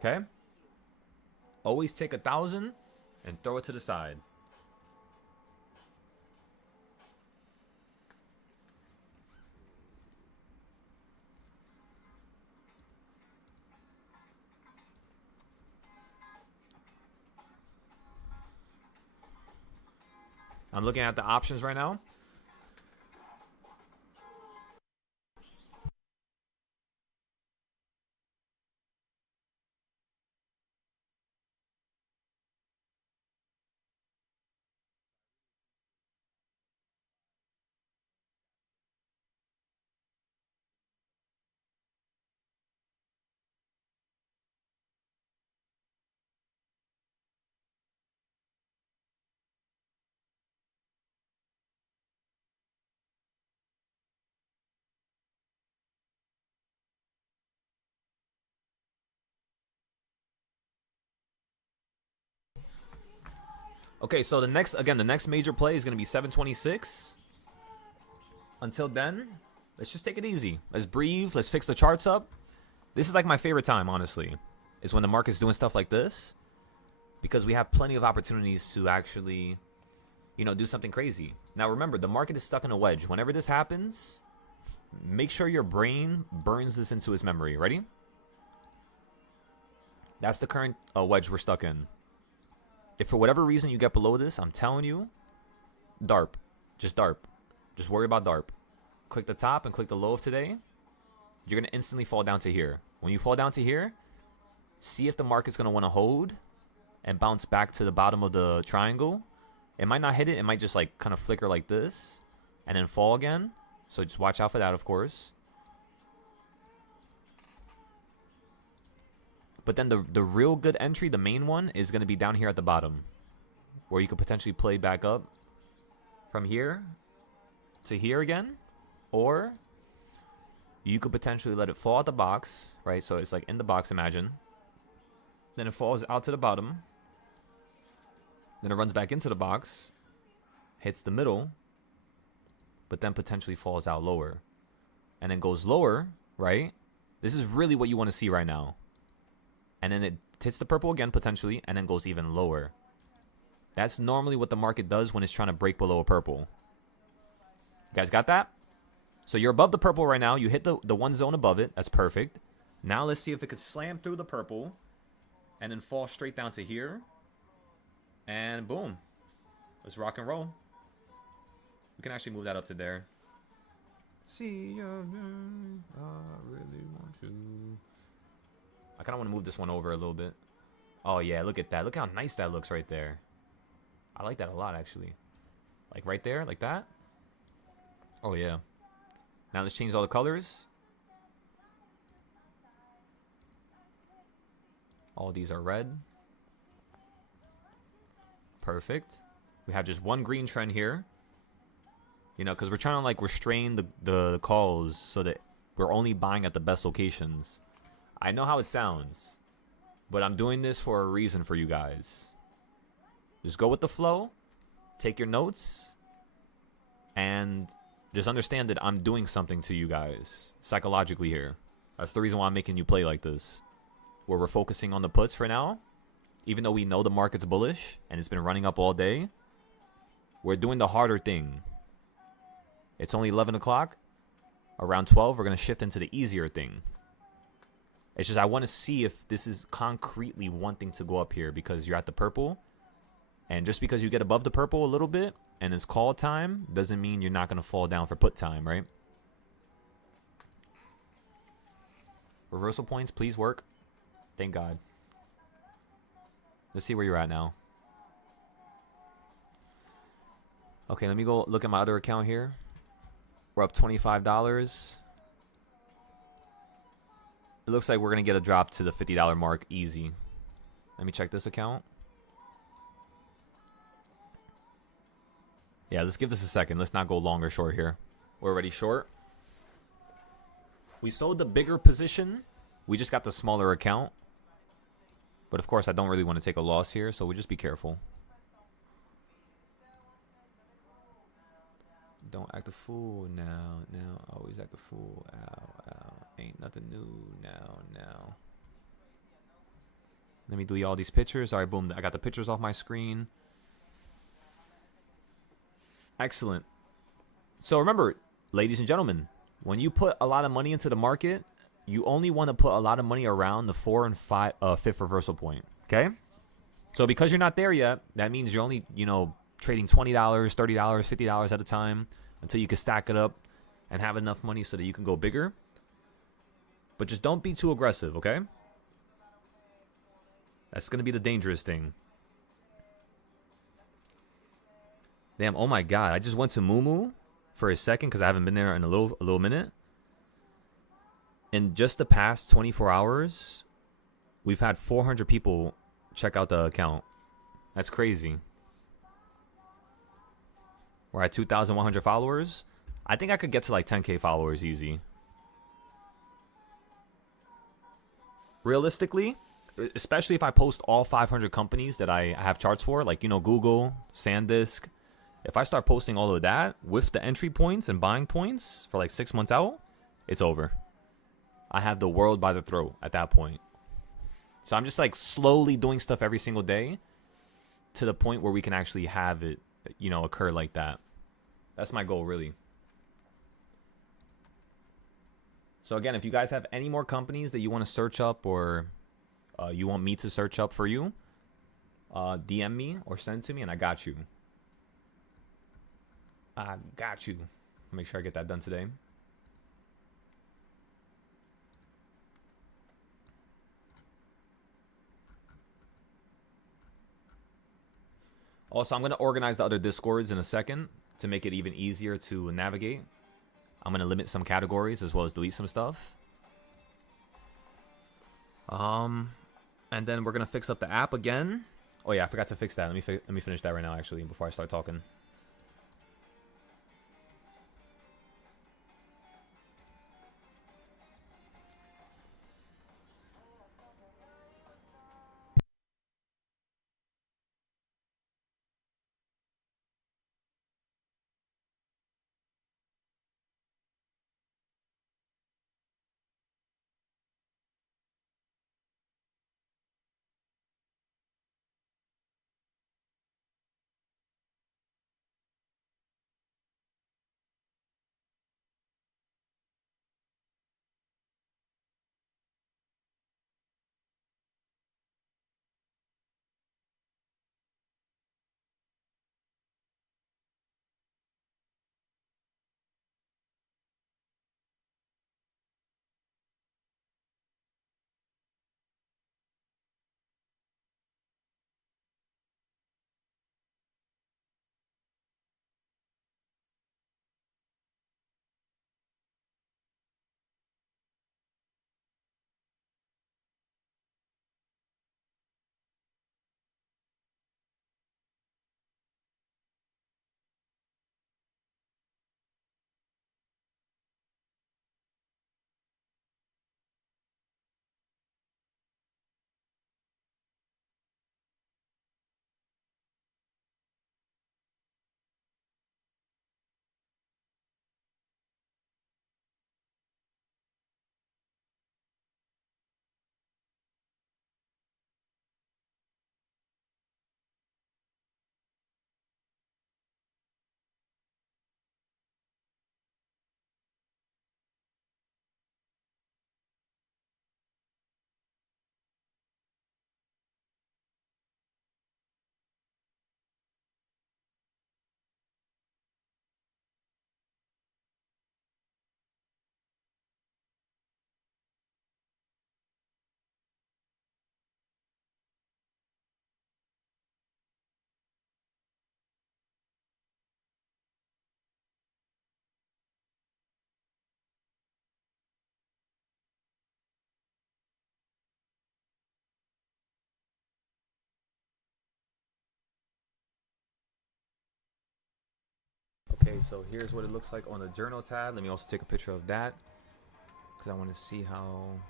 Okay? Always take 1,000 and throw it to the side. I'm looking at the options right now. Okay, so the next major play is going to be 726. Until then, let's just take it easy. Let's breathe. Let's fix the charts up. This is like my favorite time, honestly, is when the market's doing stuff like this, because we have plenty of opportunities to actually, do something crazy. Now, remember, the market is stuck in a wedge. Whenever this happens, make sure your brain burns this into its memory. Ready? That's the current wedge we're stuck in. If for whatever reason you get below this, I'm telling you, DARP. Just DARP. Just worry about DARP. Click the top and click the low of today. You're going to instantly fall down to here. When you fall down to here, see if the market's going to want to hold and bounce back to the bottom of the triangle. It might not hit it. It might just like kind of flicker like this and then fall again. So just watch out for that, of course. But then the real good entry, the main one, is going to be down here at the bottom, where you could potentially play back up from here to here again, or you could potentially let it fall out the box, right? So it's like in the box, imagine. Then it falls out to the bottom. Then it runs back into the box, hits the middle, but then potentially falls out lower. And then goes lower, right? This is really what you want to see right now. And then it hits the purple again, potentially, and then goes even lower. That's normally what the market does when it's trying to break below a purple. You guys got that? So you're above the purple right now. You hit the one zone above it. That's perfect. Now let's see if it could slam through the purple and then fall straight down to here. And boom. Let's rock and roll. We can actually move that up to there. See ya, I really want to. I kind of want to move this one over a little bit. Oh, yeah, look at that. Look how nice that looks right there. I like that a lot, actually. Like right there, like that. Oh, yeah. Now let's change all the colors. All these are red. Perfect. We have just one green trend here. Because we're trying to like restrain the calls so that we're only buying at the best locations. I know how it sounds, but I'm doing this for a reason for you guys. Just go with the flow, take your notes, and just understand that I'm doing something to you guys psychologically here. That's the reason why I'm making you play like this, where we're focusing on the puts for now. Even though we know the market's bullish and it's been running up all day, we're doing the harder thing. It's only 11 o'clock. Around 12, we're going to shift into the easier thing. It's just I want to see if this is concretely wanting to go up here because you're at the purple. And just because you get above the purple a little bit and it's call time doesn't mean you're not going to fall down for put time, right? Reversal points, please work. Thank God. Let's see where you're at now. Okay, let me go look at my other account here. We're up $25. It looks like we're going to get a drop to the $50 mark easy. Let me check this account. Yeah, let's give this a second. Let's not go long or short here. We're already short. We sold the bigger position. We just got the smaller account. But of course, I don't really want to take a loss here, so we'll just be careful. Don't act a fool now. Always act a fool. Ow. Ain't nothing new now. Let me delete all these pictures. All right, boom. I got the pictures off my screen. Excellent. So remember, ladies and gentlemen, when you put a lot of money into the market, you only want to put a lot of money around the 4th and 5th reversal point. Okay? So because you're not there yet, that means you're only, trading $20, $30, $50 at a time until you can stack it up and have enough money so that you can go bigger. But just don't be too aggressive, okay? That's going to be the dangerous thing. Damn, oh my God. I just went to Moo for a second because I haven't been there in a little minute. In just the past 24 hours, we've had 400 people check out the account. That's crazy. We're at 2,100 followers. I think I could get to like 10K followers easy. Realistically, especially if I post all 500 companies that I have charts for, like, you know, Google, SanDisk. If I start posting all of that with the entry points and buying points for like 6 months out, it's over. I have the world by the throat at that point. So I'm just like slowly doing stuff every single day to the point where we can actually have it, you know, occur like that. That's my goal, really. So again, if you guys have any more companies that you want to search up, or you want me to search up for you, DM me or send to me, and I got you. I got you. Make sure I get that done today. Also, I'm going to organize the other Discords in a second to make it even easier to navigate. I'm going to limit some categories as well as delete some stuff. And then we're going to fix up the app again. Oh yeah, I forgot to fix that. Let me finish that right now, actually, before I start talking. Okay, so here's what it looks like on the journal tab. Let me also take a picture of that because I want to see how.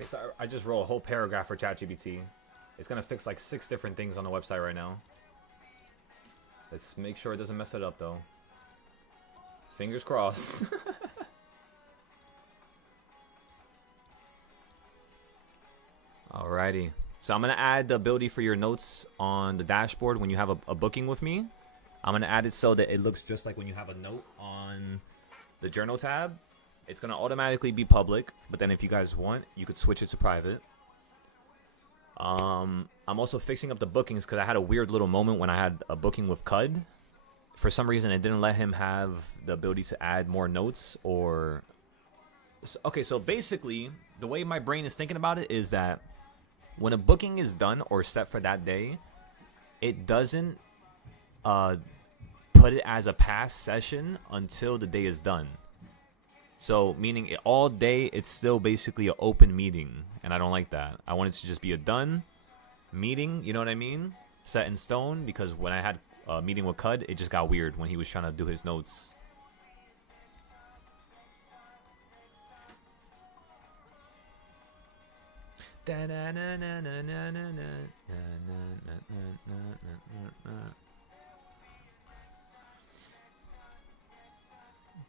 Okay, so I just wrote a whole paragraph for ChatGPT. It's gonna fix like 6 different things on the website right now. Let's make sure it doesn't mess it up though. Fingers crossed. Alrighty. So I'm gonna add the ability for your notes on the dashboard when you have a booking with me. I'm gonna add it so that it looks just like when you have a note on the journal tab. It's gonna automatically be public, but then if you guys want, you could switch it to private. I'm also fixing up the bookings because I had a weird little moment when I had a booking with Cud. For some reason, it didn't let him have the ability to add more notes or... Okay, so basically, the way my brain is thinking about it is that when a booking is done or set for that day, it doesn't put it as a past session until the day is done. So, meaning all day, it's still basically an open meeting. And I don't like that. I want it to just be a done meeting, you know what I mean? Set in stone, because when I had a meeting with Cud, it just got weird when he was trying to do his notes.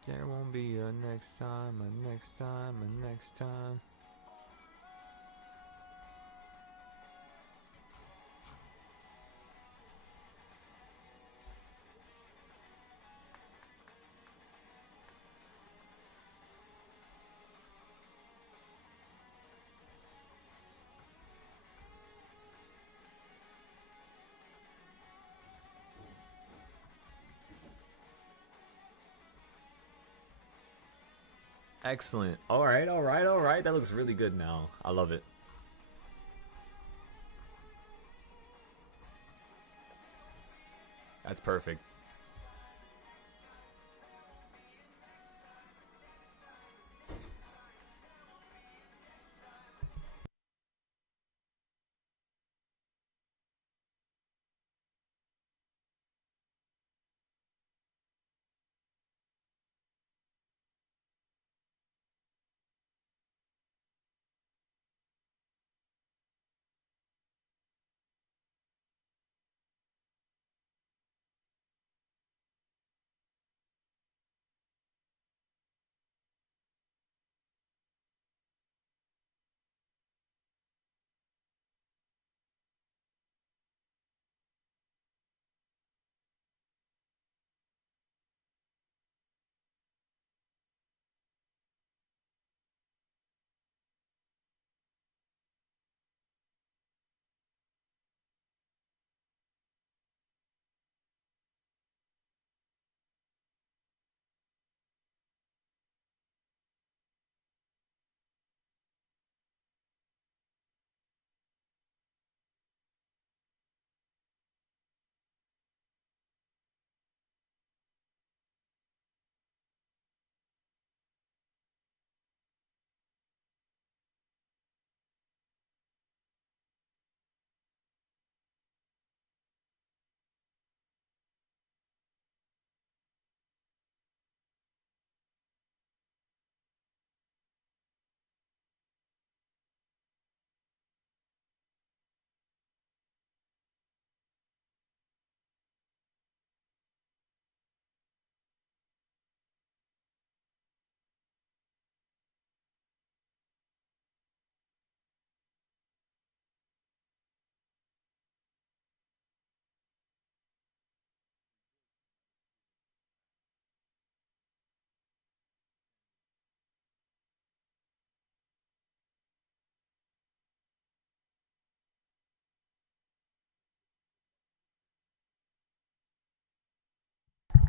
There won't be a next time, a next time, a next time. Excellent. All right, all right, all right. That looks really good now. I love it. That's perfect.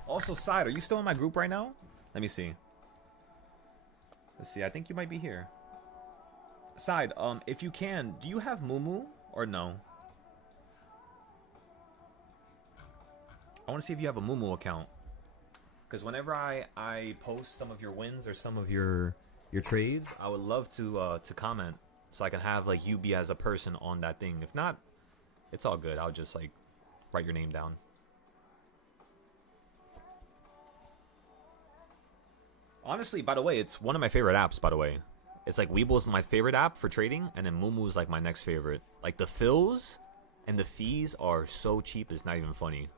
Also, Side, are you still in my group right now? Let me see. Let's see. I think you might be here. Side, if you can, do you have Mumu or no? I want to see if you have a Mumu account. Because whenever I post some of your wins or some of your trades, I would love to comment so I can have like you be as a person on that thing. If not, it's all good. I'll just like write your name down. Honestly, by the way, it's one of my favorite apps, by the way. It's like Weeble's my favorite app for trading, and then Moomoo like my next favorite. Like the fills and the fees are so cheap, it's not even funny.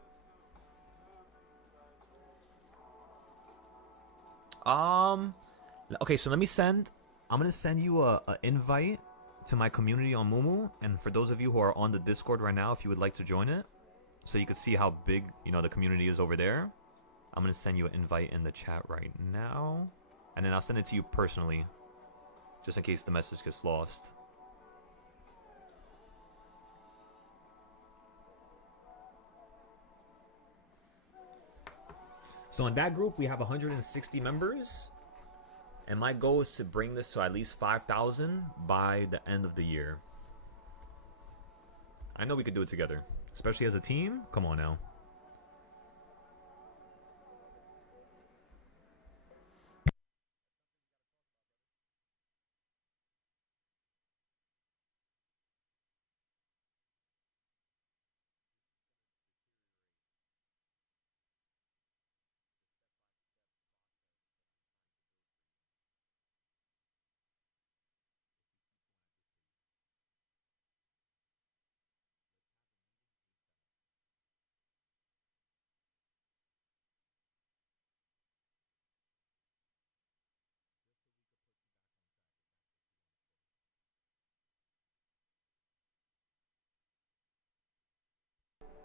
Okay, so I'm gonna send you a invite to my community on Moomoo, and for those of you who are on the Discord right now, if you would like to join it, so you can see how big, you know, the community is over there, I'm gonna send you an invite in the chat right now, and then I'll send it to you personally, just in case the message gets lost. So in that group, we have 160 members. And my goal is to bring this to at least 5,000 by the end of the year. I know we could do it together, especially as a team. Come on now.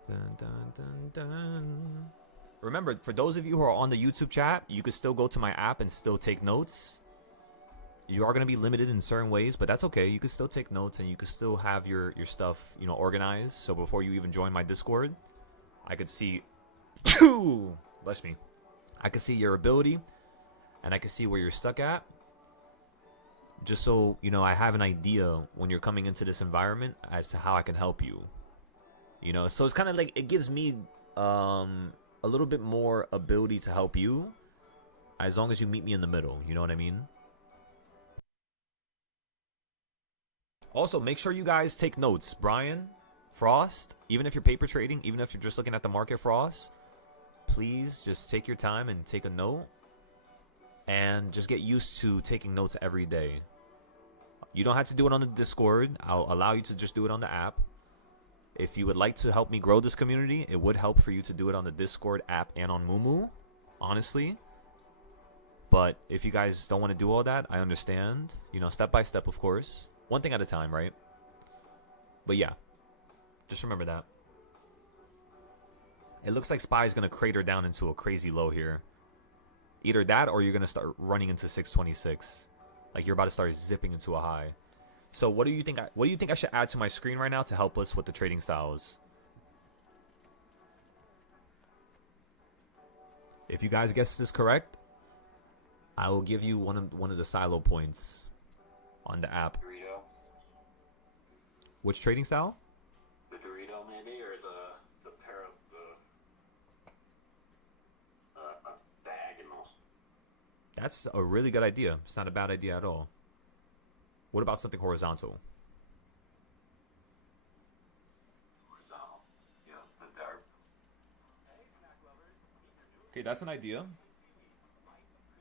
Dun, dun, dun, dun. Remember, for those of you who are on the YouTube chat, you could still go to my app and still take notes. You are going to be limited in certain ways, but that's okay. You can still take notes and you can still have your stuff, you know, organized. So before you even join my Discord, I could see bless me. I could see your ability and I could see where you're stuck at. Just so, you know, I have an idea when you're coming into this environment as to how I can help you. You know, so it's kind of like it gives me a little bit more ability to help you as long as you meet me in the middle. You know what I mean? Also, make sure you guys take notes. Brian, Frost, even if you're paper trading, even if you're just looking at the market, Frost, please just take your time and take a note. And just get used to taking notes every day. You don't have to do it on the Discord. I'll allow you to just do it on the app. If you would like to help me grow this community, it would help for you to do it on the Discord app and on Moomoo, honestly. But if you guys don't want to do all that, I understand. You know, step by step, of course. One thing at a time, right? But yeah, just remember that. It looks like SPY is going to crater down into a crazy low here. Either that or you're going to start running into 626. Like you're about to start zipping into a high. So what do you think I should add to my screen right now to help us with the trading styles? If you guys guess this correct, I will give you one of the silo points on the app. Dorito. Which trading style? The Dorito, maybe, or the pair of the diagonals. That's a really good idea. It's not a bad idea at all. What about something horizontal? Horizontal. Yeah, the dark. Okay, that's an idea.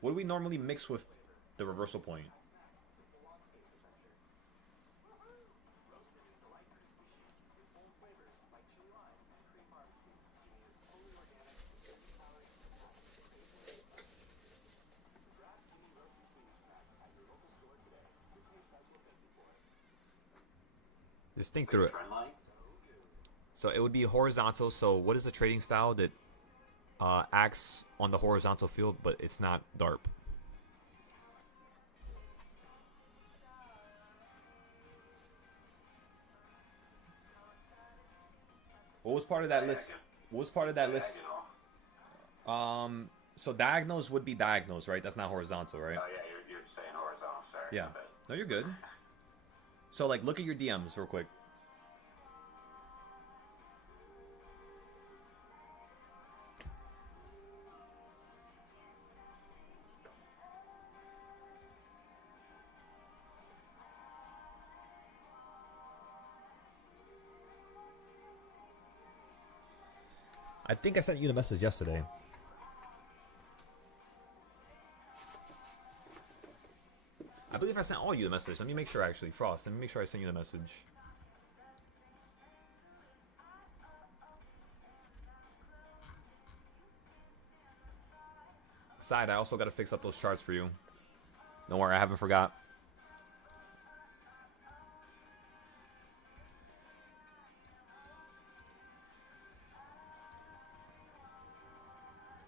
What do we normally mix with the reversal point? Just think through it. So it would be horizontal. So what is a trading style that acts on the horizontal field, but it's not DARP? What was part of that list? What was part of that list? So diagonals would be diagonals, right? That's not horizontal, right? Oh yeah, you're saying horizontal. Sorry. Yeah. No, you're good. So like, look at your DMs real quick. I think I sent you the message yesterday. I believe if I sent all you the message. Let me make sure, actually. Frost, let me make sure I sent you the message. Side, I also got to fix up those charts for you. Don't worry, I haven't forgot.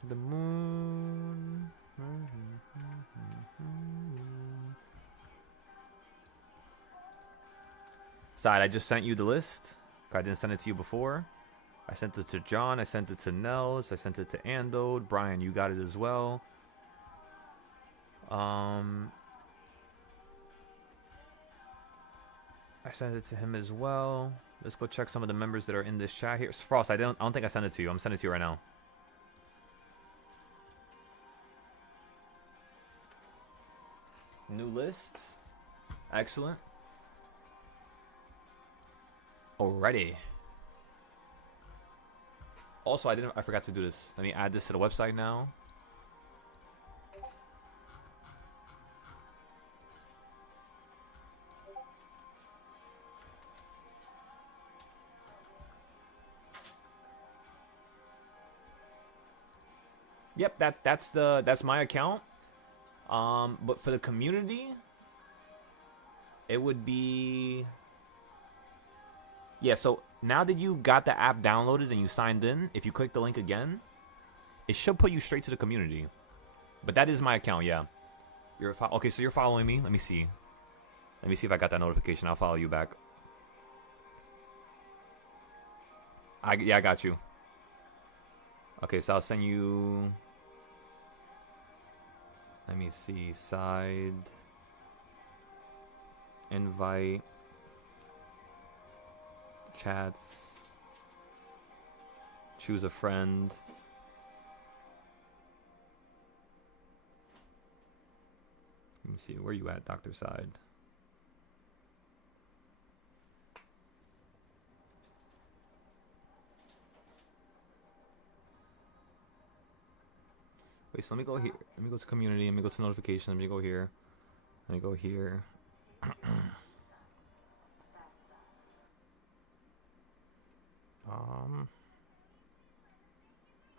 The moon. Side, I just sent you the list. I didn't send it to you before. I sent it to John. I sent it to Nels. I sent it to Andode. Brian, you got it as well. I sent it to him as well. Let's go check some of the members that are in this chat here. Frost, I don't think I sent it to you. I'm sending it to you right now. New list. Excellent. Alrighty. Also, I forgot to do this. Let me add this to the website now. Yep, that's my account. But for the community, it would be, yeah, so now that you got the app downloaded and you signed in, if you click the link again, it should put you straight to the community. But that is my account, yeah. Okay, so you're following me. Let me see. Let me see if I got that notification. I'll follow you back. Yeah, I got you. Okay, so I'll send you. Let me see. Side. Invite. Chats. Choose a friend. Let me see. Where you at, Dr. Side? Wait, so let me go here. Let me go to community. Let me go to notification. Let me go here. Let me go here.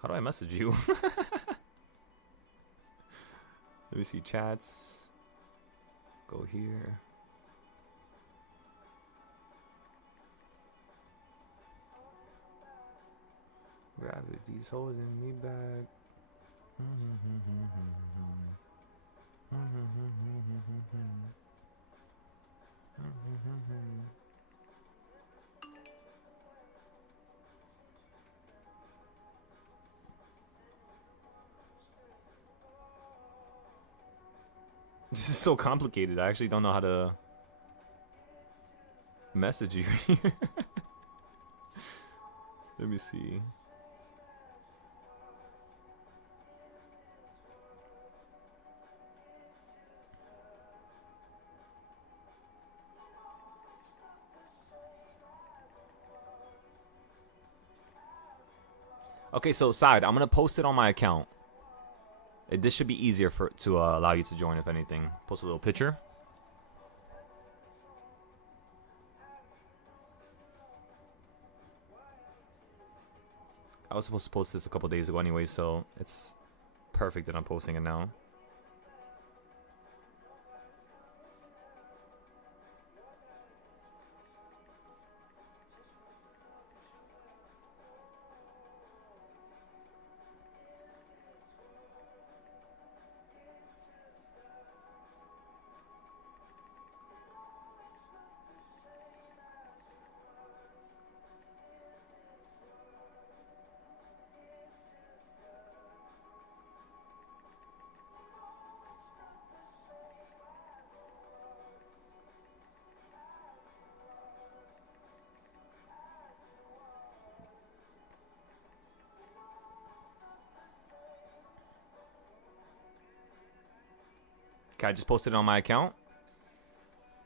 How do I message you? Let me see chats. Go here. Gravity's holding me back. This is so complicated. I actually don't know how to message you here. Let me see. Okay, so Side, I'm gonna post it on my account. This should be easier to allow you to join, if anything. Post a little picture. I was supposed to post this a couple days ago anyway, so it's perfect that I'm posting it now. Okay, I just posted it on my account.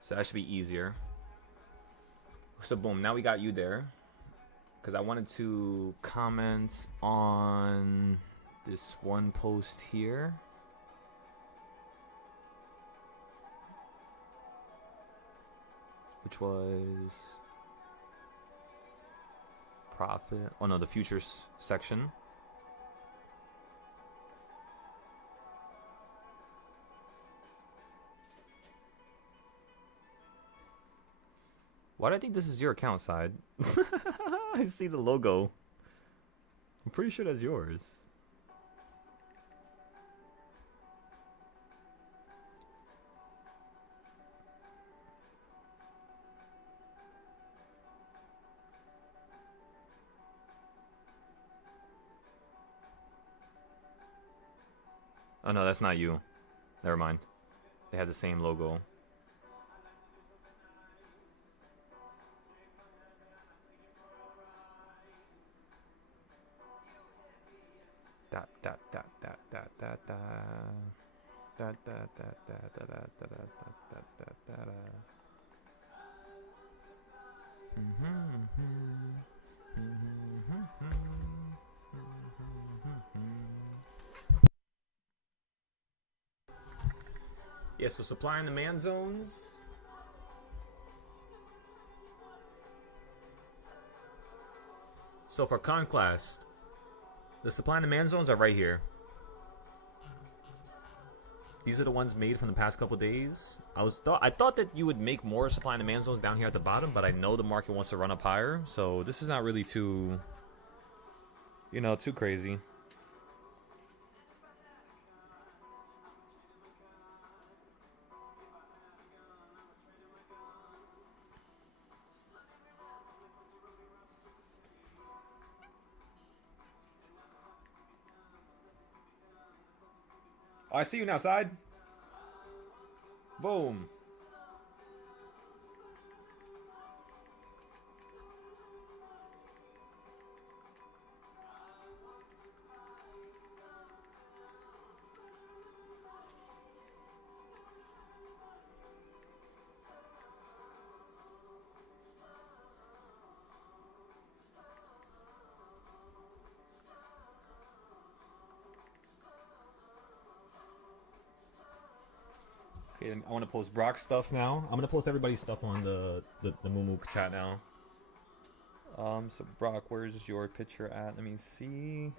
So that should be easier. So boom, now we got you there. Because I wanted to comment on this one post here. which was profit. Oh no, the futures section. Why do I think this is your account side? I see the logo. I'm pretty sure that's yours. Oh no, that's not you. Never mind. They had the same logo. Da da da da da da da da da da da da da da da da da da. Yeah, so supply and demand zones. So for Conquest, the supply and demand zones are right here. These are the ones made from the past couple days. I thought that you would make more supply and demand zones down here at the bottom, but I know the market wants to run up higher, so this is not really too, too crazy. Oh, I see you now, side. Boom. Okay, I want to post Brock's stuff now. I'm gonna post everybody's stuff on the Moo chat now. So Brock, where's your picture at? Let me see.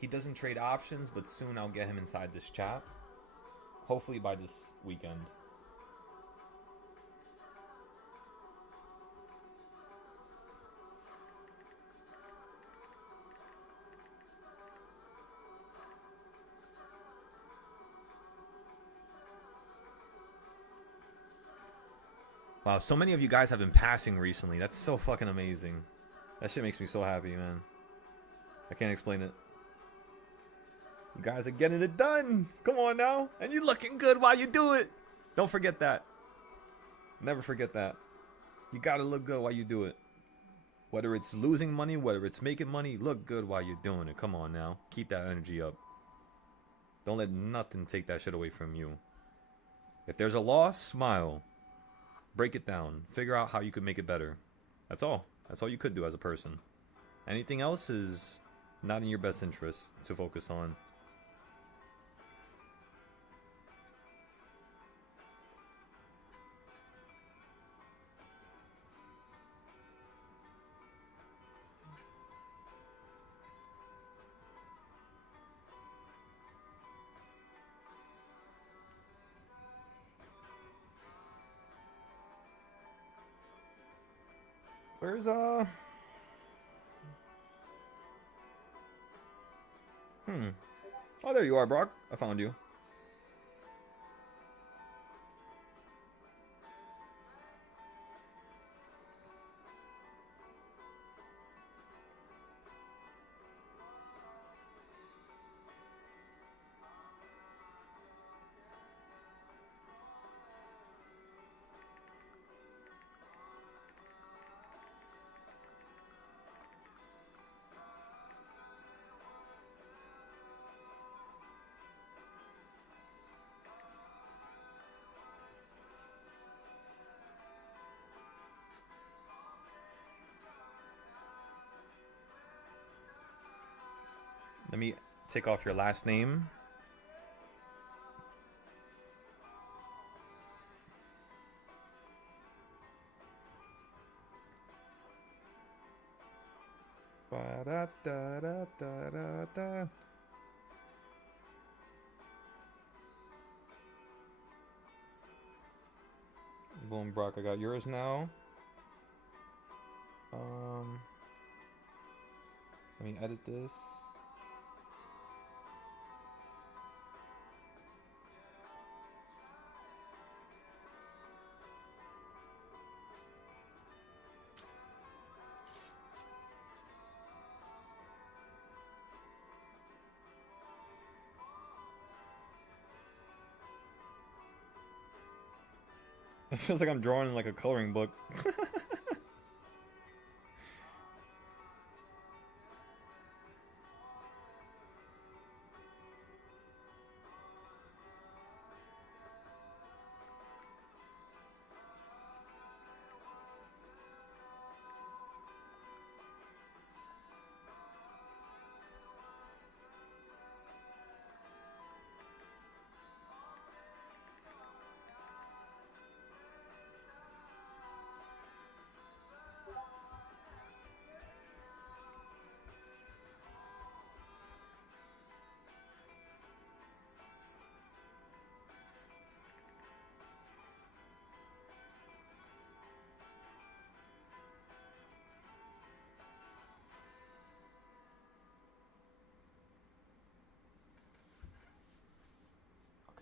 He doesn't trade options, but soon I'll get him inside this chat. Hopefully by this weekend. Wow, so many of you guys have been passing recently. That's so fucking amazing. That shit makes me so happy, man. I can't explain it. You guys are getting it done. Come on now. And you're looking good while you do it. Don't forget that. Never forget that. You gotta look good while you do it. Whether it's losing money, whether it's making money, look good while you're doing it. Come on now. Keep that energy up. Don't let nothing take that shit away from you. If there's a loss, smile. Break it down. Figure out how you could make it better. That's all. That's all you could do as a person. Anything else is not in your best interest to focus on. Where's Oh, there you are, Brock. I found you. Let me take off your last name. Ba-da-da-da-da-da-da. Boom, Brock, I got yours now. Let me edit this. It feels like I'm drawing in like a coloring book.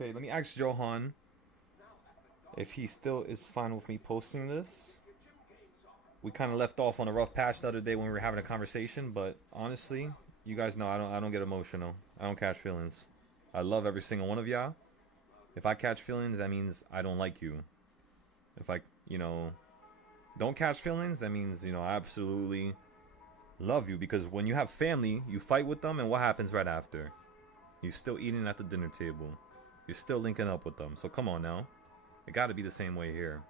Okay, let me ask Johan if he still is fine with me posting this. We kind of left off on a rough patch the other day when we were having a conversation, but honestly, you guys know I don't get emotional. I don't catch feelings. I love every single one of y'all. If I catch feelings, that means I don't like you. If I, don't catch feelings, that means, I absolutely love you, because when you have family, you fight with them, and what happens right after? You're still eating at the dinner table. You're still linking up with them. So come on now. It got to be the same way here.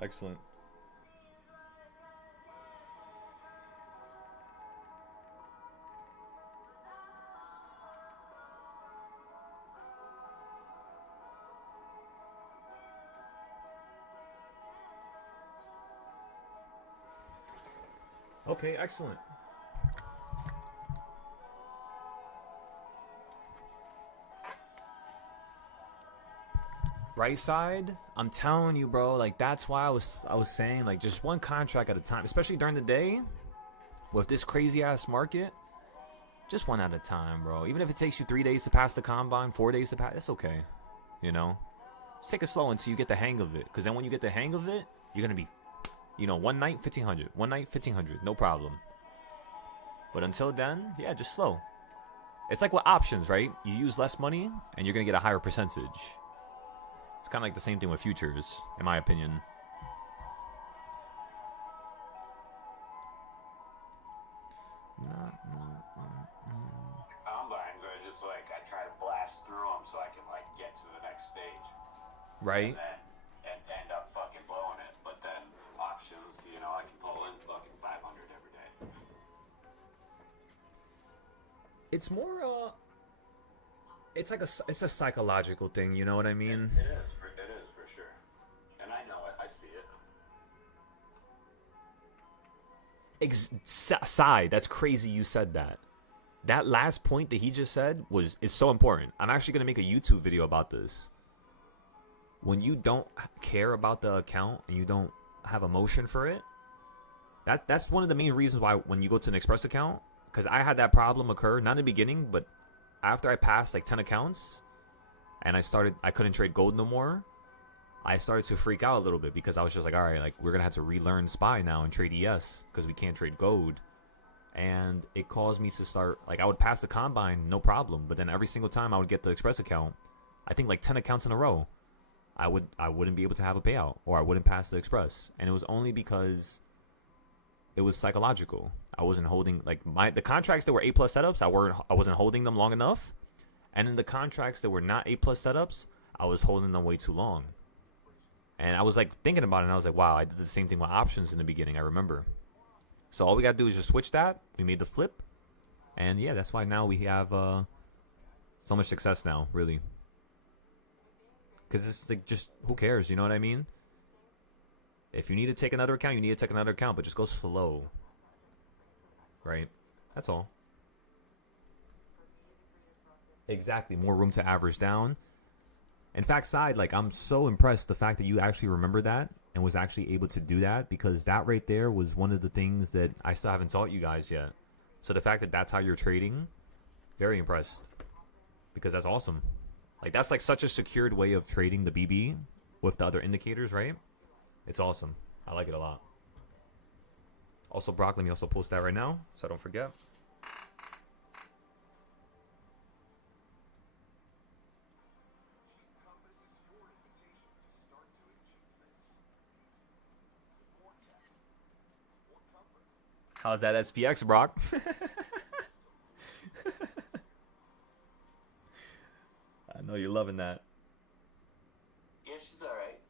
Excellent. Okay, excellent. Right side, I'm telling you, bro, like that's why I was saying, like, just one contract at a time, especially during the day with this crazy ass market. Just one at a time, bro. Even if it takes you 3 days to pass the combine, 4 days to pass, it's okay. Just take it slow until you get the hang of it, because then when you get the hang of it, you're gonna be, one night 1500, one night 1500, no problem. But until then, yeah, just slow. It's like with options, right? You use less money and you're gonna get a higher percentage. It's kind of like the same thing with futures, in my opinion. Combines are just like, I try to blast through them so I can get to the next stage. Right. And end up fucking blowing it. But then options, I can pull in fucking 500 every day. It's more it's a psychological thing, you know what I mean? It is for sure. And I know it. I see it. Sai, that's crazy you said that. That last point that he just said is so important. I'm actually going to make a YouTube video about this. when you don't care about the account and you don't have emotion for it, that's one of the main reasons why when you go to an Express account, because I had that problem occur not in the beginning, but after I passed like 10 accounts and I couldn't trade gold no more. I started to freak out a little bit because I was just like, all right, like we're gonna have to relearn SPY now and trade ES because we can't trade gold. And it caused me to start like I would pass the combine no problem, but then every single time I would get the Express account, I think like 10 accounts in a row, I wouldn't be able to have a payout or I wouldn't pass the Express, and it was only because it was psychological. I wasn't holding like the contracts that were A plus setups. I wasn't holding them long enough, and in the contracts that were not A plus setups, I was holding them way too long. And I was like thinking about it, and I was like, wow, I did the same thing with options in the beginning. I remember. So all we gotta do is just switch that. We made the flip, and yeah, that's why now we have so much success now, really. Because it's like just who cares, you know what I mean? If you need to take another account, you need to take another account, but just go slow, right? That's all. Exactly, more room to average down. In fact, side, like I'm so impressed the fact that you actually remember that and was actually able to do that, because that right there was one of the things that I still haven't taught you guys yet. So the fact that that's how you're trading, very impressed, because that's awesome. Like that's like such a secured way of trading the BB with the other indicators, right? It's awesome. I like it a lot. Also, Brock, let me also post that right now so I don't forget. How's that SPX, Brock? I know you're loving that. Yeah, she's alright.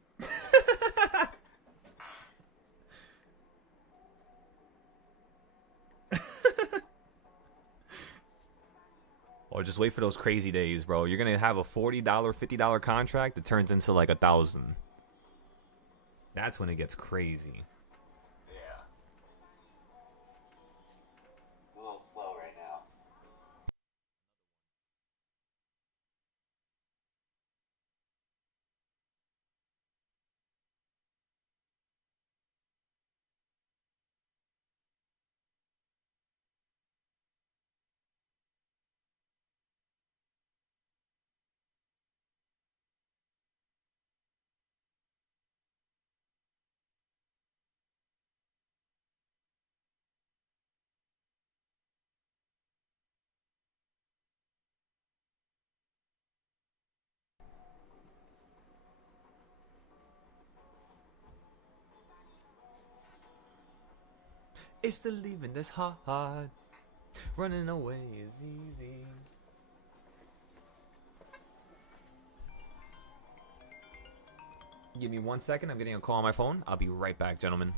Or just wait for those crazy days, bro. You're gonna have a $40, $50 contract that turns into like 1,000. That's when it gets crazy. Yeah. A little slow right now. It's the leaving that's hard. Running away is easy. Give me 1 second. I'm getting a call on my phone. I'll be right back, gentlemen.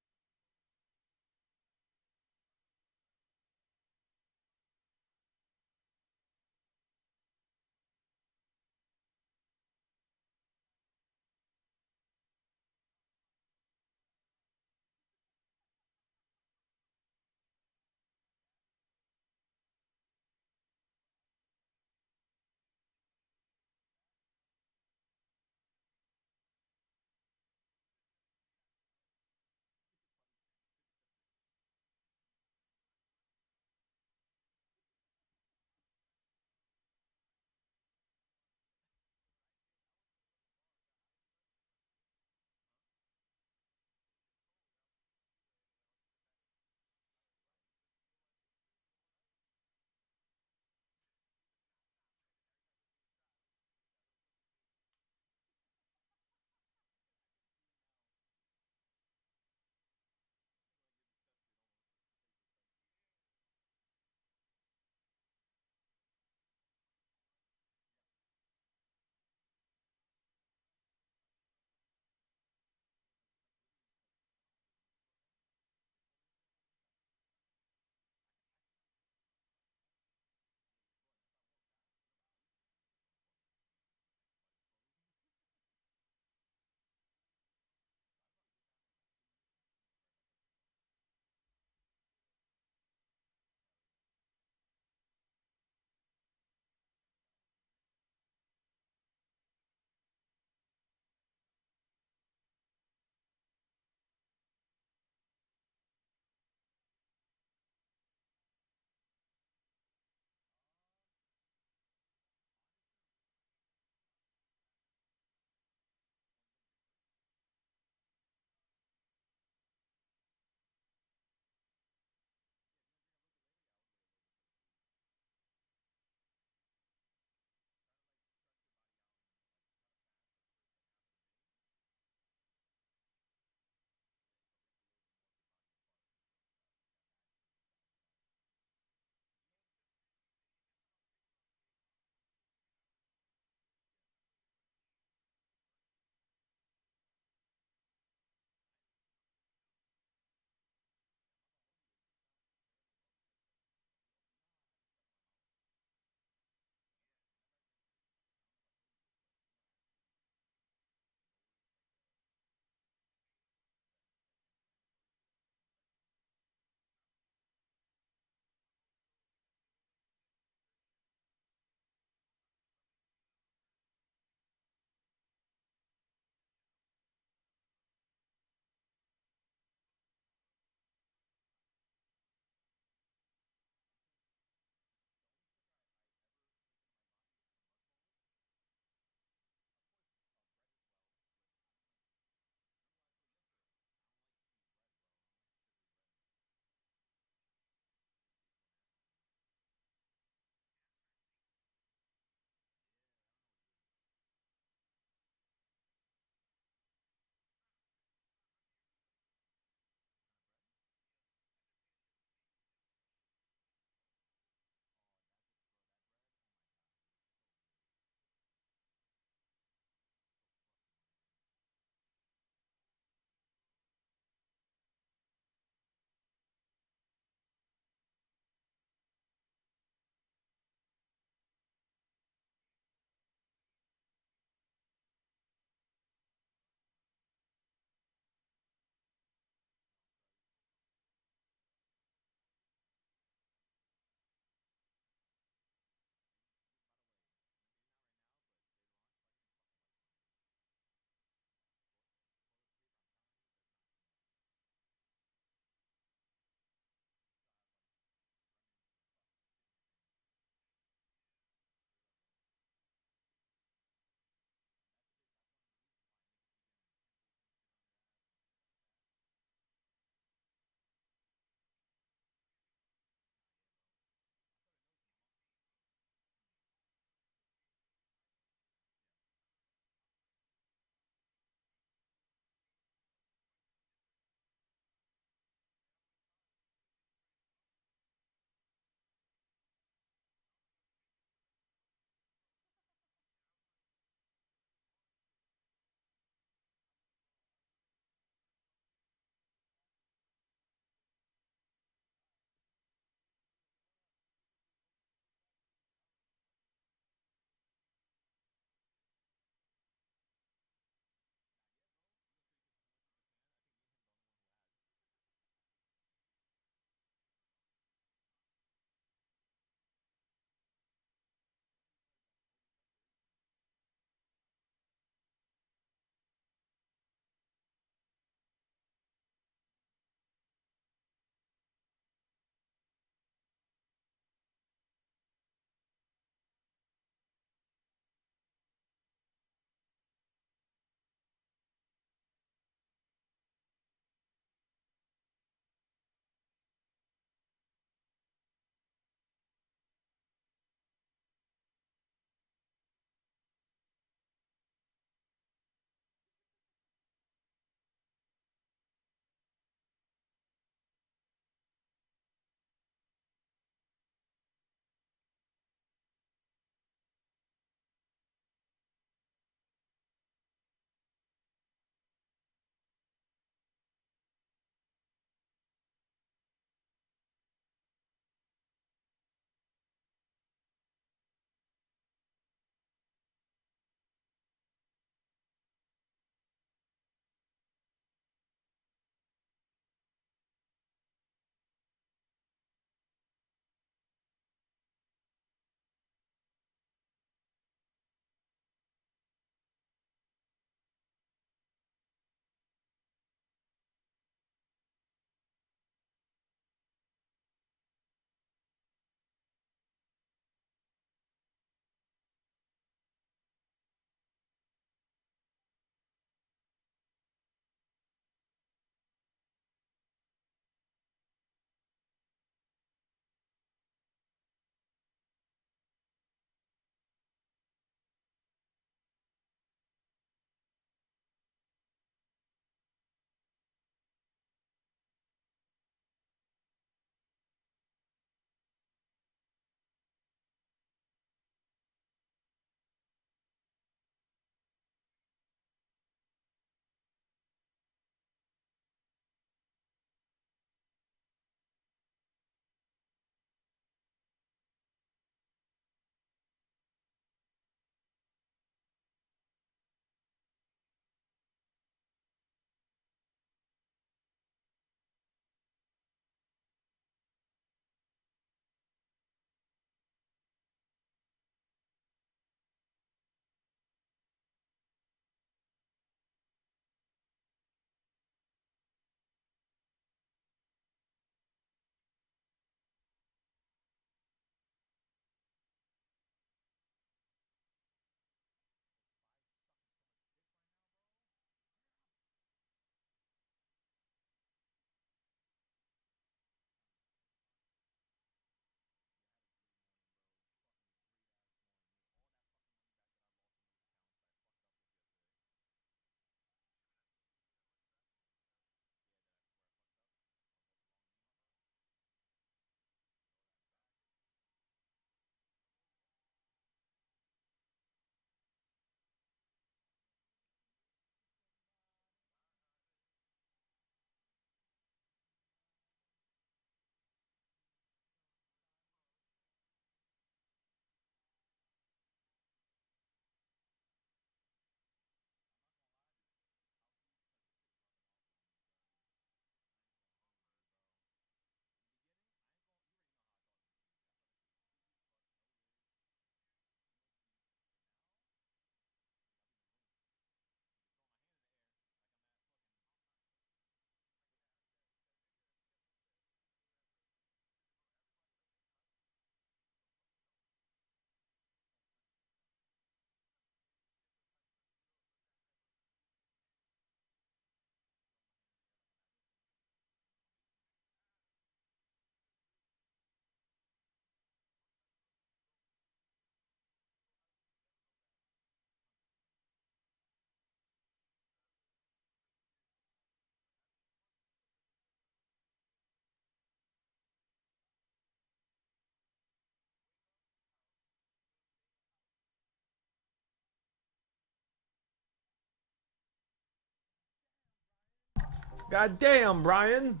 God damn, Brian.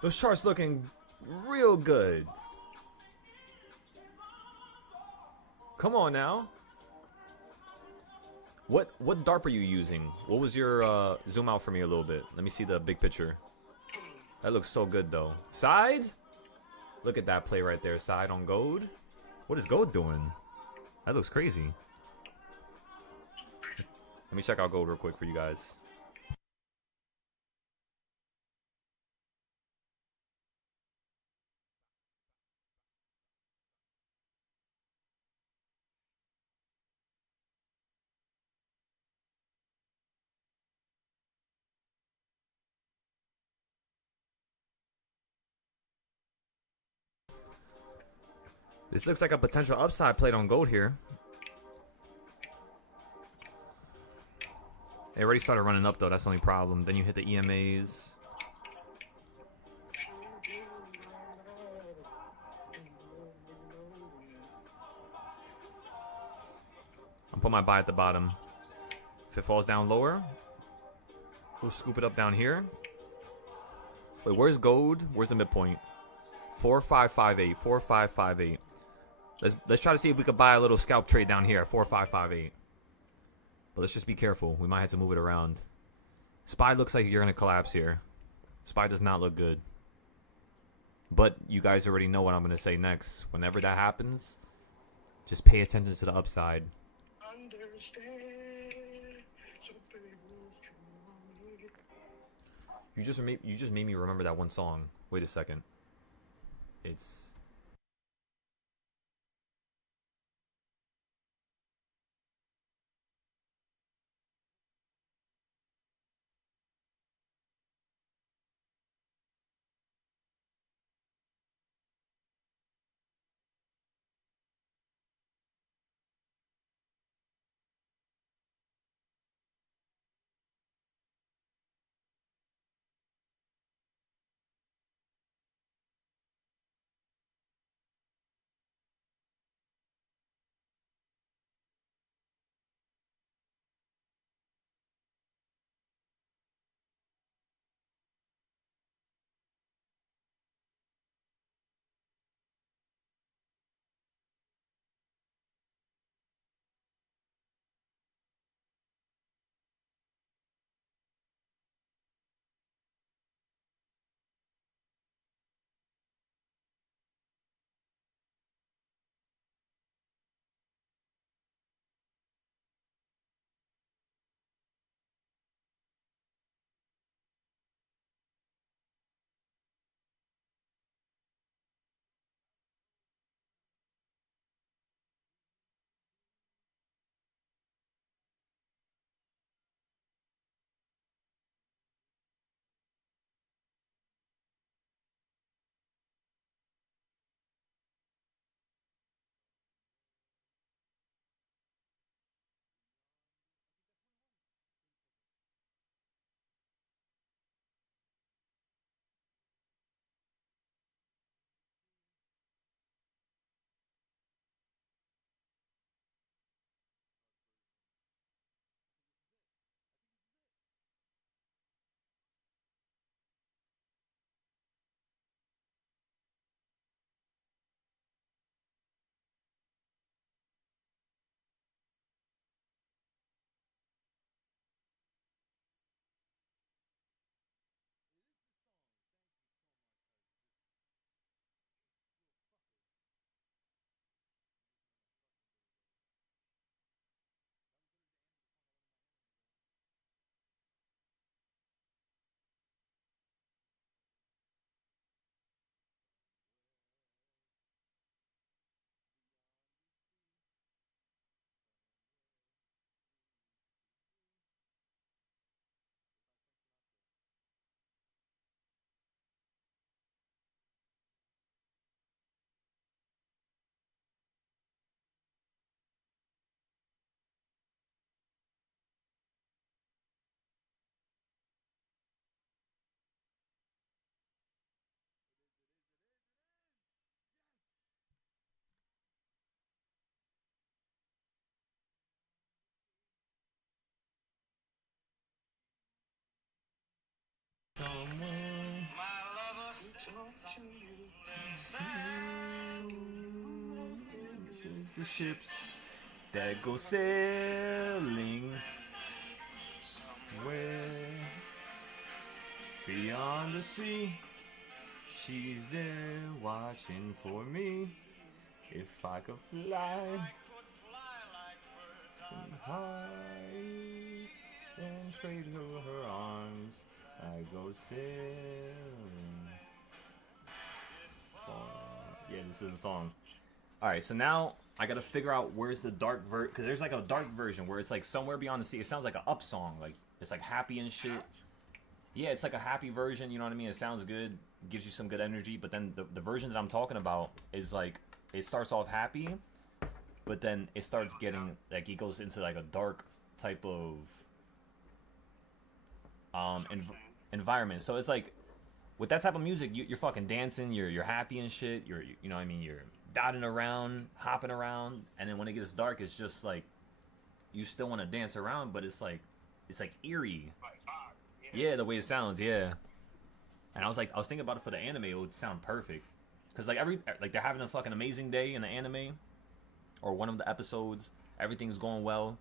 Those charts looking real good. Come on now. What DARP are you using? What was your zoom out for me a little bit? Let me see the big picture. That looks so good though. Side? Look at that play right there. Side on gold. What is gold doing? That looks crazy. Let me check out gold real quick for you guys. This looks like a potential upside plate on gold here. They already started running up though, that's the only problem. Then you hit the EMAs. I'm putting my buy at the bottom. If it falls down lower, we'll scoop it up down here. Wait, where's gold? Where's the midpoint? 4558. 4558. Let's try to see if we could buy a little scalp trade down here at 4558. But let's just be careful. We might have to move it around. SPY looks like you're going to collapse here. SPY does not look good. But you guys already know what I'm going to say next. Whenever that happens, just pay attention to the upside. You just made me remember that one song. Wait a second. It's Somewhere. The ships that go sailing where beyond the sea. She's there watching for me. If I could fly high and straight to her arms, I go sailing. Yeah, this is a song. All right, so now I gotta figure out where's the dark because there's like a dark version where it's like somewhere beyond the sea. It sounds like an up song, like it's like happy and shit. Yeah, it's like a happy version. You know what I mean? It sounds good, gives you some good energy. But then the version that I'm talking about is like it starts off happy, but then it starts getting like it goes into like a dark type of environment. So it's like with that type of music, you're fucking dancing, you're happy and shit. You know what I mean? You're dotting around, hopping around, and then when it gets dark, it's just like you still want to dance around, but it's like eerie. Yeah, the way it sounds, yeah. And I was thinking about it for the anime, it would sound perfect, because like they're having a fucking amazing day in the anime, or one of the episodes, everything's going well,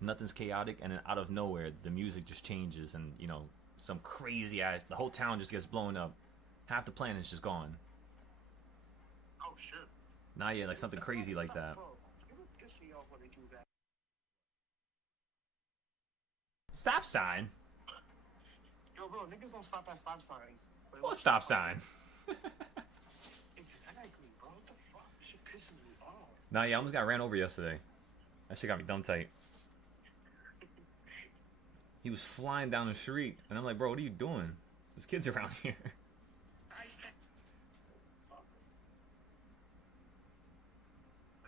nothing's chaotic, and then out of nowhere, the music just changes, and some crazy ass, the whole town just gets blown up, half the planet's just gone. Oh shit. Nah, yeah, like something crazy like that. Bro, it would piss me off when they do that. Stop sign. Yo, bro, niggas don't stop at stop signs. What stop sign? Exactly, bro. What the fuck? This shit pisses me off. Nah, yeah, I almost got ran over yesterday. That shit got me dumb tight. He was flying down the street, and I'm like, bro, what are you doing? There's kids around here.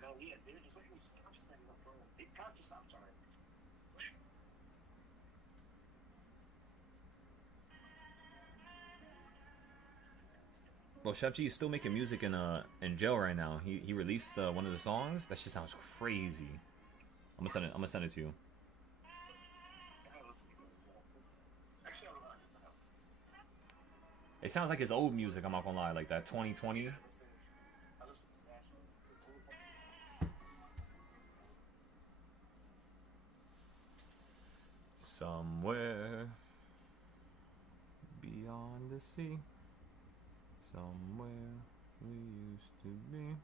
Hell yeah, dude. Just let me stop sign up, bro. They passed the stop sign. Bro, Chef G is still making music in jail right now. He released one of the songs. That shit sounds crazy. I'm gonna send it to you. Actually, It sounds like his old music. I'm not gonna lie, like that 2020. I listen to that. Somewhere beyond the sea, somewhere we used to be.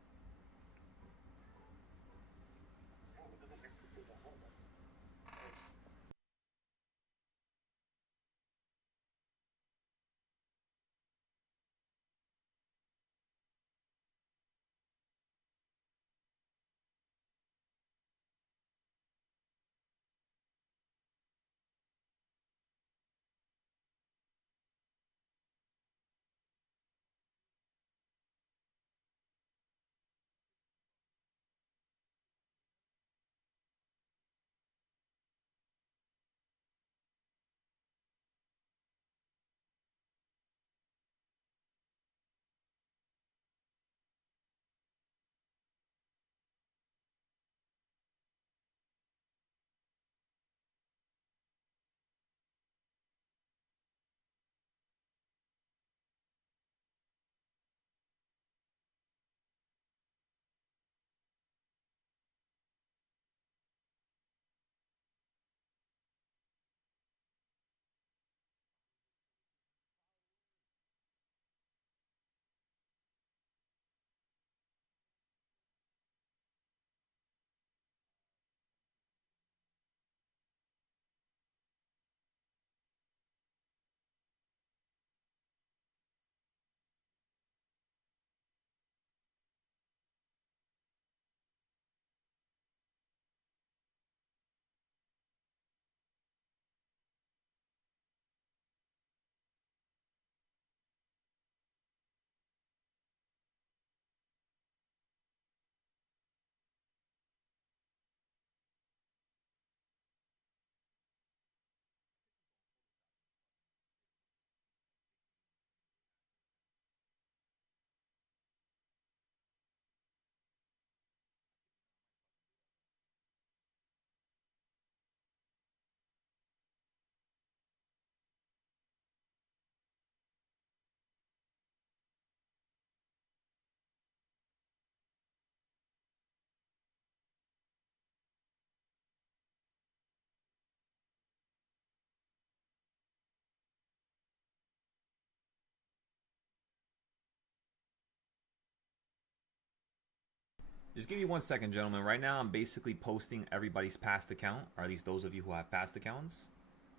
Just give me 1 second, gentlemen. Right now, I'm basically posting everybody's past account, or at least those of you who have past accounts.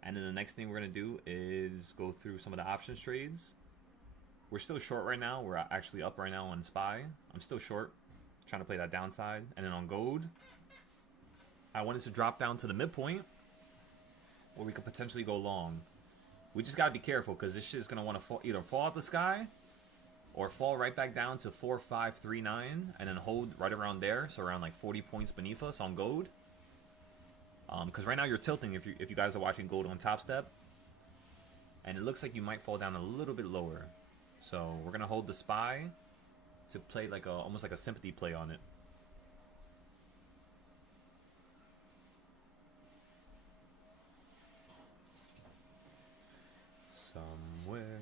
And then the next thing we're going to do is go through some of the options trades. We're still short right now. We're actually up right now on SPY. I'm still short, trying to play that downside. And then on gold, I wanted to drop down to the midpoint, or we could potentially go long. We just got to be careful, because this shit is going to want to either fall out the sky or fall right back down to 4539 and then hold right around there, so around like 40 points beneath us on gold. Because right now you're tilting if you guys are watching gold on Top Step, and it looks like you might fall down a little bit lower. So we're gonna hold the SPY to play like almost like a sympathy play on it. Somewhere.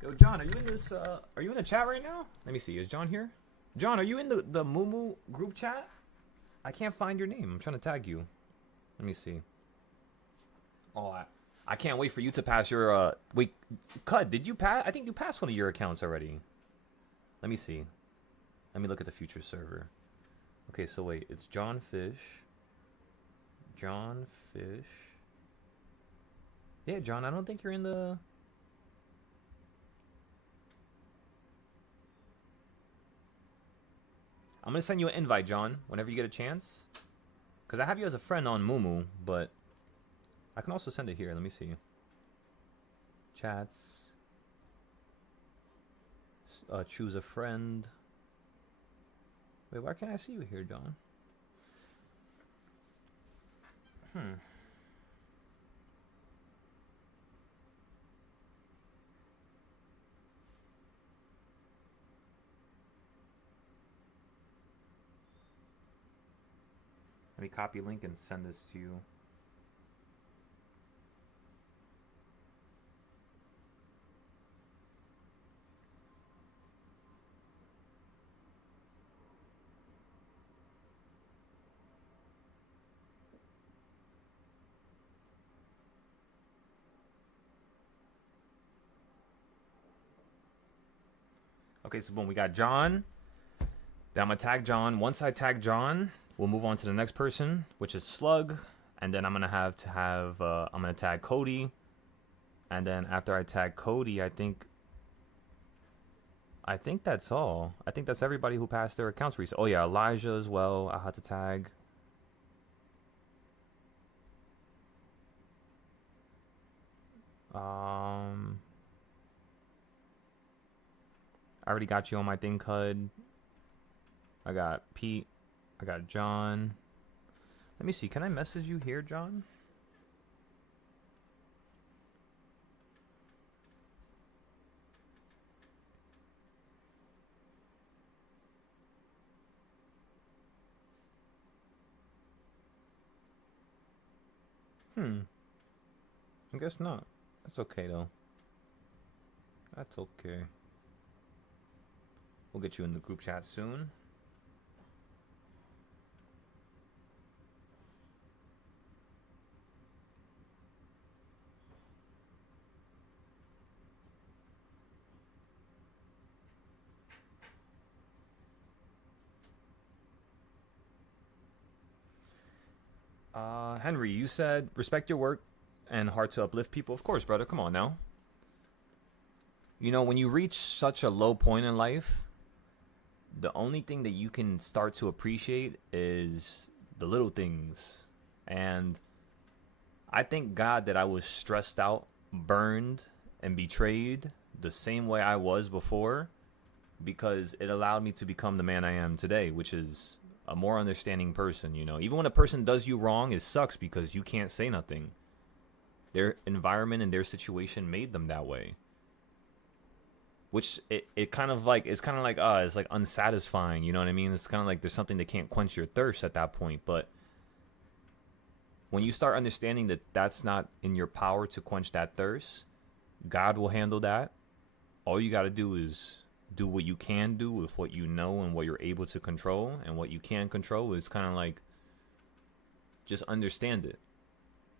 Yo, John, are you in this? Are you in the chat right now? Let me see. Is John here? John, are you in the Mumu group chat? I can't find your name. I'm trying to tag you. Let me see. Oh, I can't wait for you to pass your. Wait, Cud, did you pass? I think you passed one of your accounts already. Let me see. Let me look at the future server. Okay, so wait, it's John Fish. John Fish. Yeah, John, I don't think you're in the. I'm gonna send you an invite, John, whenever you get a chance. Because I have you as a friend on Mumu, but I can also send it here. Let me see. Chats. Choose a friend. Wait, why can't I see you here, John? Let me copy link and send this to you. Okay, so boom, we got John. Then I'm gonna tag John. Once I tag John, we'll move on to the next person, which is Slug. And then I'm gonna I'm gonna tag Cody. And then after I tag Cody, I think that's all. I think that's everybody who passed their accounts recently. Oh yeah, Elijah as well. I had to tag. I already got you on my thing, Cud. I got Pete. I got John. Let me see. Can I message you here, John? I guess not. That's okay, though. That's okay. We'll get you in the group chat soon. Henry, you said respect your work and heart to uplift people. Of course, brother. Come on now. You know, when you reach such a low point in life, the only thing that you can start to appreciate is the little things. And I thank God that I was stressed out, burned, and betrayed the same way I was before, because it allowed me to become the man I am today, which is a more understanding person. You know, even when a person does you wrong, it sucks because you can't say nothing. Their environment and their situation made them that way. Which it kind of like, it's kind of like, it's like unsatisfying, you know what I mean? It's kind of like there's something that can't quench your thirst at that point. But when you start understanding that that's not in your power to quench that thirst, God will handle that. All you got to do is do what you can do with what you know and what you're able to control. And what you can control is kind of like, just understand it.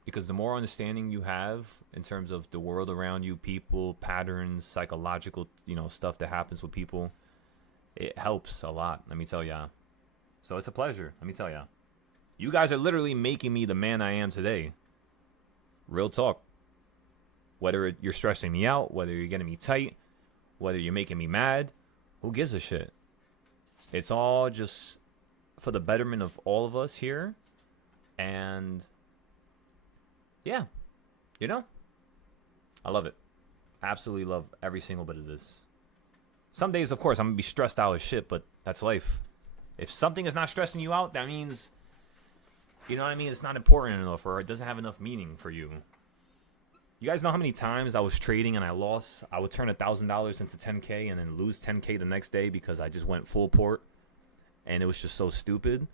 Because the more understanding you have in terms of the world around you, people, patterns, psychological, stuff that happens with people, it helps a lot, let me tell ya. So it's a pleasure, let me tell ya. You guys are literally making me the man I am today. Real talk. Whether you're stressing me out, whether you're getting me tight, whether you're making me mad, who gives a shit? It's all just for the betterment of all of us here. And yeah, I love it. Absolutely love every single bit of this. Some days, of course, I'm going to be stressed out as shit, but that's life. If something is not stressing you out, that means, you know what I mean? It's not important enough, or it doesn't have enough meaning for you. You guys know how many times I was trading and I lost? I would turn $1,000 into 10K and then lose 10K the next day because I just went full port. And it was just so stupid.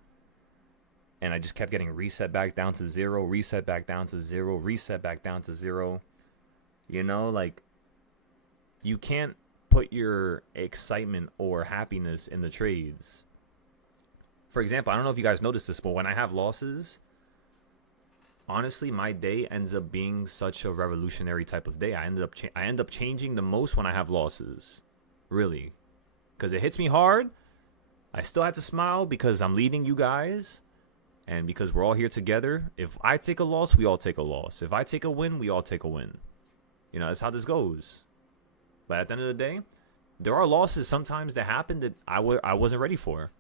And I just kept getting reset back down to zero, reset back down to zero, reset back down to zero. Like, you can't put your excitement or happiness in the trades. For example, I don't know if you guys noticed this, but when I have losses, honestly, my day ends up being such a revolutionary type of day. I end up changing the most when I have losses. Really. Because it hits me hard. I still have to smile because I'm leading you guys. And because we're all here together, if I take a loss, we all take a loss. If I take a win, we all take a win. That's how this goes. But at the end of the day, there are losses sometimes that happen that I wasn't ready for.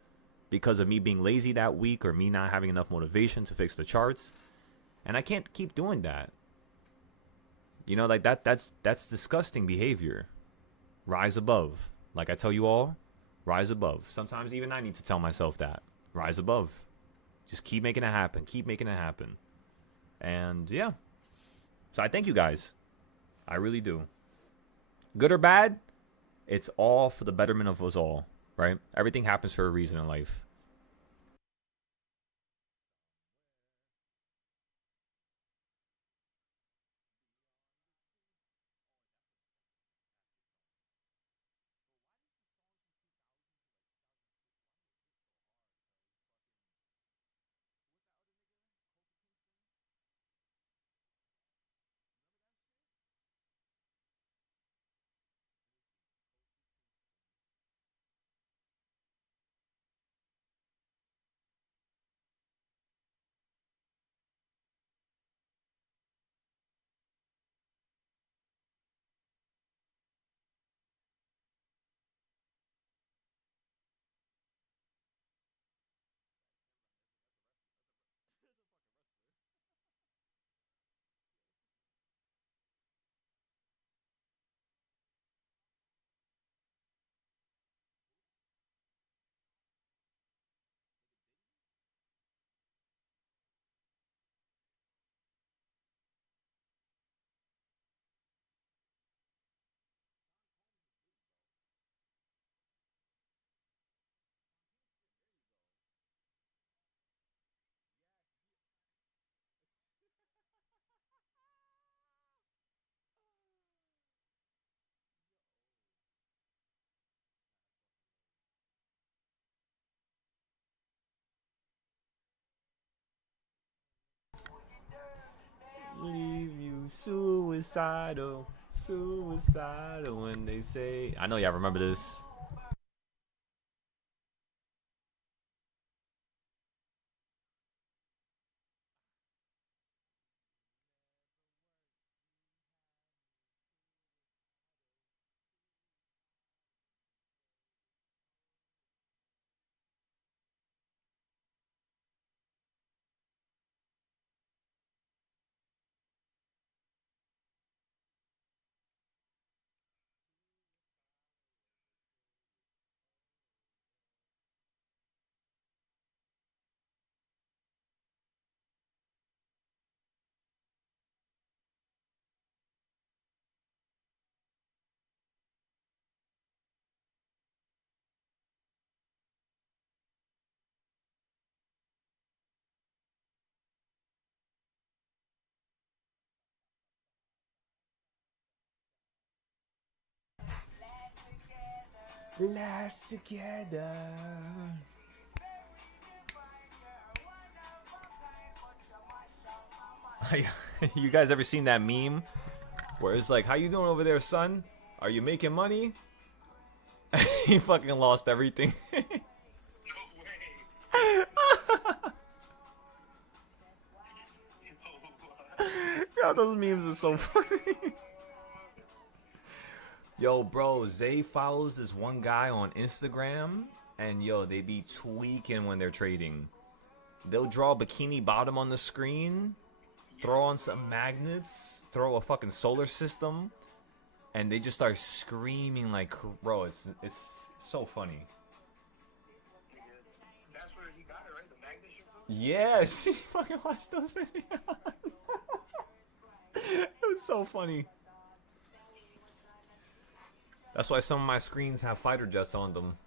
Because of me being lazy that week or me not having enough motivation to fix the charts. And I can't keep doing that. Like that's disgusting behavior. Rise above. Like I tell you all, rise above. Sometimes even I need to tell myself that. Rise above. Just keep making it happen. Keep making it happen. And yeah. So I thank you guys. I really do. Good or bad, it's all for the betterment of us all, right? Everything happens for a reason in life. Leave you suicidal, suicidal when they say. I know y'all remember this. Last together. You guys ever seen that meme where it's like, "How you doing over there, son? Are you making money?" He fucking lost everything. No way. Yo, those memes are so funny. Yo, bro, Zay follows this one guy on Instagram, and yo, they be tweaking when they're trading. They'll draw a bikini bottom on the screen, throw on some magnets, throw a fucking solar system, and they just start screaming like, bro, it's so funny. That's where you got it, right? The magnet shit, bro? Yes, you fucking watch those videos. It was so funny. That's why some of my screens have fighter jets on them.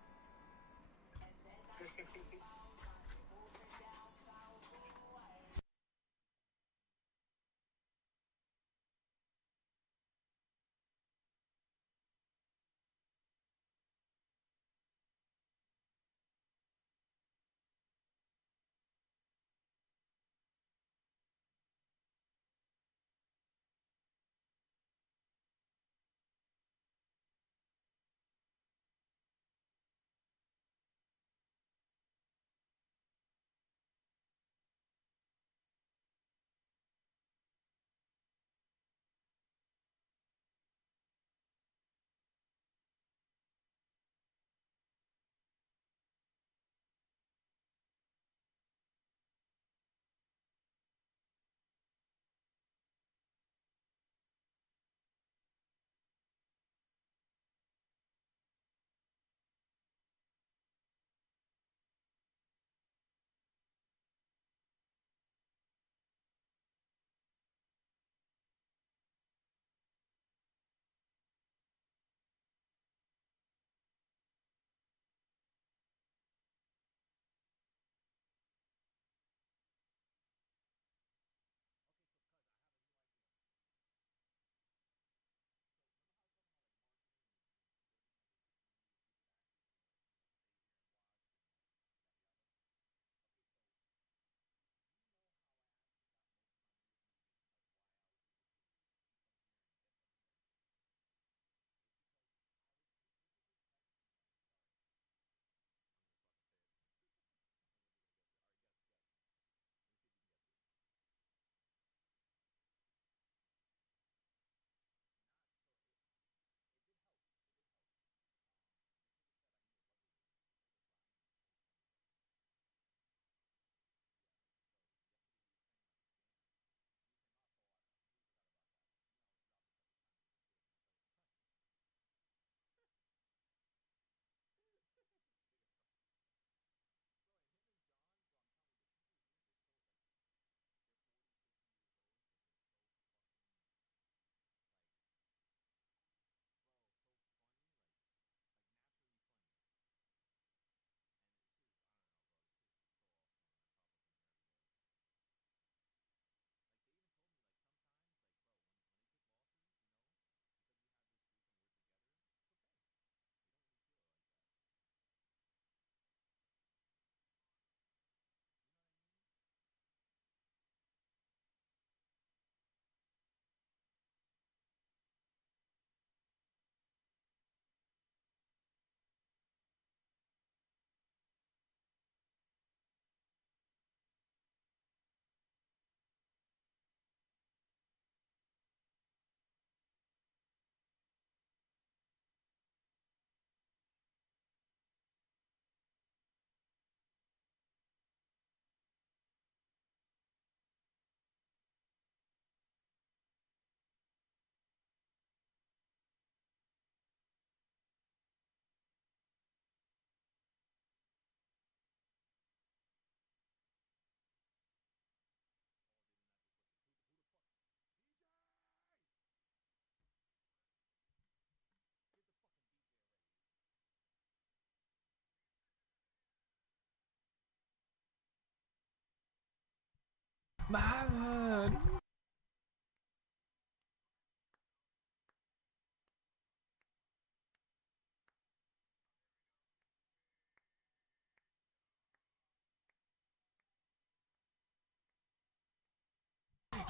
Man.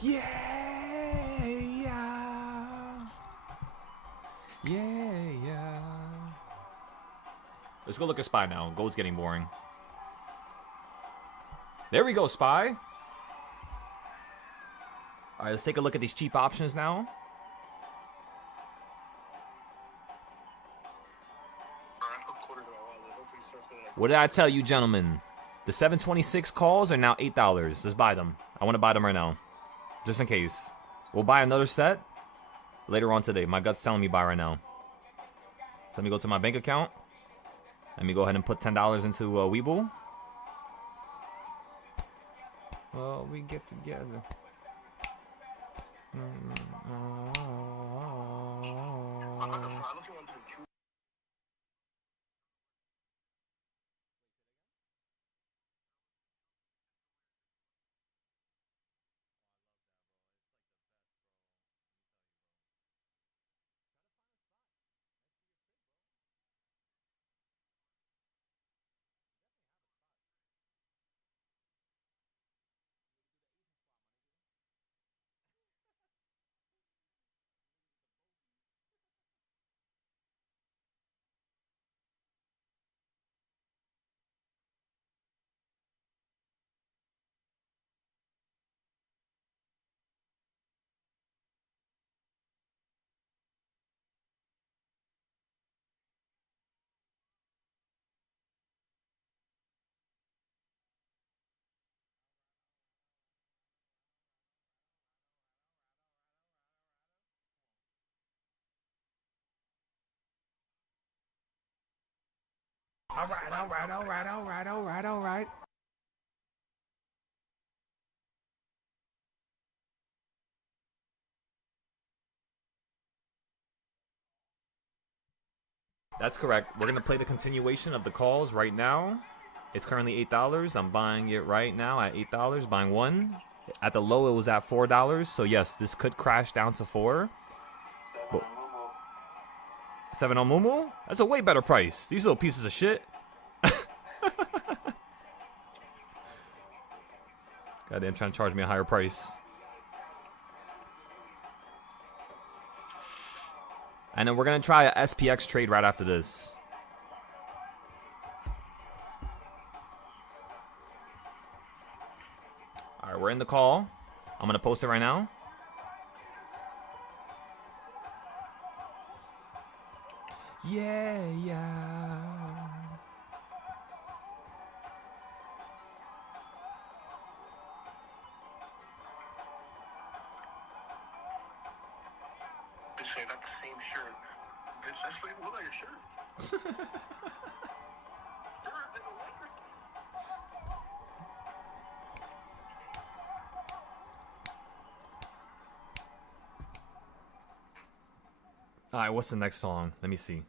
Yeah, yeah. Yeah, yeah. Let's go look at Spy now. Gold's getting boring. There we go, Spy. Alright, let's take a look at these cheap options now. What did I tell you, gentlemen? The 726 calls are now $8. Let's buy them. I want to buy them right now. Just in case. We'll buy another set later on today. My gut's telling me buy right now. So let me go to my bank account. Let me go ahead and put $10 into Weeble. Well, we get together. All right. That's correct. We're going to play the continuation of the calls right now. It's currently $8. I'm buying it right now at $8. Buying one. At the low, it was at $4. So, yes, this could crash down to 4. But 7 on Mumu? That's a way better price. These little pieces of shit. Goddamn, trying to charge me a higher price. And then we're going to try a SPX trade right after this. All right, we're in the call. I'm going to post it right now. Yeah, yeah. Bitch, ain't got the same shirt. Bitch, that's what you look like your shirt. All right, what's the next song? Let me see.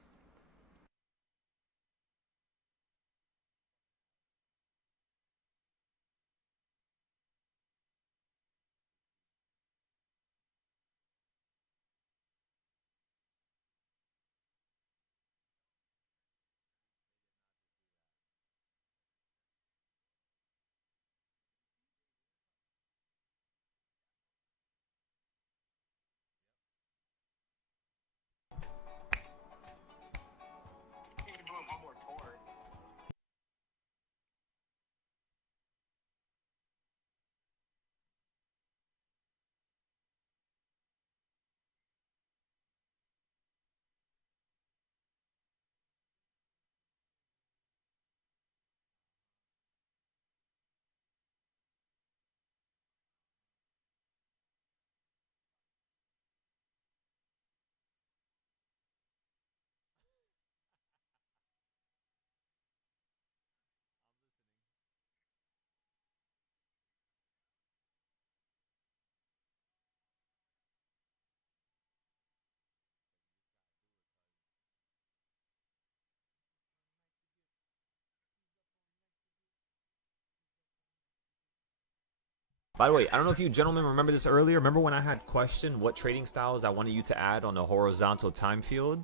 By the way, I don't know if you gentlemen remember this earlier. Remember when I had questioned what trading styles I wanted you to add on the horizontal time field?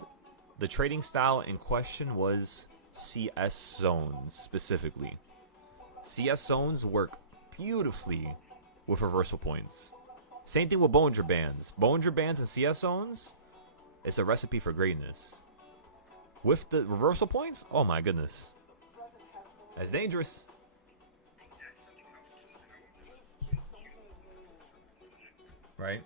The trading style in question was CS zones specifically. CS zones work beautifully with reversal points. Same thing with Bollinger Bands. Bollinger Bands and CS zones, it's a recipe for greatness. With the reversal points, oh my goodness. That's dangerous. Right?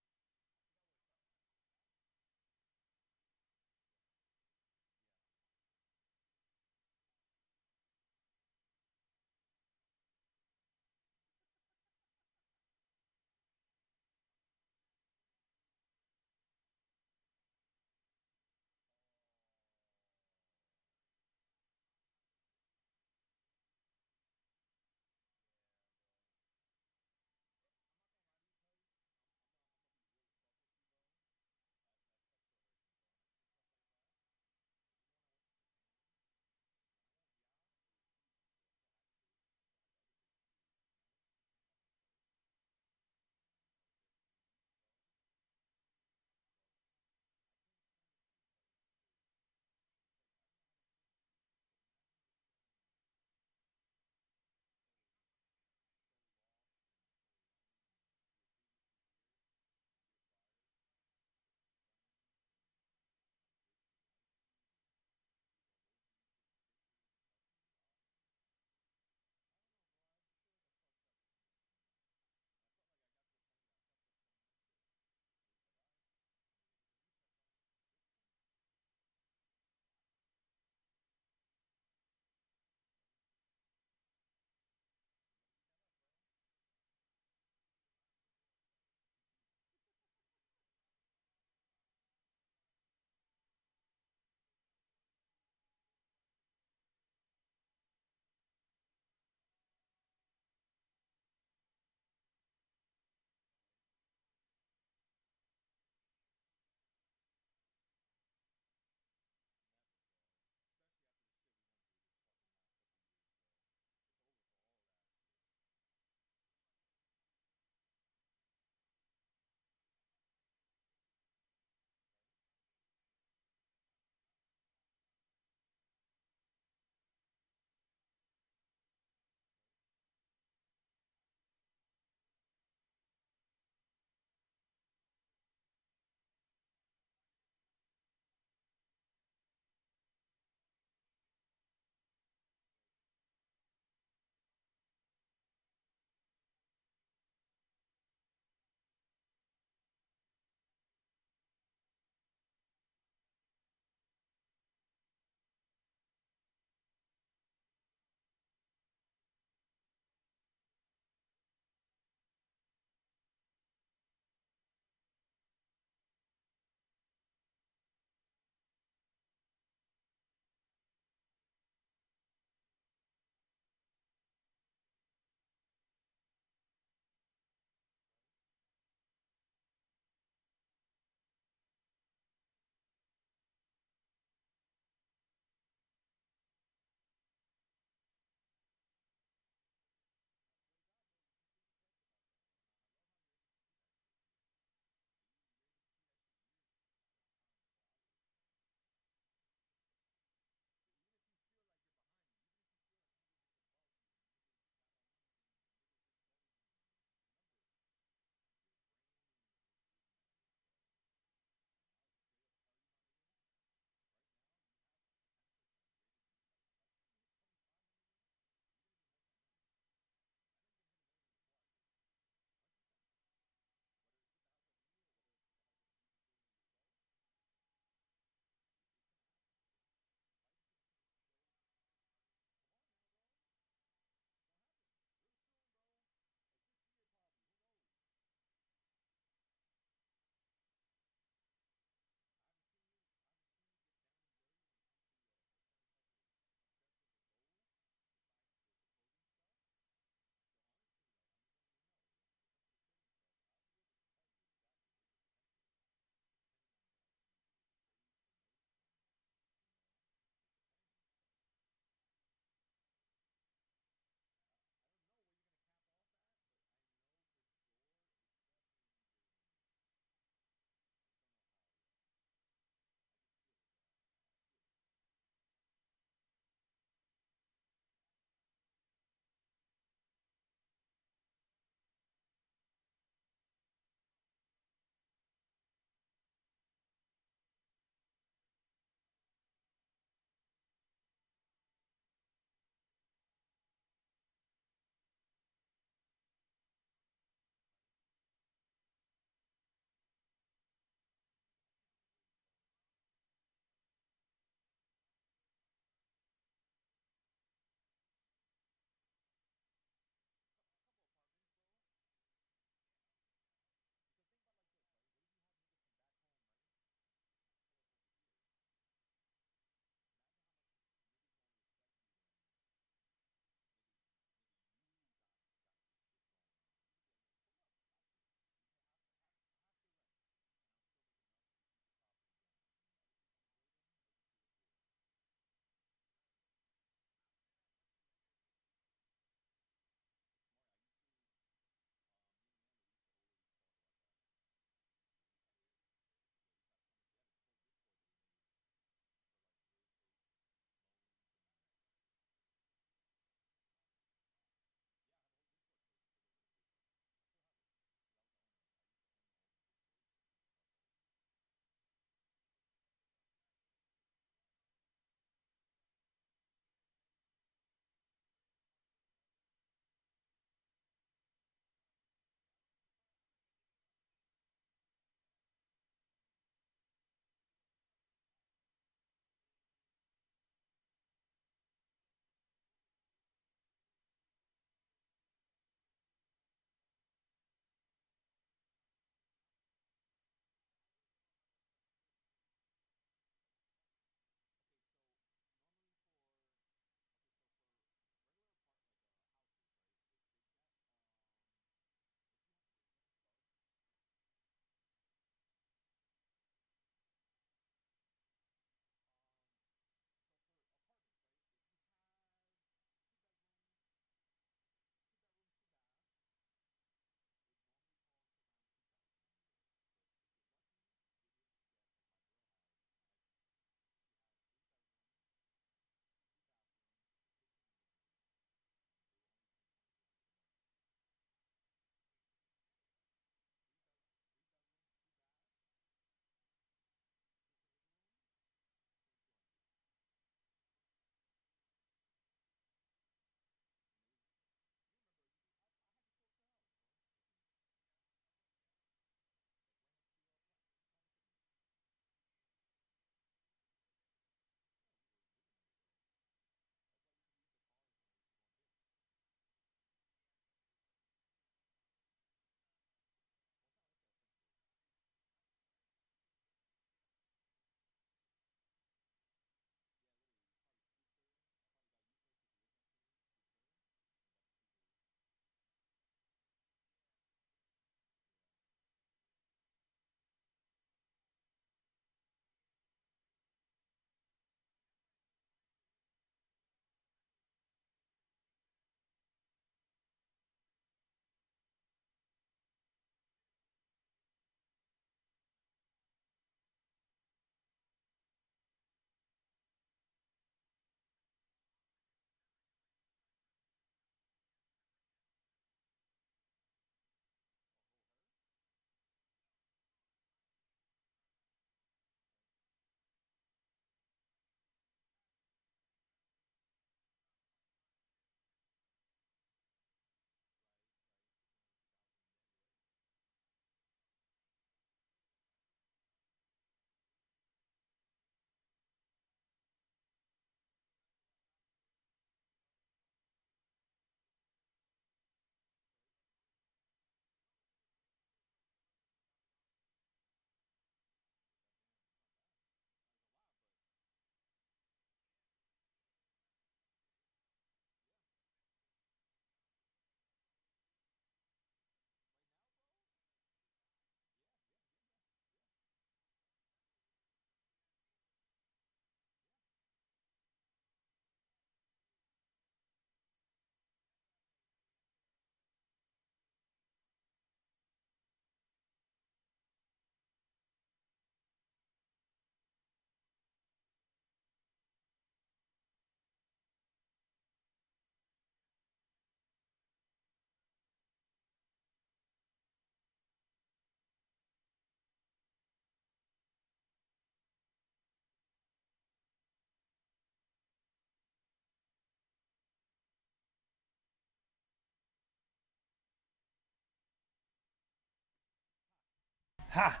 Ha!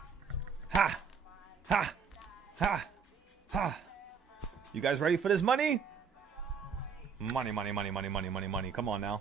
Ha! Ha! Ha! Ha! You guys ready for this money? Money, money, money, money, money, money, money. Come on now.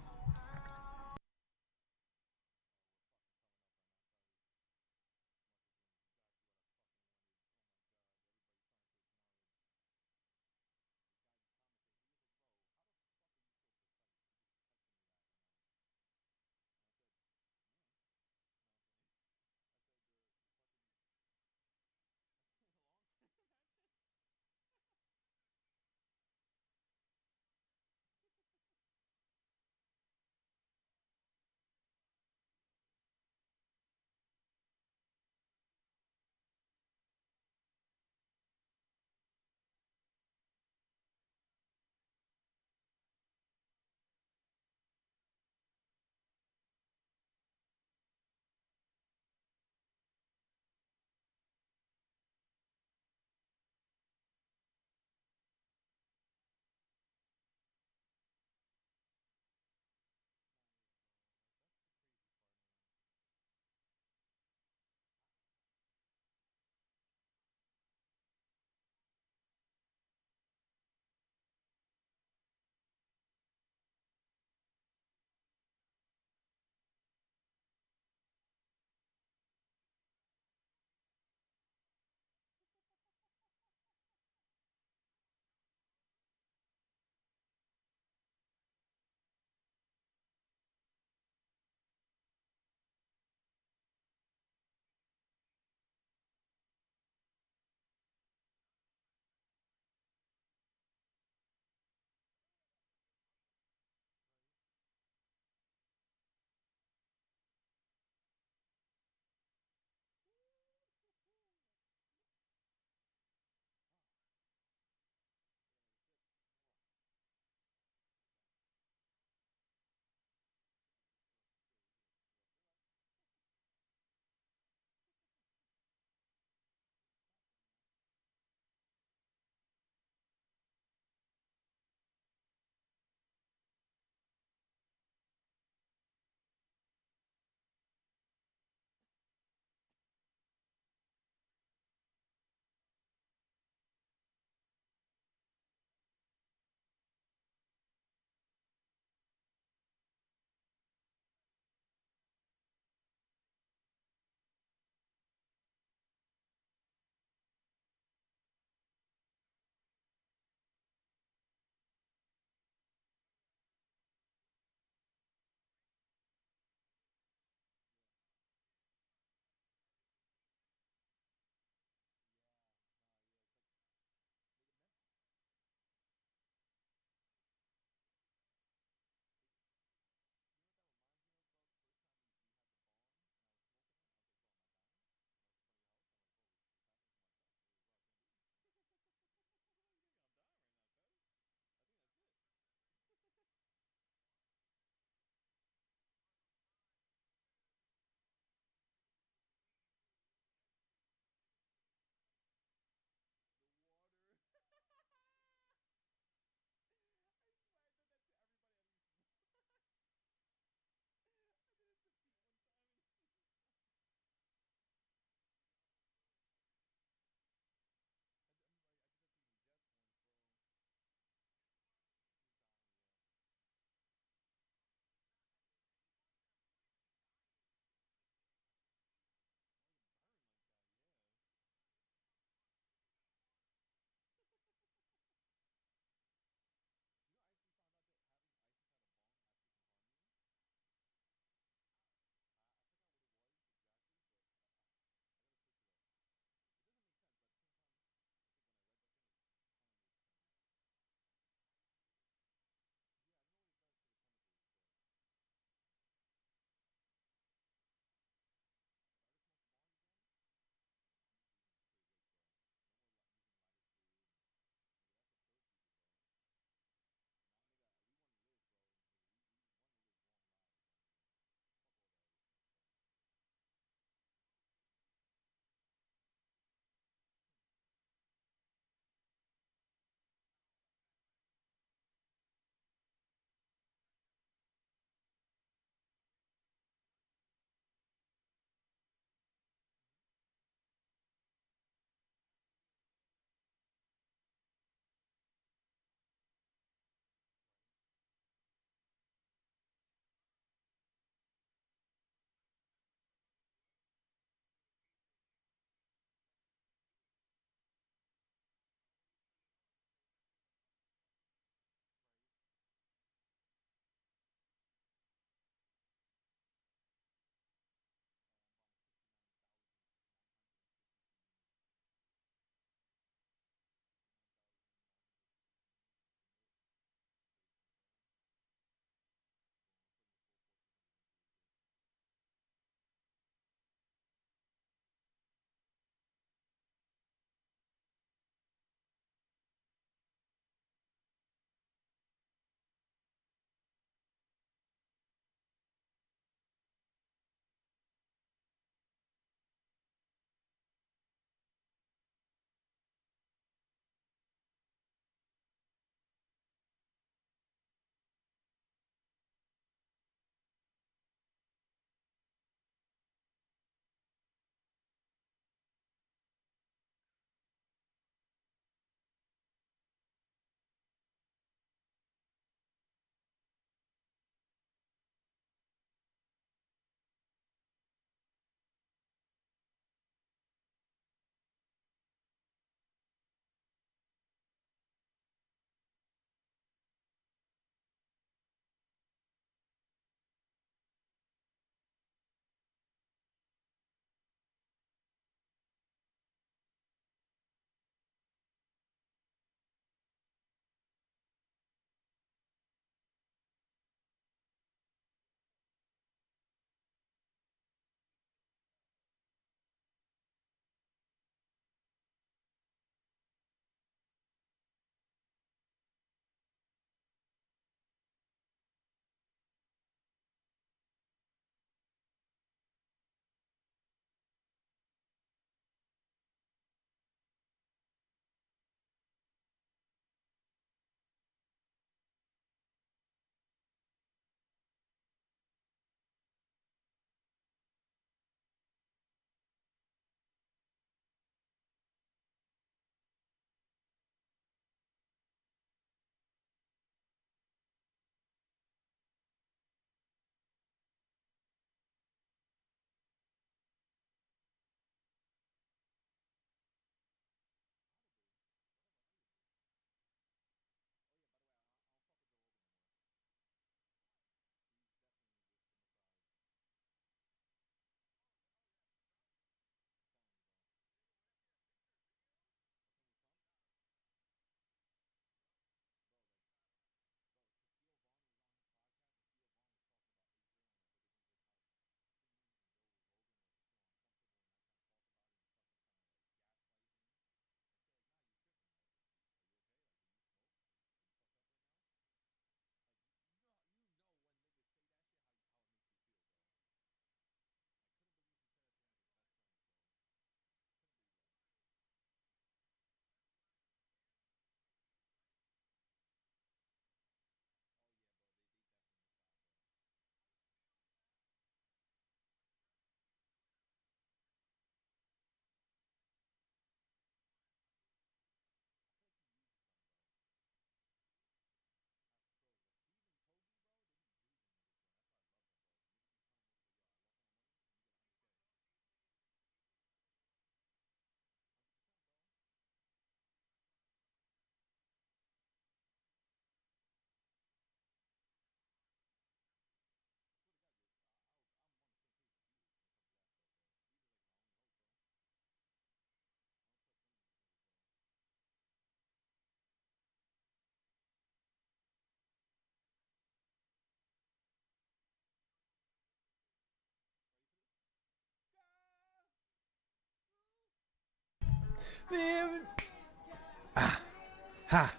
Ha.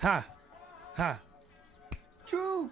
Ha. Ha. True.